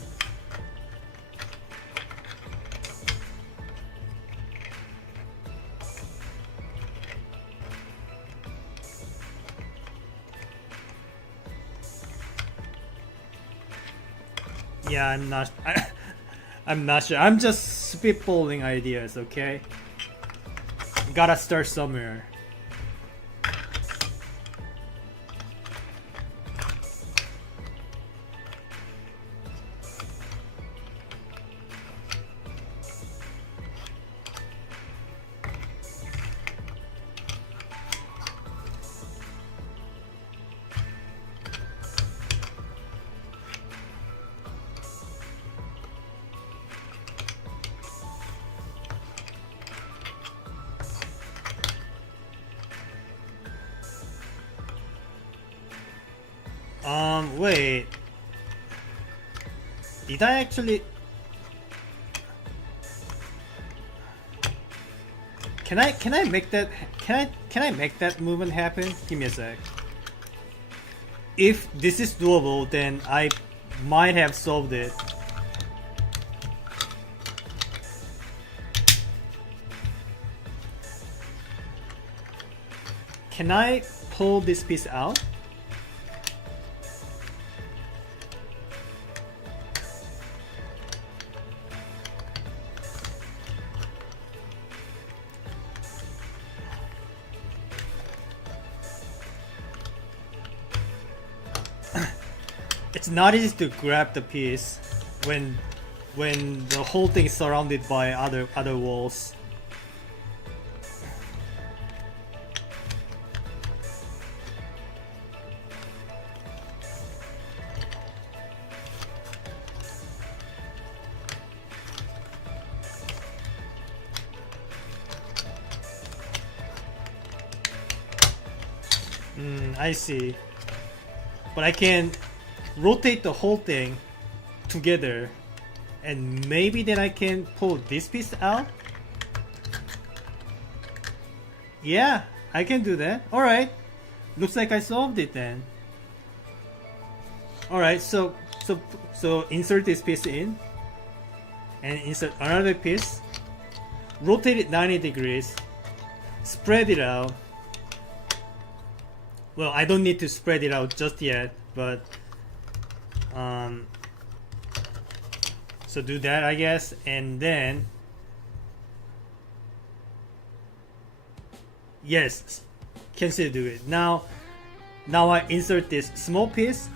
Yeah, I'm not sure. I'm just spitballing ideas, okay? Gotta start somewhere. Wait. Did I actually... Can I make that... Can I make that movement happen? Give me a sec. If this is doable, then I might have solved it. Can I pull this piece out? it's not easy to grab the piece when the whole thing is surrounded by other walls. I see. But I can rotate the whole thing together, and maybe then I can pull this piece out. Yeah, I can do that. Alright. Looks like I solved it then. Alright, so insert this piece in, and insert another piece, rotate it 90 degrees, spread it out. Well, I don't need to spread it out just yet, but so do that, I guess, and then yes, can still do it. Now I insert this small piece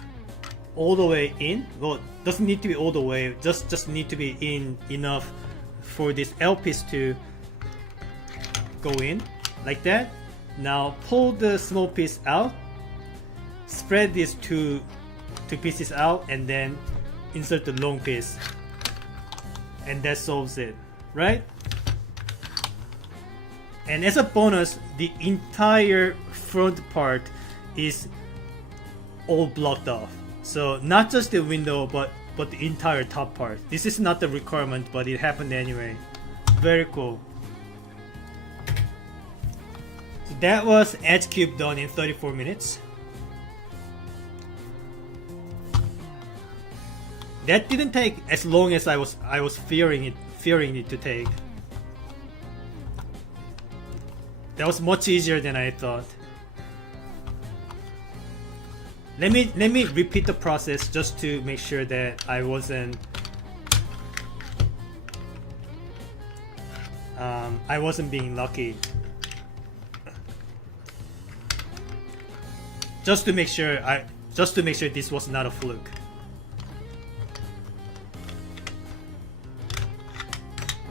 all the way in. Well, doesn't need to be all the way, just need to be in enough for this L piece to go in like that. Now pull the small piece out, spread these two pieces out, and then insert the long piece, and that solves it, right? And as a bonus, the entire front part is all blocked off. So not just the window, but the entire top part. This is not the requirement, but it happened anyway. Very cool. So that was Edge Cube done in 34 minutes. That didn't take as long as I was fearing it to take. That was much easier than I thought. Let me repeat the process just to make sure that I wasn't being lucky. Just to make sure this was not a fluke.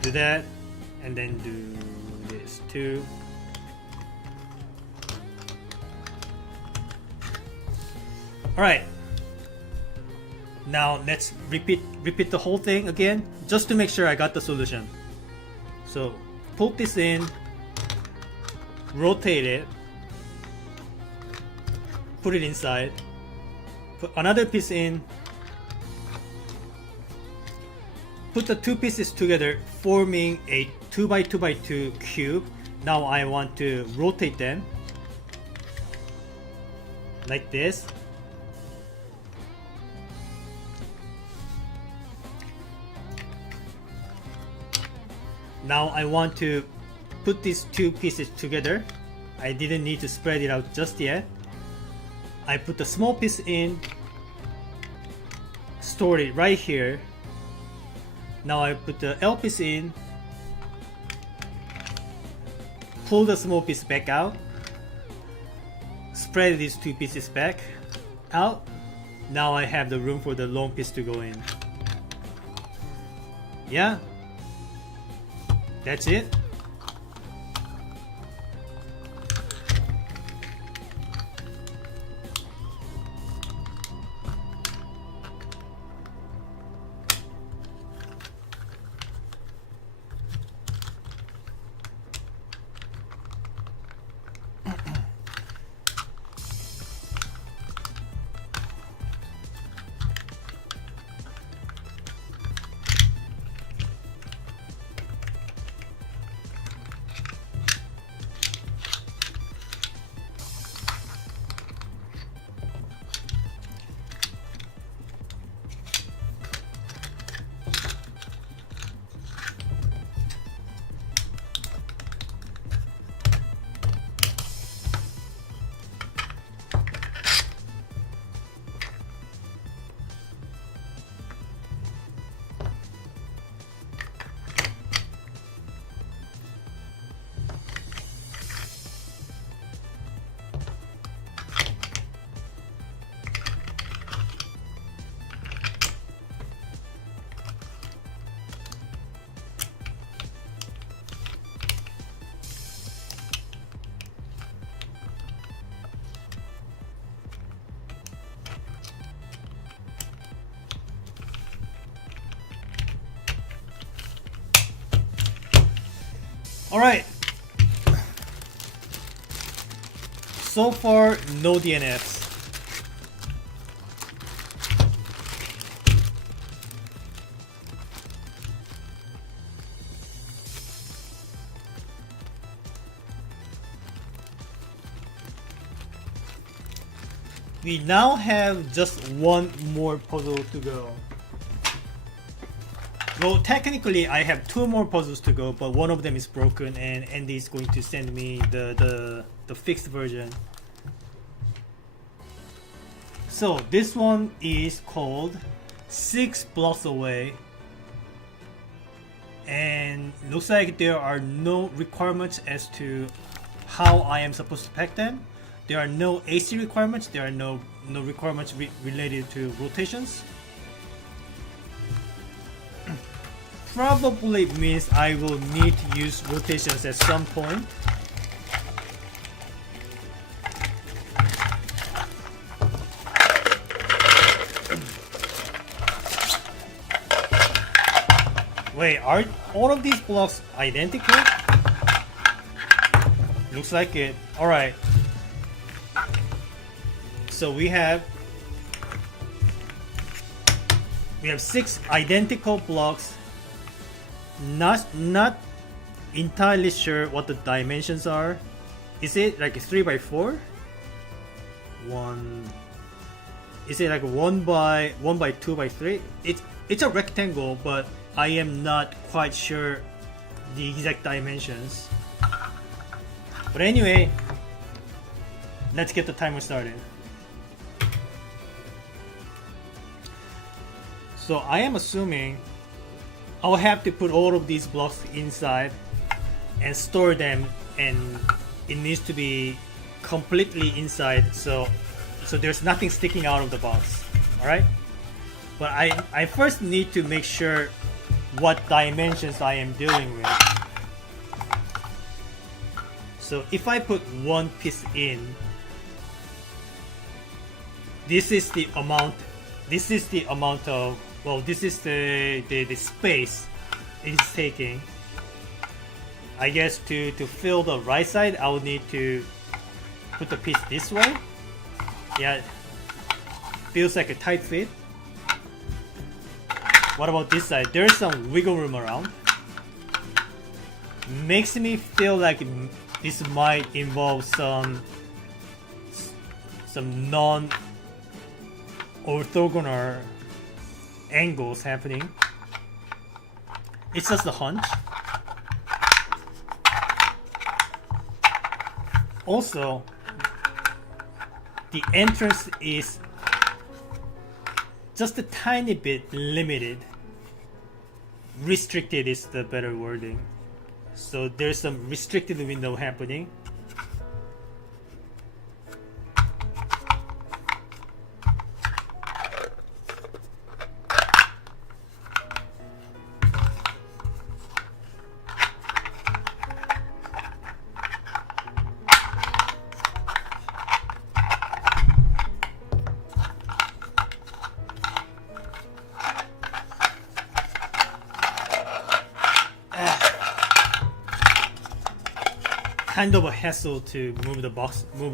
Do that, and then do this too. Alright. Now let's repeat the whole thing again, just to make sure I got the solution. So put this in, rotate it, put it inside, put another piece in, put the two pieces together, forming a 2x2x2 cube. Now I want to rotate them like this. Now I want to put these two pieces together. I didn't need to spread it out just yet. I put the small piece in, store it right here. Now I put the L piece in, pull the small piece back out, spread these two pieces back out. Now I have the room for the long piece to go in. Yeah, that's it. Alright. So far, no DNFs. We now have just one more puzzle to go. Well, technically I have two more puzzles to go, but one of them is broken and Andy is going to send me the fixed version. So this one is called 6 Blocks Away, and looks like there are no requirements as to how I am supposed to pack them. There are no AC requirements, there are no requirements related to rotations. Probably means I will need to use rotations at some point. Wait, are all of these blocks identical? Looks like it. Alright. So we have 6 identical blocks. Not entirely sure what the dimensions are. Is it like 3x4? Is it like 1 by 2 by 3? It's a rectangle, but I am not quite sure the exact dimensions. But anyway, let's get the timer started. So I am assuming I'll have to put all of these blocks inside and store them, and it needs to be completely inside, so there's nothing sticking out of the box. Alright? But I first need to make sure what dimensions I am dealing with. So if I put one piece in, this is the amount of, well, this is the space it is taking. I guess to fill the right side, I would need to put the piece this way. Yeah, feels like a tight fit. What about this side? There's some wiggle room around. Makes me feel like this might involve some non-orthogonal angles happening. It's just a hunch. Also, the entrance is just a tiny bit limited. Restricted is the better wording. So there's some restricted window happening. Kind of a hassle to move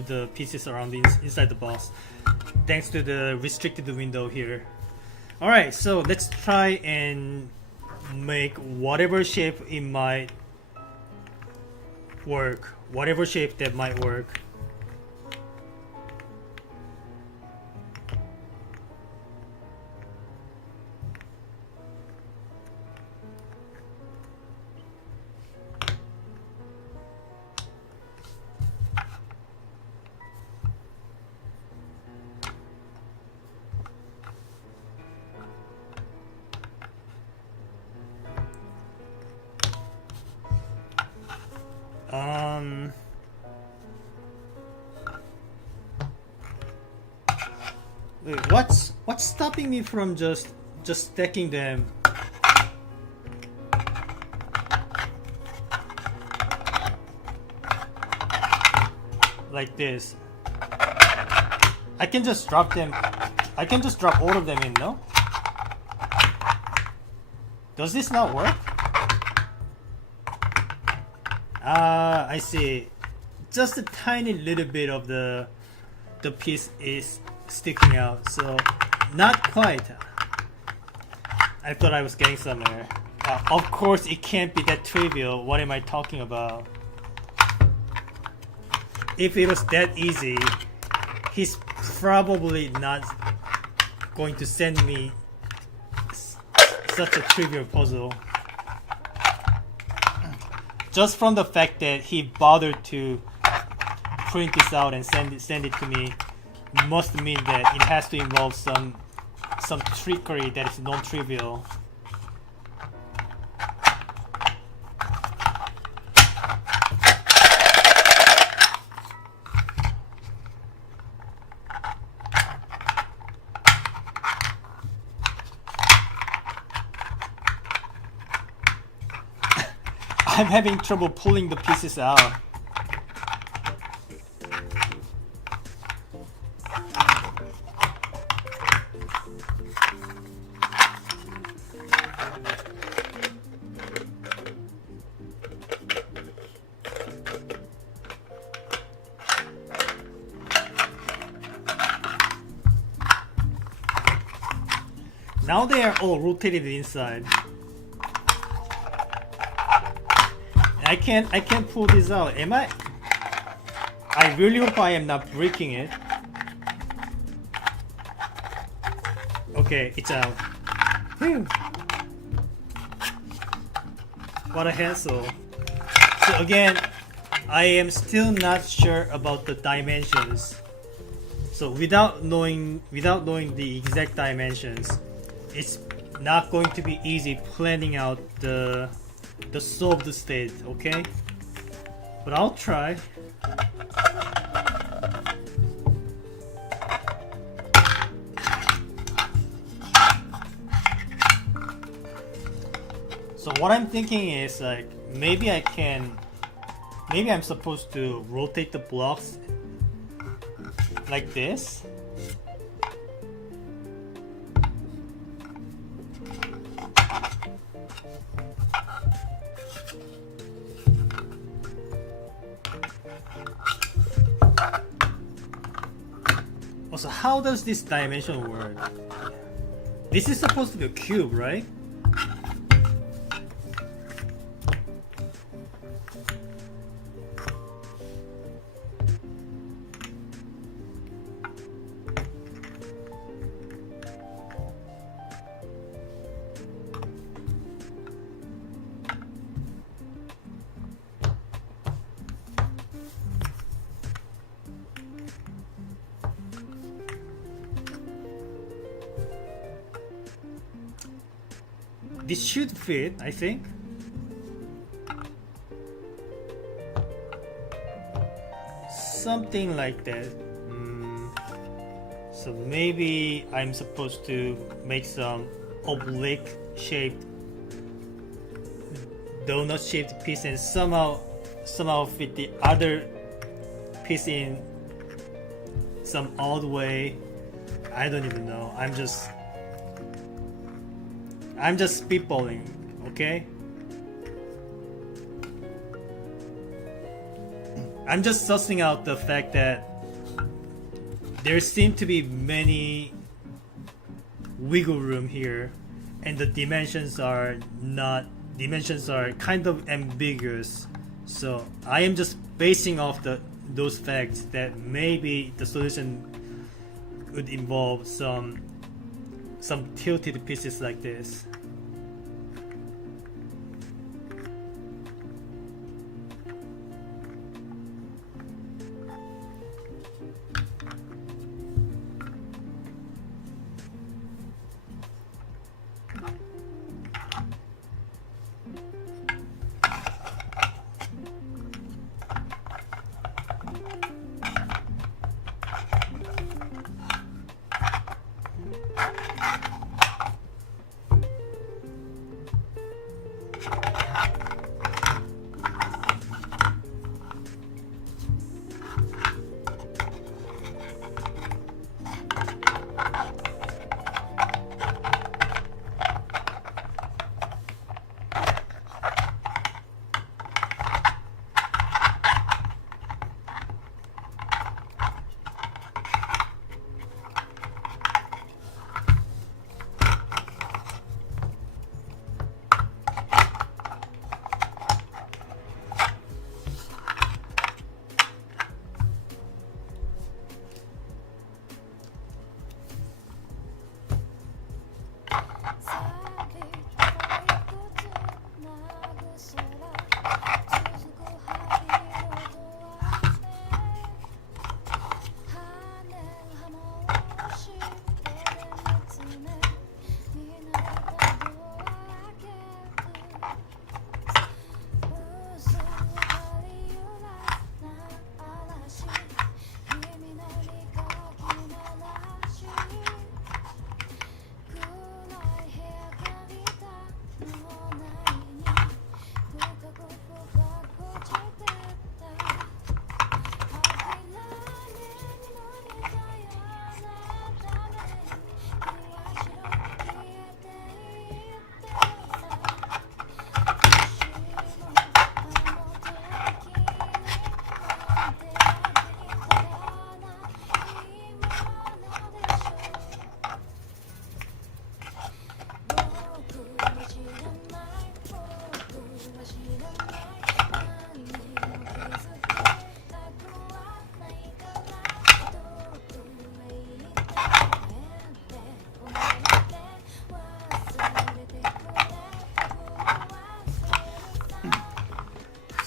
the pieces around inside the box, thanks to the restricted window here. Alright, so let's try and make whatever shape it might work. Whatever shape that might work. Wait, what's stopping me from just stacking them like this? I can just drop them. I can just drop all of them in, no? Does this not work? I see. Just a tiny little bit of the piece is sticking out, so not quite. I thought I was getting somewhere. Of course, it can't be that trivial. What am I talking about? If it was that easy, he's probably not going to send me such a trivial puzzle. Just from the fact that he bothered to print this out and send it to me must mean that it has to involve some trickery that is non-trivial. I'm having trouble pulling the pieces out. Now they are all rotated inside. I can't pull this out. Am I? I really hope I am not breaking it. Okay, it's out. Whew. What a hassle. So again, I am still not sure about the dimensions. So without knowing the exact dimensions, it's not going to be easy planning out the solved state, okay? But I'll try. So what I'm thinking is like maybe I'm supposed to rotate the blocks like this. Also, how does this dimension work? This is supposed to be a cube, right? This should fit, I think. Something like that. So maybe I'm supposed to make some oblique shaped, donut shaped piece and somehow fit the other piece in some odd way. I don't even know. I'm just spitballing, okay? I'm just sussing out the fact that there seem to be many wiggle room here, and the dimensions are kind of ambiguous. So I am just basing off those facts that maybe the solution would involve some tilted pieces like this.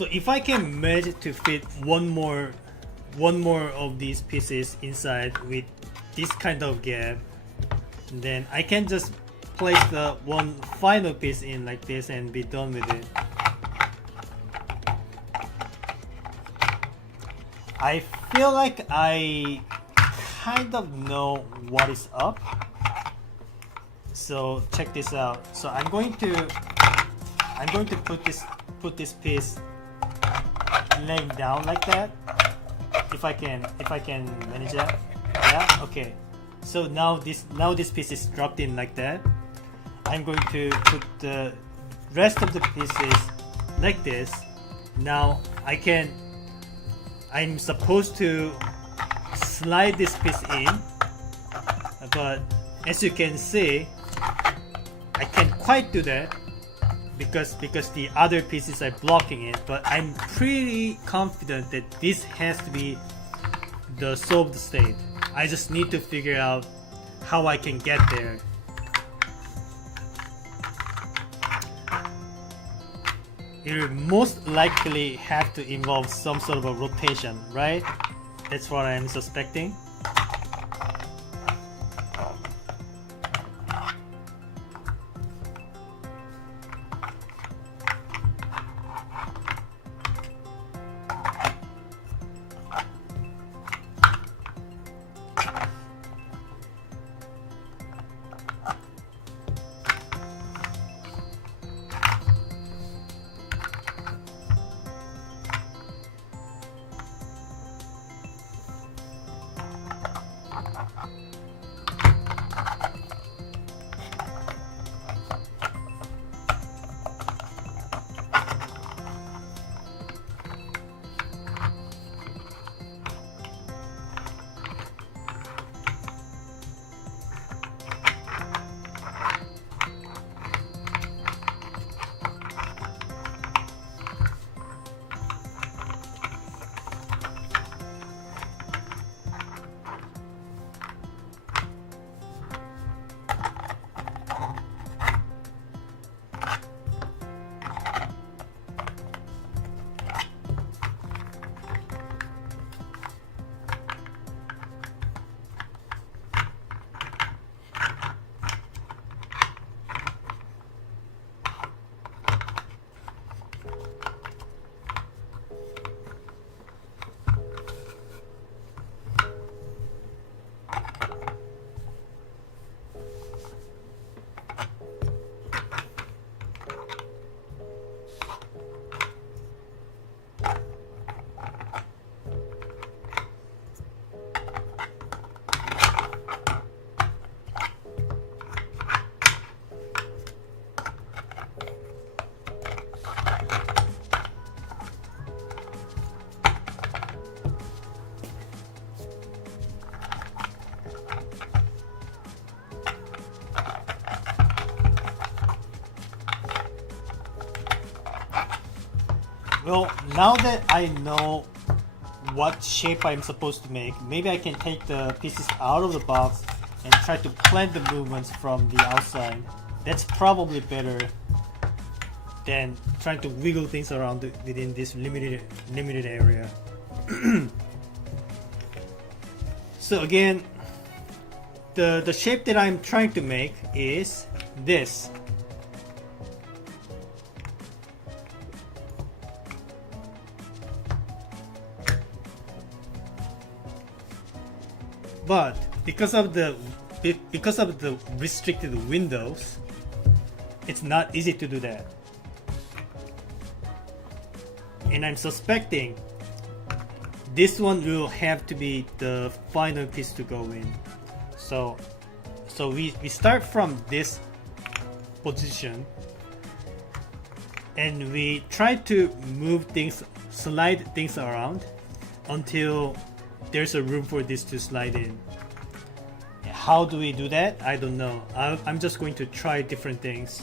So if I can manage to fit one more of these pieces inside with this kind of gap, then I can just place the one final piece in like this and be done with it. I feel like I kind of know what is up. So check this out. So I'm going to put this piece laying down like that. If I can manage that. Yeah, okay. So now this piece is dropped in like that. I'm going to put the rest of the pieces like this. Now I'm supposed to slide this piece in, but as you can see, I can't quite do that because the other pieces are blocking it. But I'm pretty confident that this has to be the solved state. I just need to figure out how I can get there. It will most likely have to involve some sort of a rotation, right? That's what I'm suspecting. Well, now that I know what shape I'm supposed to make, maybe I can take the pieces out of the box and try to plan the movements from the outside. That's probably better than trying to wiggle things around within this limited area. So again, the shape that I'm trying to make is this. But because of the restricted windows, it's not easy to do that. And I'm suspecting this one will have to be the final piece to go in. So we start from this position and we try to move things, slide things around until there's a room for this to slide in. How do we do that? I don't know. I'm just going to try different things.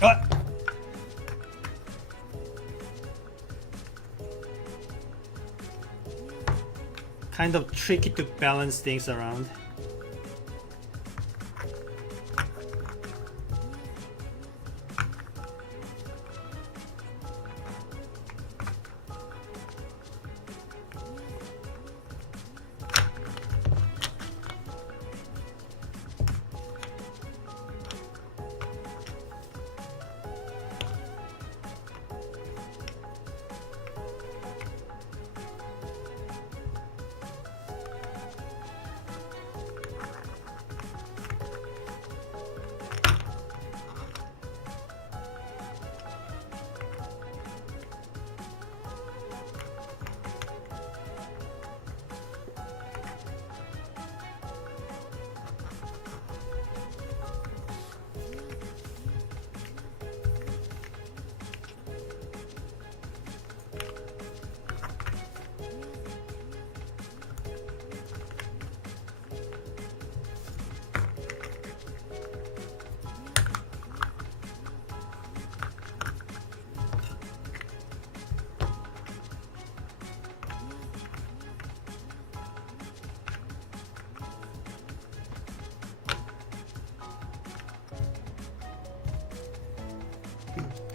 Ah! Kind of tricky to balance things around.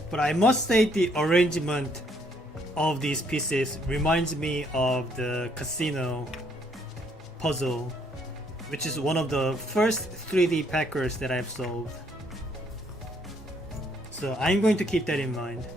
But I must say the arrangement of these pieces reminds me of the casino puzzle, which is one of the first 3D packers that I've solved. So I'm going to keep that in mind.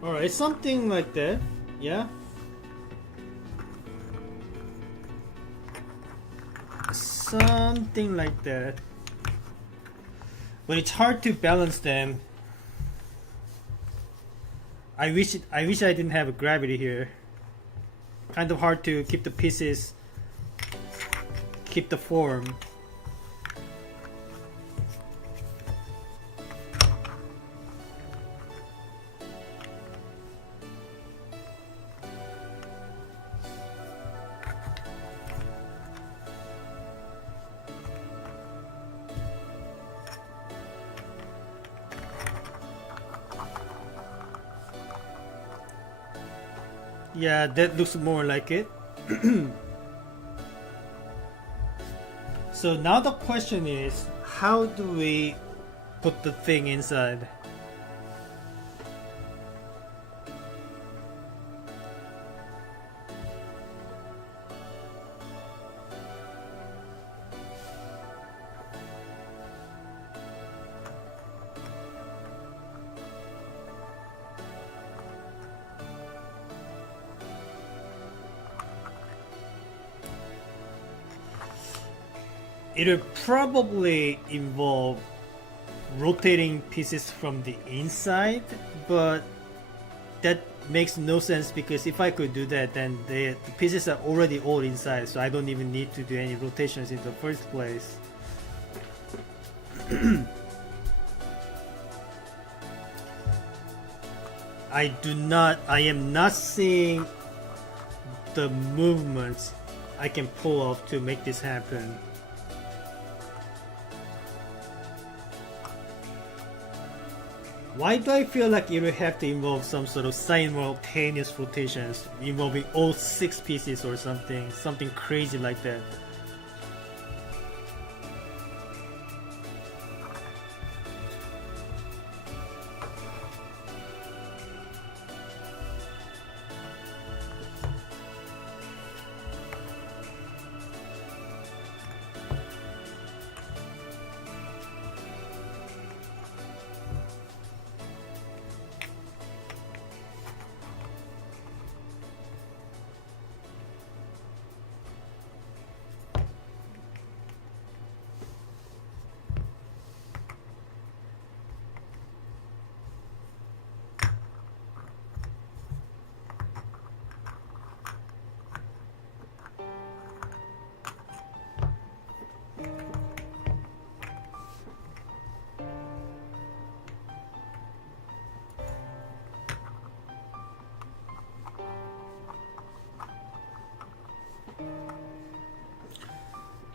Alright, something like that. Yeah. Something like that. When it's hard to balance them, I wish I didn't have a gravity here. Kind of hard to keep the pieces, keep the form. Yeah, that looks more like it. So now the question is, how do we put the thing inside? It'll probably involve rotating pieces from the inside, but that makes no sense because if I could do that, then the pieces are already all inside, so I don't even need to do any rotations in the first place. I am not seeing the movements I can pull off to make this happen. Why do I feel like it will have to involve some sort of simultaneous rotations involving all 6 pieces or something crazy like that?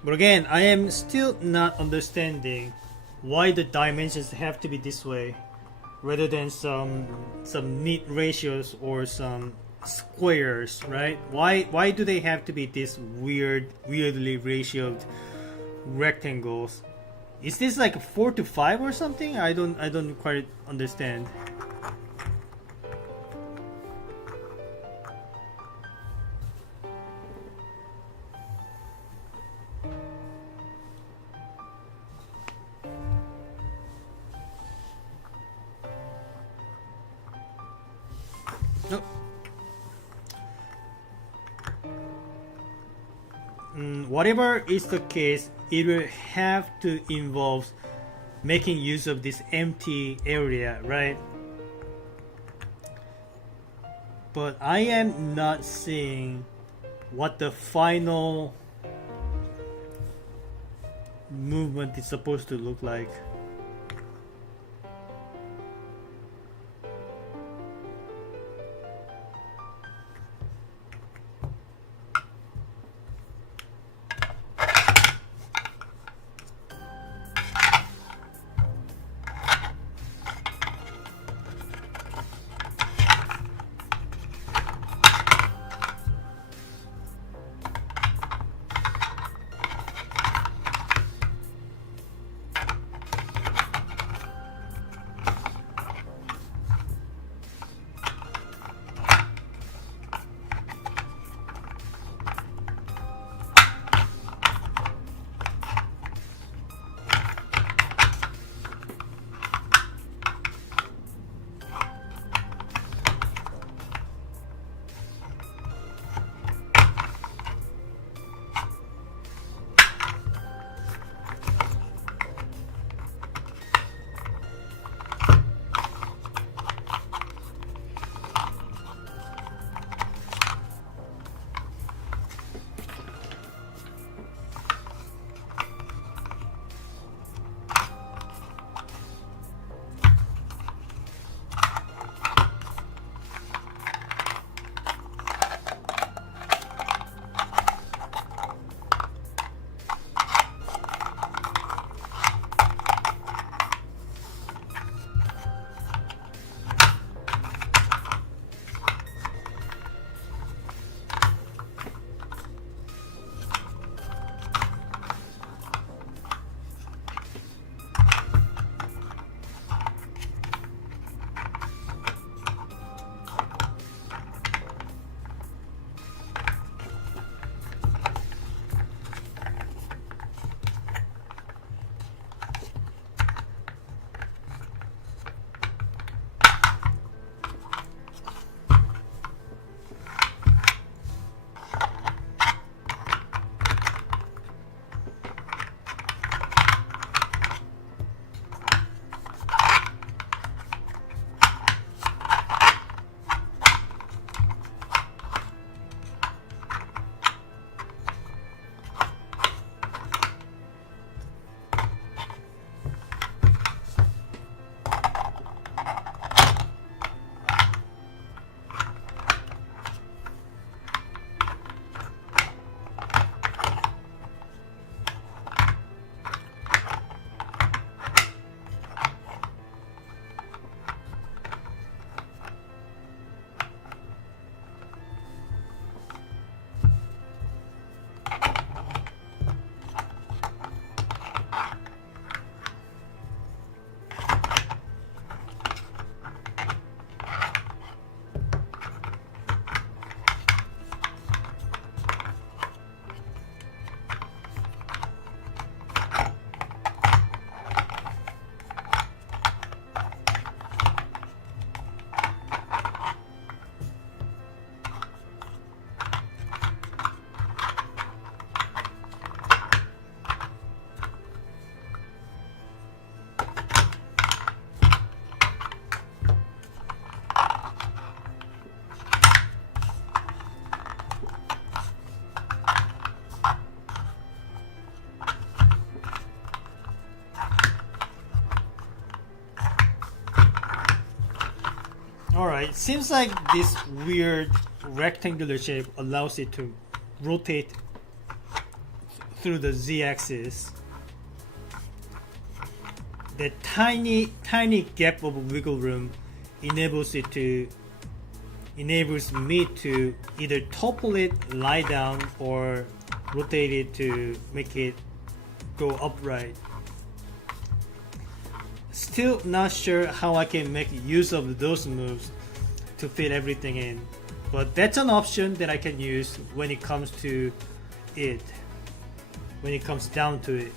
But again, I am still not understanding why the dimensions have to be this way rather than some neat ratios or some squares, right? Why do they have to be this weirdly ratioed rectangles? Is this like a 4 to 5 or something? I don't quite understand. Whatever is the case, it will have to involve making use of this empty area, right? But I am not seeing what the final movement is supposed to look like. Alright, seems like this weird rectangular shape allows it to rotate through the z-axis. The tiny gap of wiggle room enables me to either topple it, lie down, or rotate it to make it go upright. Still not sure how I can make use of those moves to fit everything in, but that's an option that I can use when it comes to it, when it comes down to it.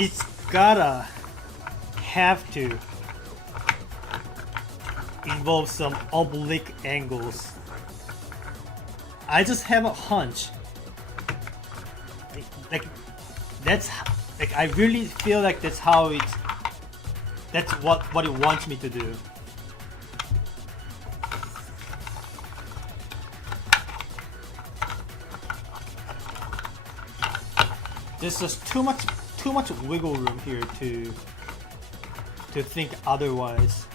It's gotta have to involve some oblique angles. I just have a hunch. Like that's like I really feel like that's how it's That's what it wants me to do. There's just too much wiggle room here to think otherwise.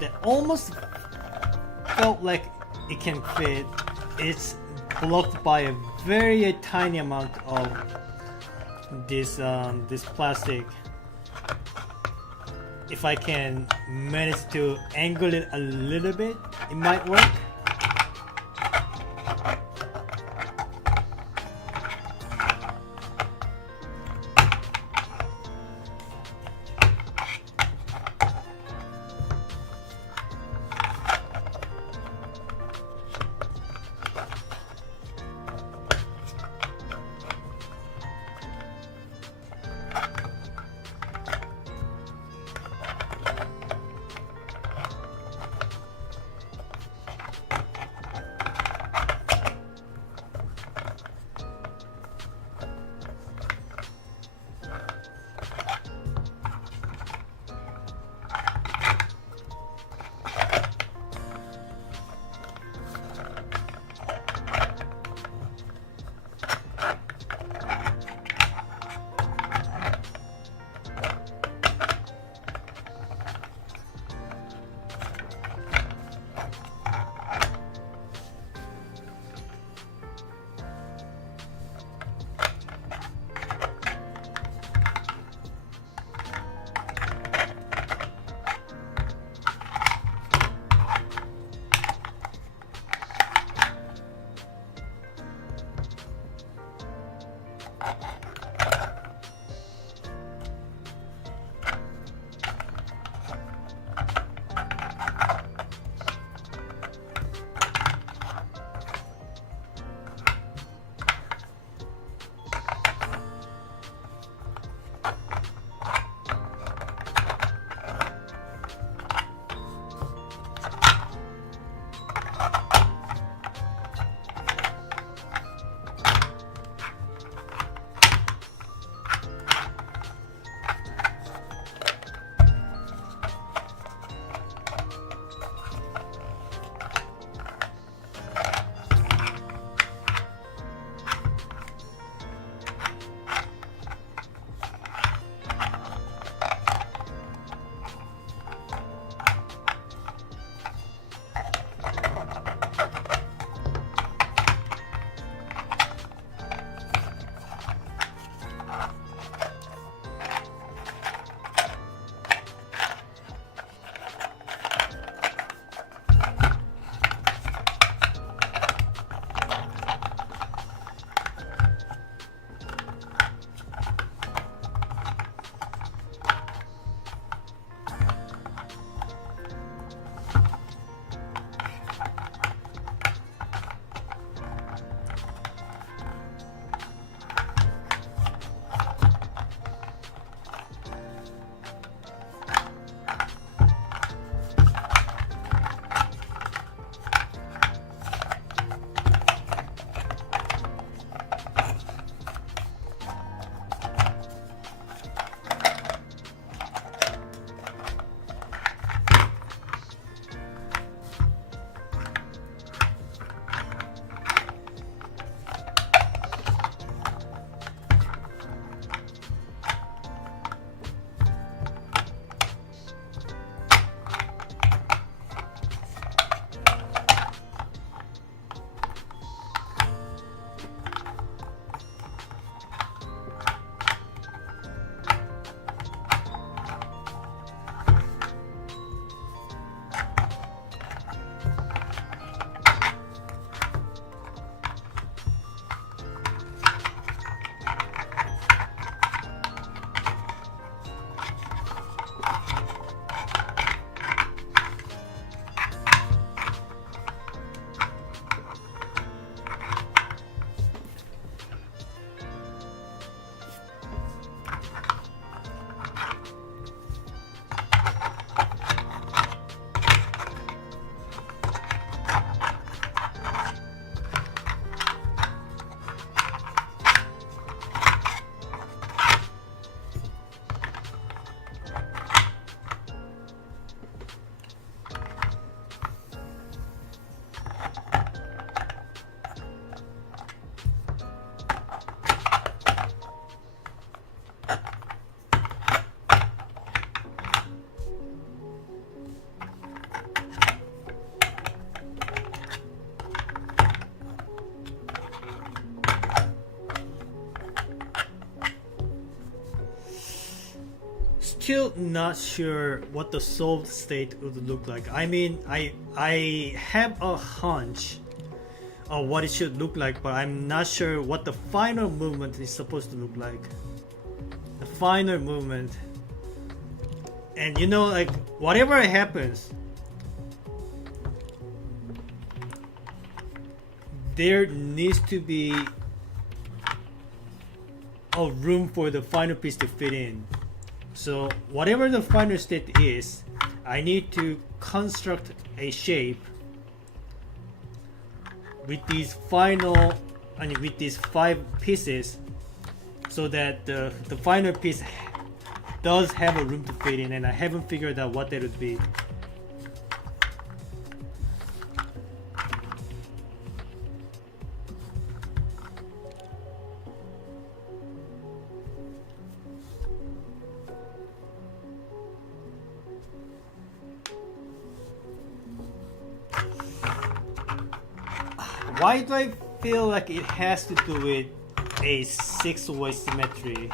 That almost felt like it can fit. It's blocked by a very tiny amount of this plastic. If I can manage to angle it a little bit, it might work. still not sure what the solved state would look like. I mean, I have a hunch of what it should look like, but I'm not sure what the final movement is supposed to look like. The final movement. And you know, like, whatever happens, there needs to be a room for the final piece to fit in. So whatever the final state is, I need to construct a shape with these with these 5 pieces, so that the final piece does have a room to fit in, and I haven't figured out what that would be. Why do I feel like it has to do with a 6-way symmetry?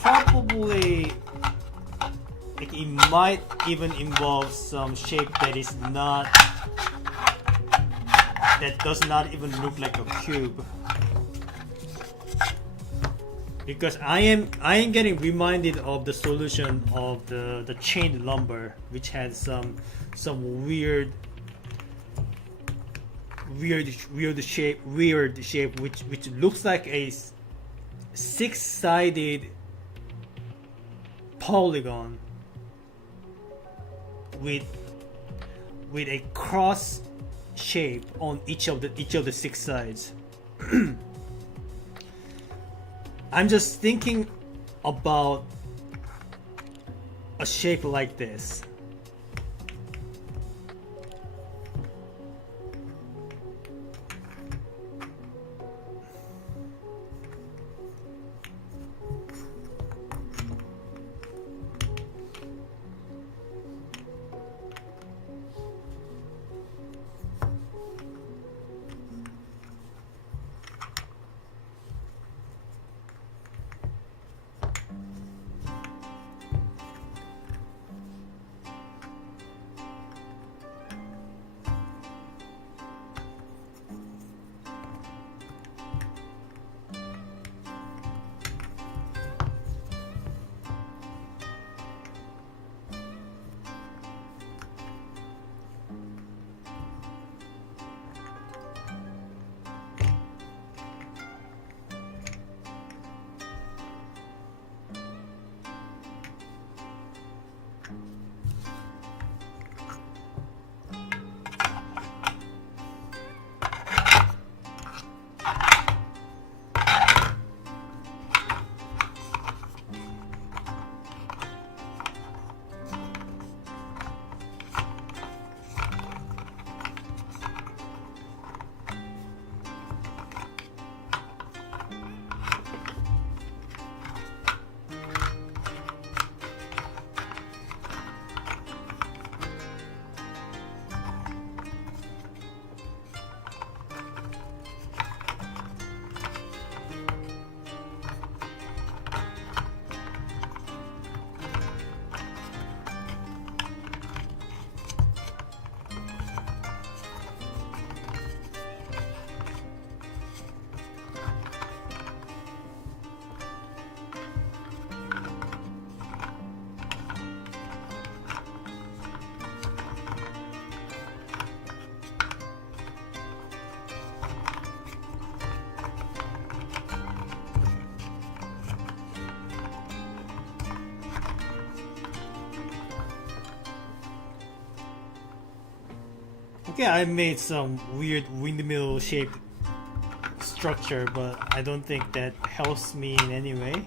Probably like it might even involve some shape that is not, that does not even look like a cube. Because I am getting reminded of the solution of the chained lumber, which had some weird shape, which looks like a 6-sided polygon with a cross shape on each of the 6 sides. I'm just thinking about a shape like this. Okay, I made some weird windmill shaped structure, but I don't think that helps me in any way.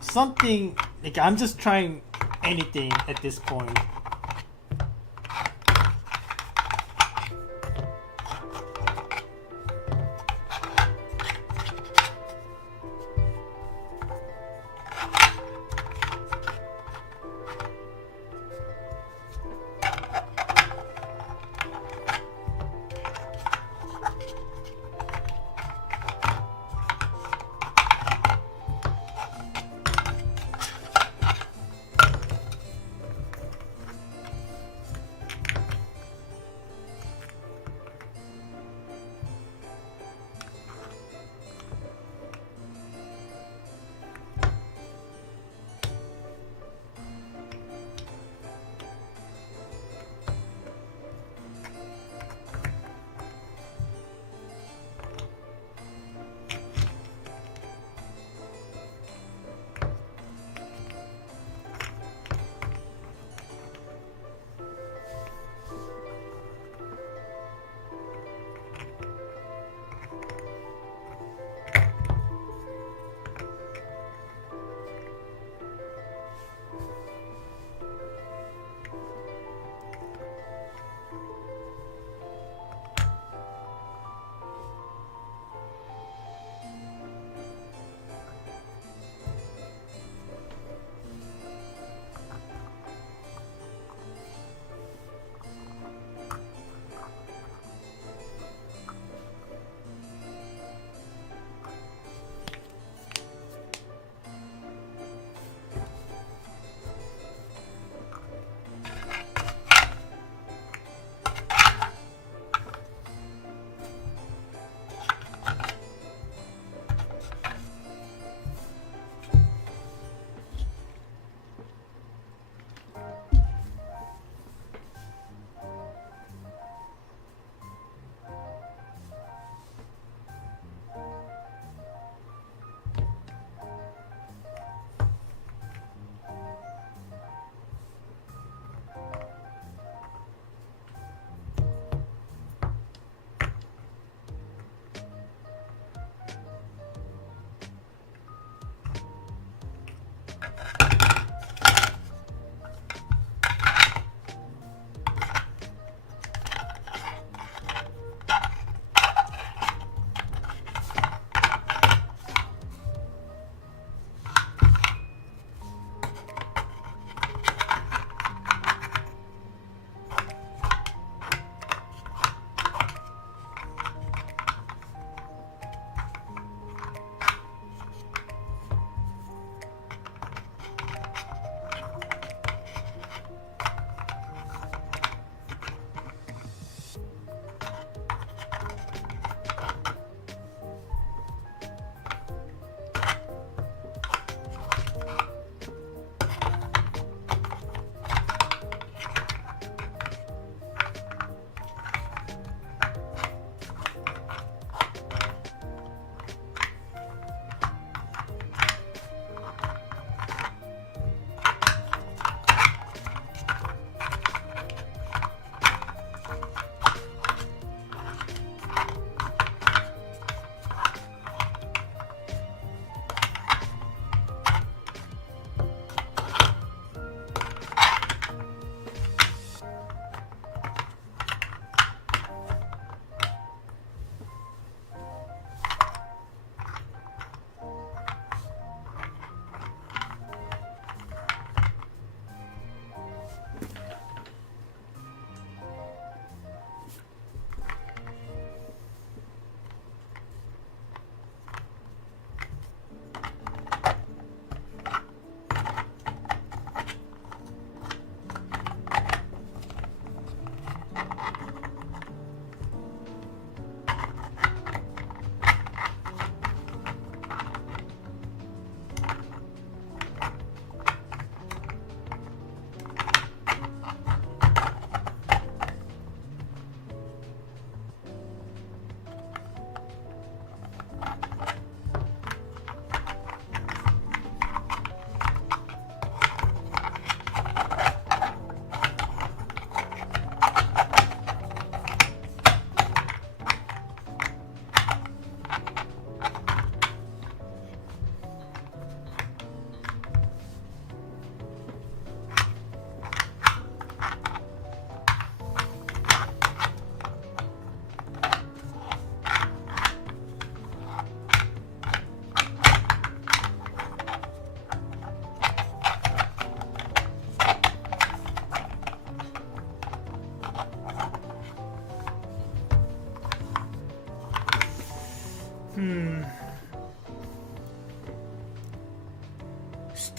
Something like, I'm just trying anything at this point.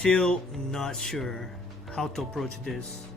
still not sure how to approach this.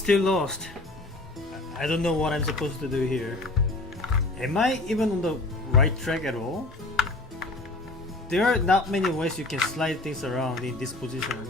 still lost. I don't know what I'm supposed to do here. Am I even on the right track at all? There are not many ways you can slide things around in this position.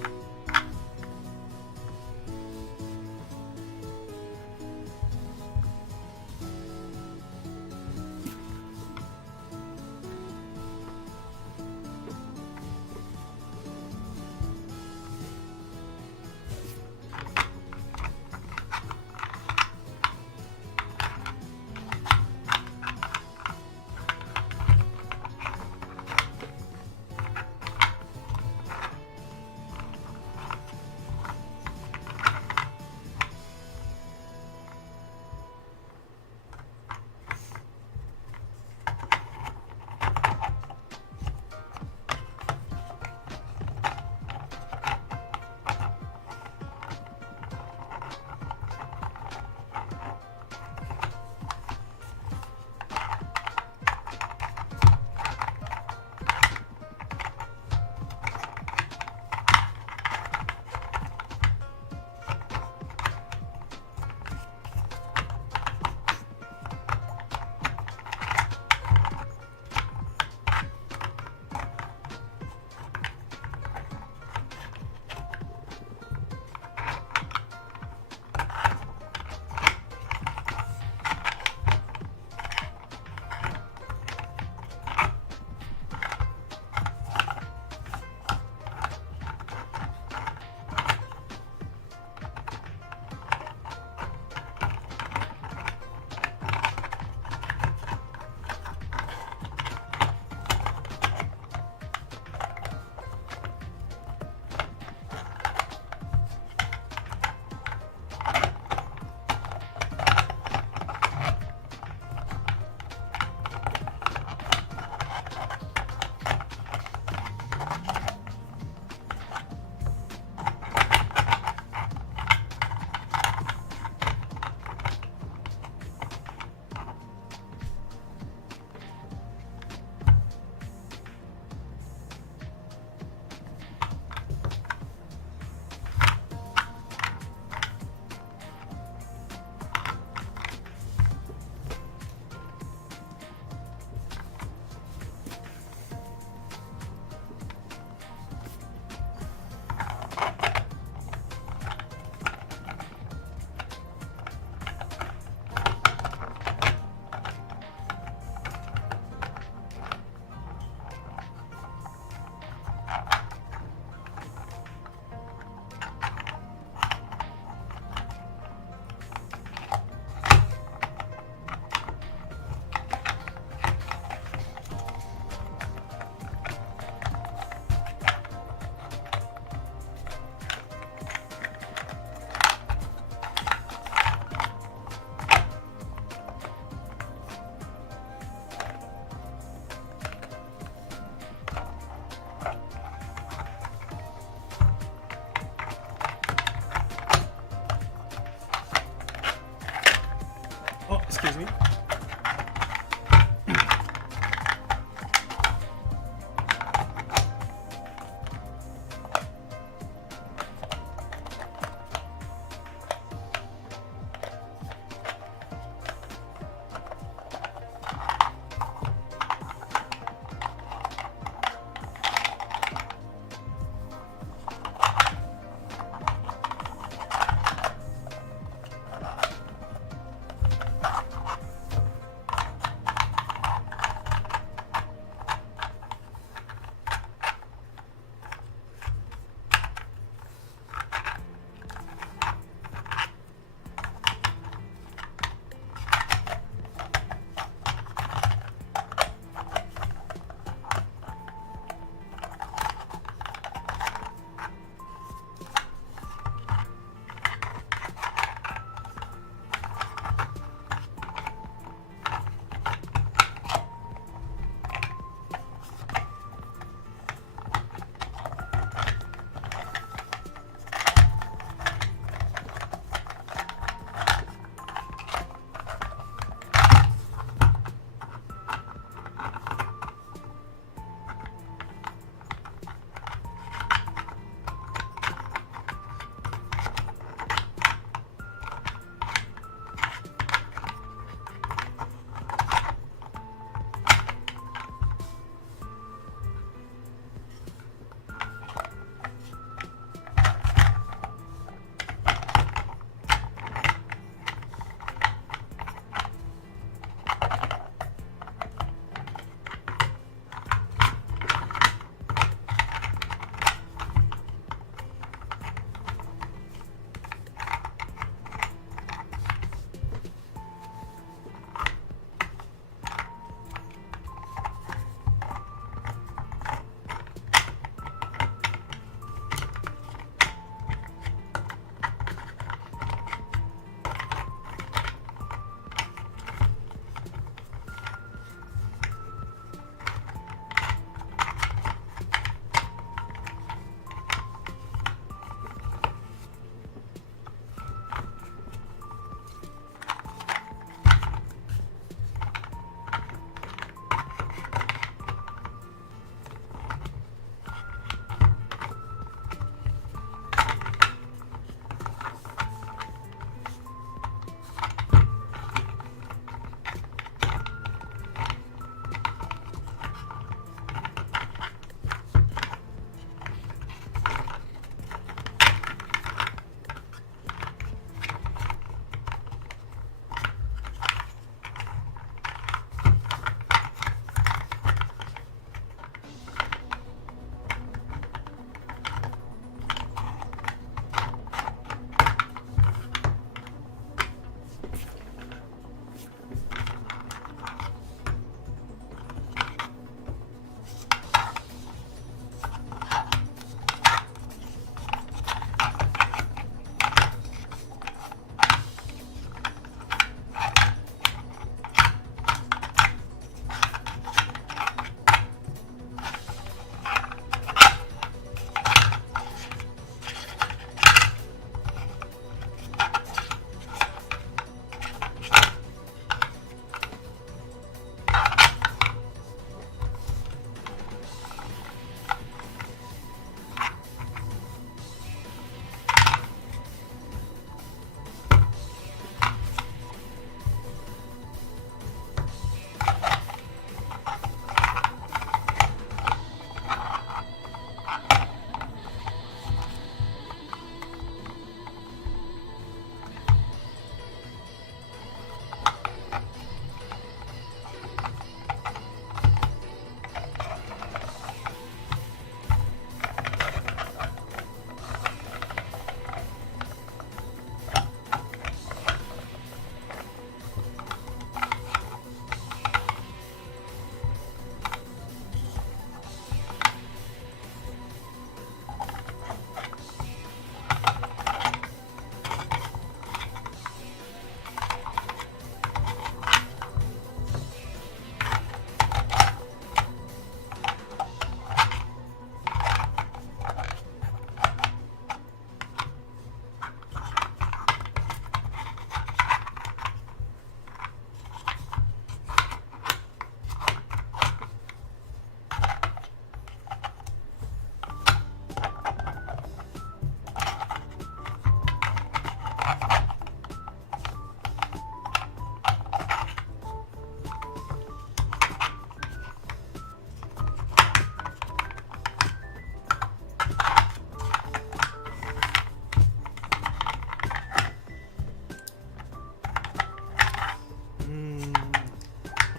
Excuse me.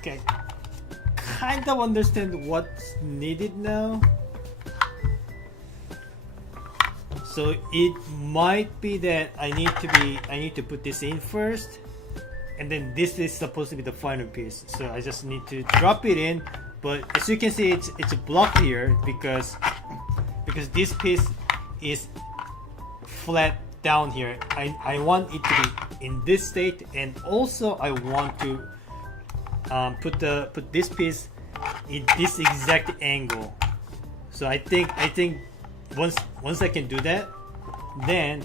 Okay, kind of understand what's needed now. So it might be that I need to put this in first, and then this is supposed to be the final piece. So I just need to drop it in. But as you can see, it's blocked here because this piece is flat down here. I want it to be in this state, and also I want to put this piece in this exact angle. So I think once I can do that, then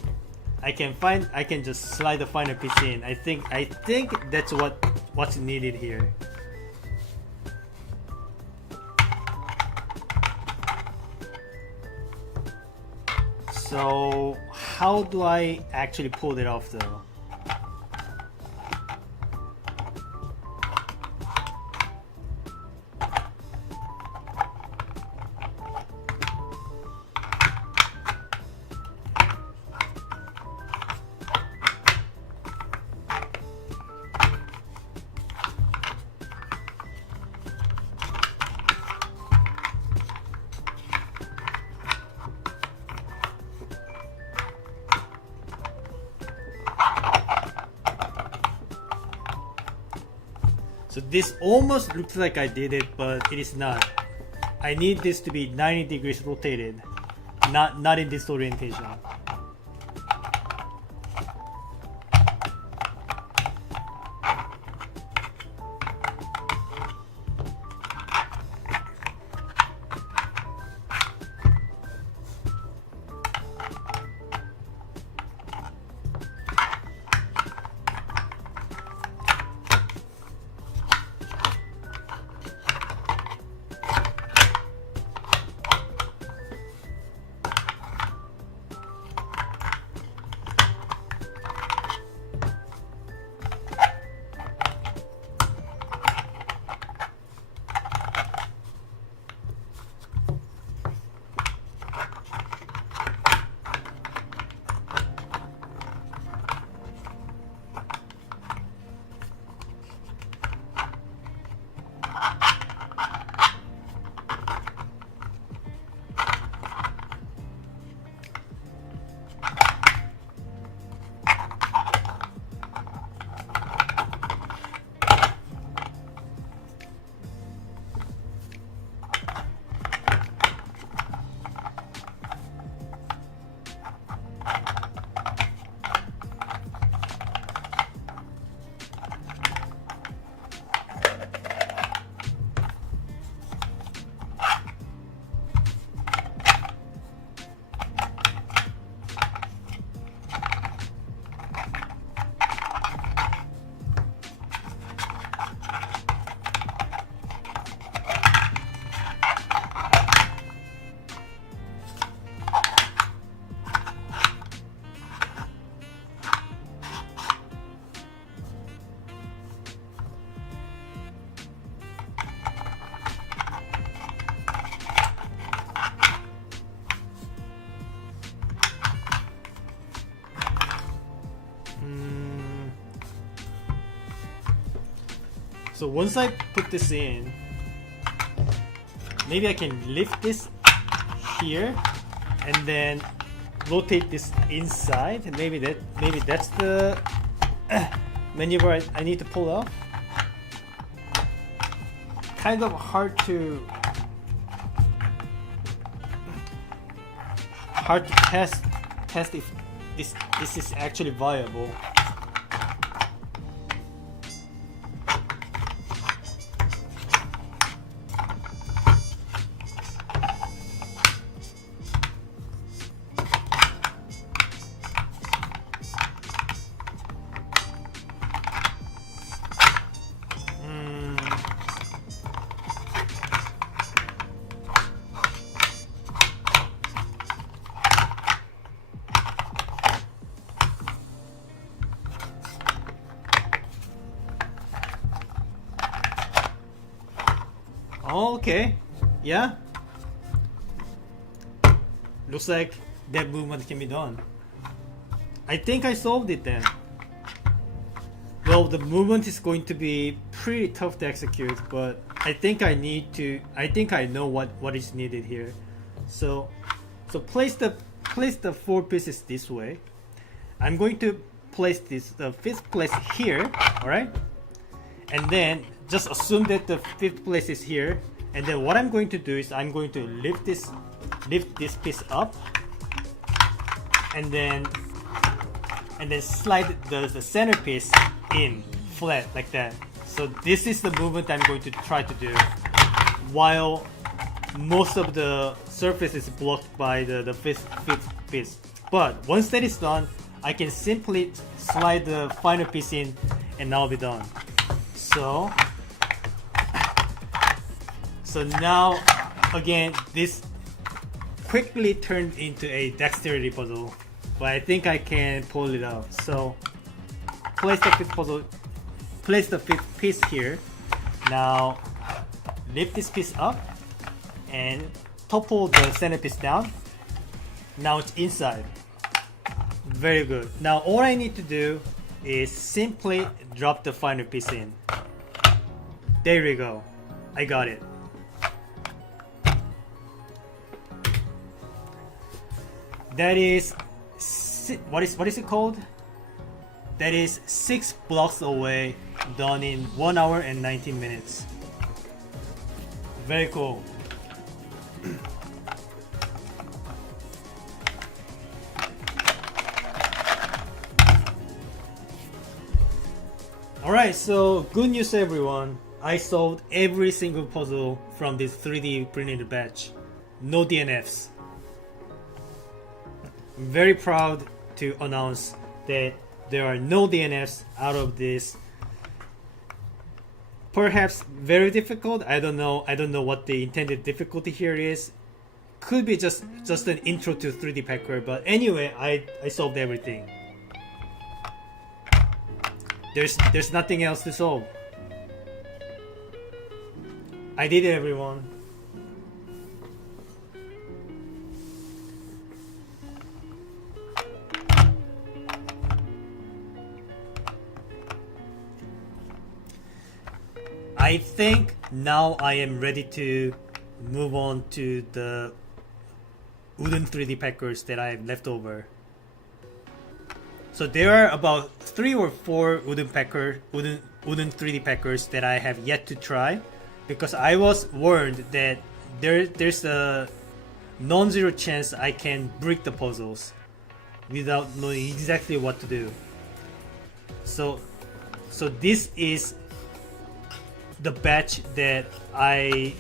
I can just slide the final piece in. I think that's what's needed here. So how do I actually pull it off though? So this almost looks like I did it, but it is not. I need this to be 90 degrees rotated, not in this orientation. So once I put this in, maybe I can lift this here and then rotate this inside, and maybe that's the maneuver I need to pull off. Kind of hard to test if this is actually viable. Okay, yeah. Looks like that movement can be done. I think I solved it then. Well, the movement is going to be pretty tough to execute, but I think I know what is needed here. So place the four pieces this way. I'm going to place the fifth place here, all right? And then just assume that the fifth place is here. And then what I'm going to do is I'm going to lift this piece up, and then slide the centerpiece in flat like that. So this is the movement I'm going to try to do, while most of the surface is blocked by the fifth piece. But once that is done, I can simply slide the final piece in, and I'll be done. So now, again, this quickly turned into a dexterity puzzle, but I think I can pull it off. So place the fifth piece here. Now lift this piece up and topple the centerpiece down. Now it's inside. Very good. Now all I need to do is simply drop the final piece in. There we go. I got it. That is what is it called? That is 6 blocks away, done in 1 hour and 19 minutes. Very cool. Alright, so good news everyone. I solved every single puzzle from this 3D printed batch. No DNFs. I'm very proud to announce that there are no DNFs out of this. Perhaps very difficult. I don't know what the intended difficulty here is. Could be just an intro to 3D Packer, but anyway, I solved everything. There's nothing else to solve. I did it, everyone. I think now I am ready to move on to the wooden 3D Packers that I have left over. So there are about 3 or 4 wooden 3D Packers that I have yet to try, because I was warned that there's a non-zero chance I can break the puzzles without knowing exactly what to do. So this is the batch that I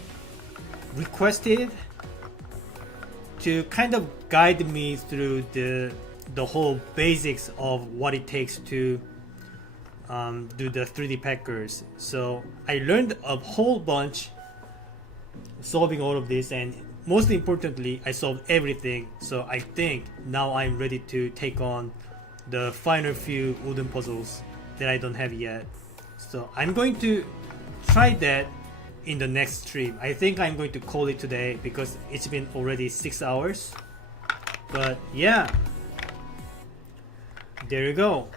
requested to kind of guide me through the whole basics of what it takes to do the 3D Packers. So I learned a whole bunch solving all of this, and most importantly, I solved everything. So I think now I'm ready to take on the final few wooden puzzles that I don't have yet. So I'm going to try that in the next stream. I think I'm going to call it today because it's been already 6 hours. But yeah, there you go.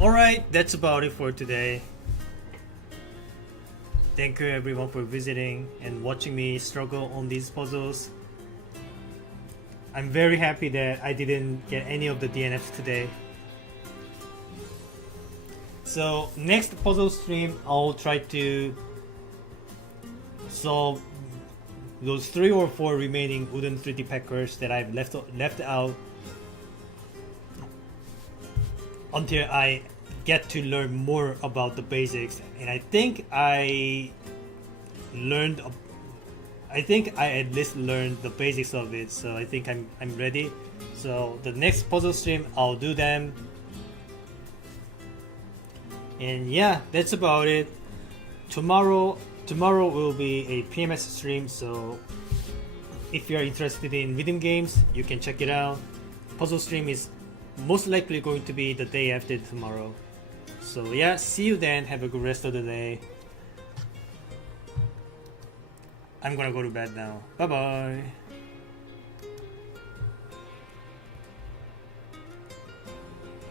Alright, that's about it for today. Thank you everyone for visiting and watching me struggle on these puzzles. I'm very happy that I didn't get any of the DNFs today. So next puzzle stream, I'll try to solve those 3 or 4 remaining wooden 3D packers that I've left out until I get to learn more about the basics. And I think I at least learned the basics of it, so I think I'm ready. So the next puzzle stream, I'll do them. And yeah, that's about it. Tomorrow will be a PMS stream, so if you're interested in rhythm games, you can check it out. Puzzle stream is most likely going to be the day after tomorrow. So yeah, see you then. Have a good rest of the day. I'm gonna go to bed now. Bye bye.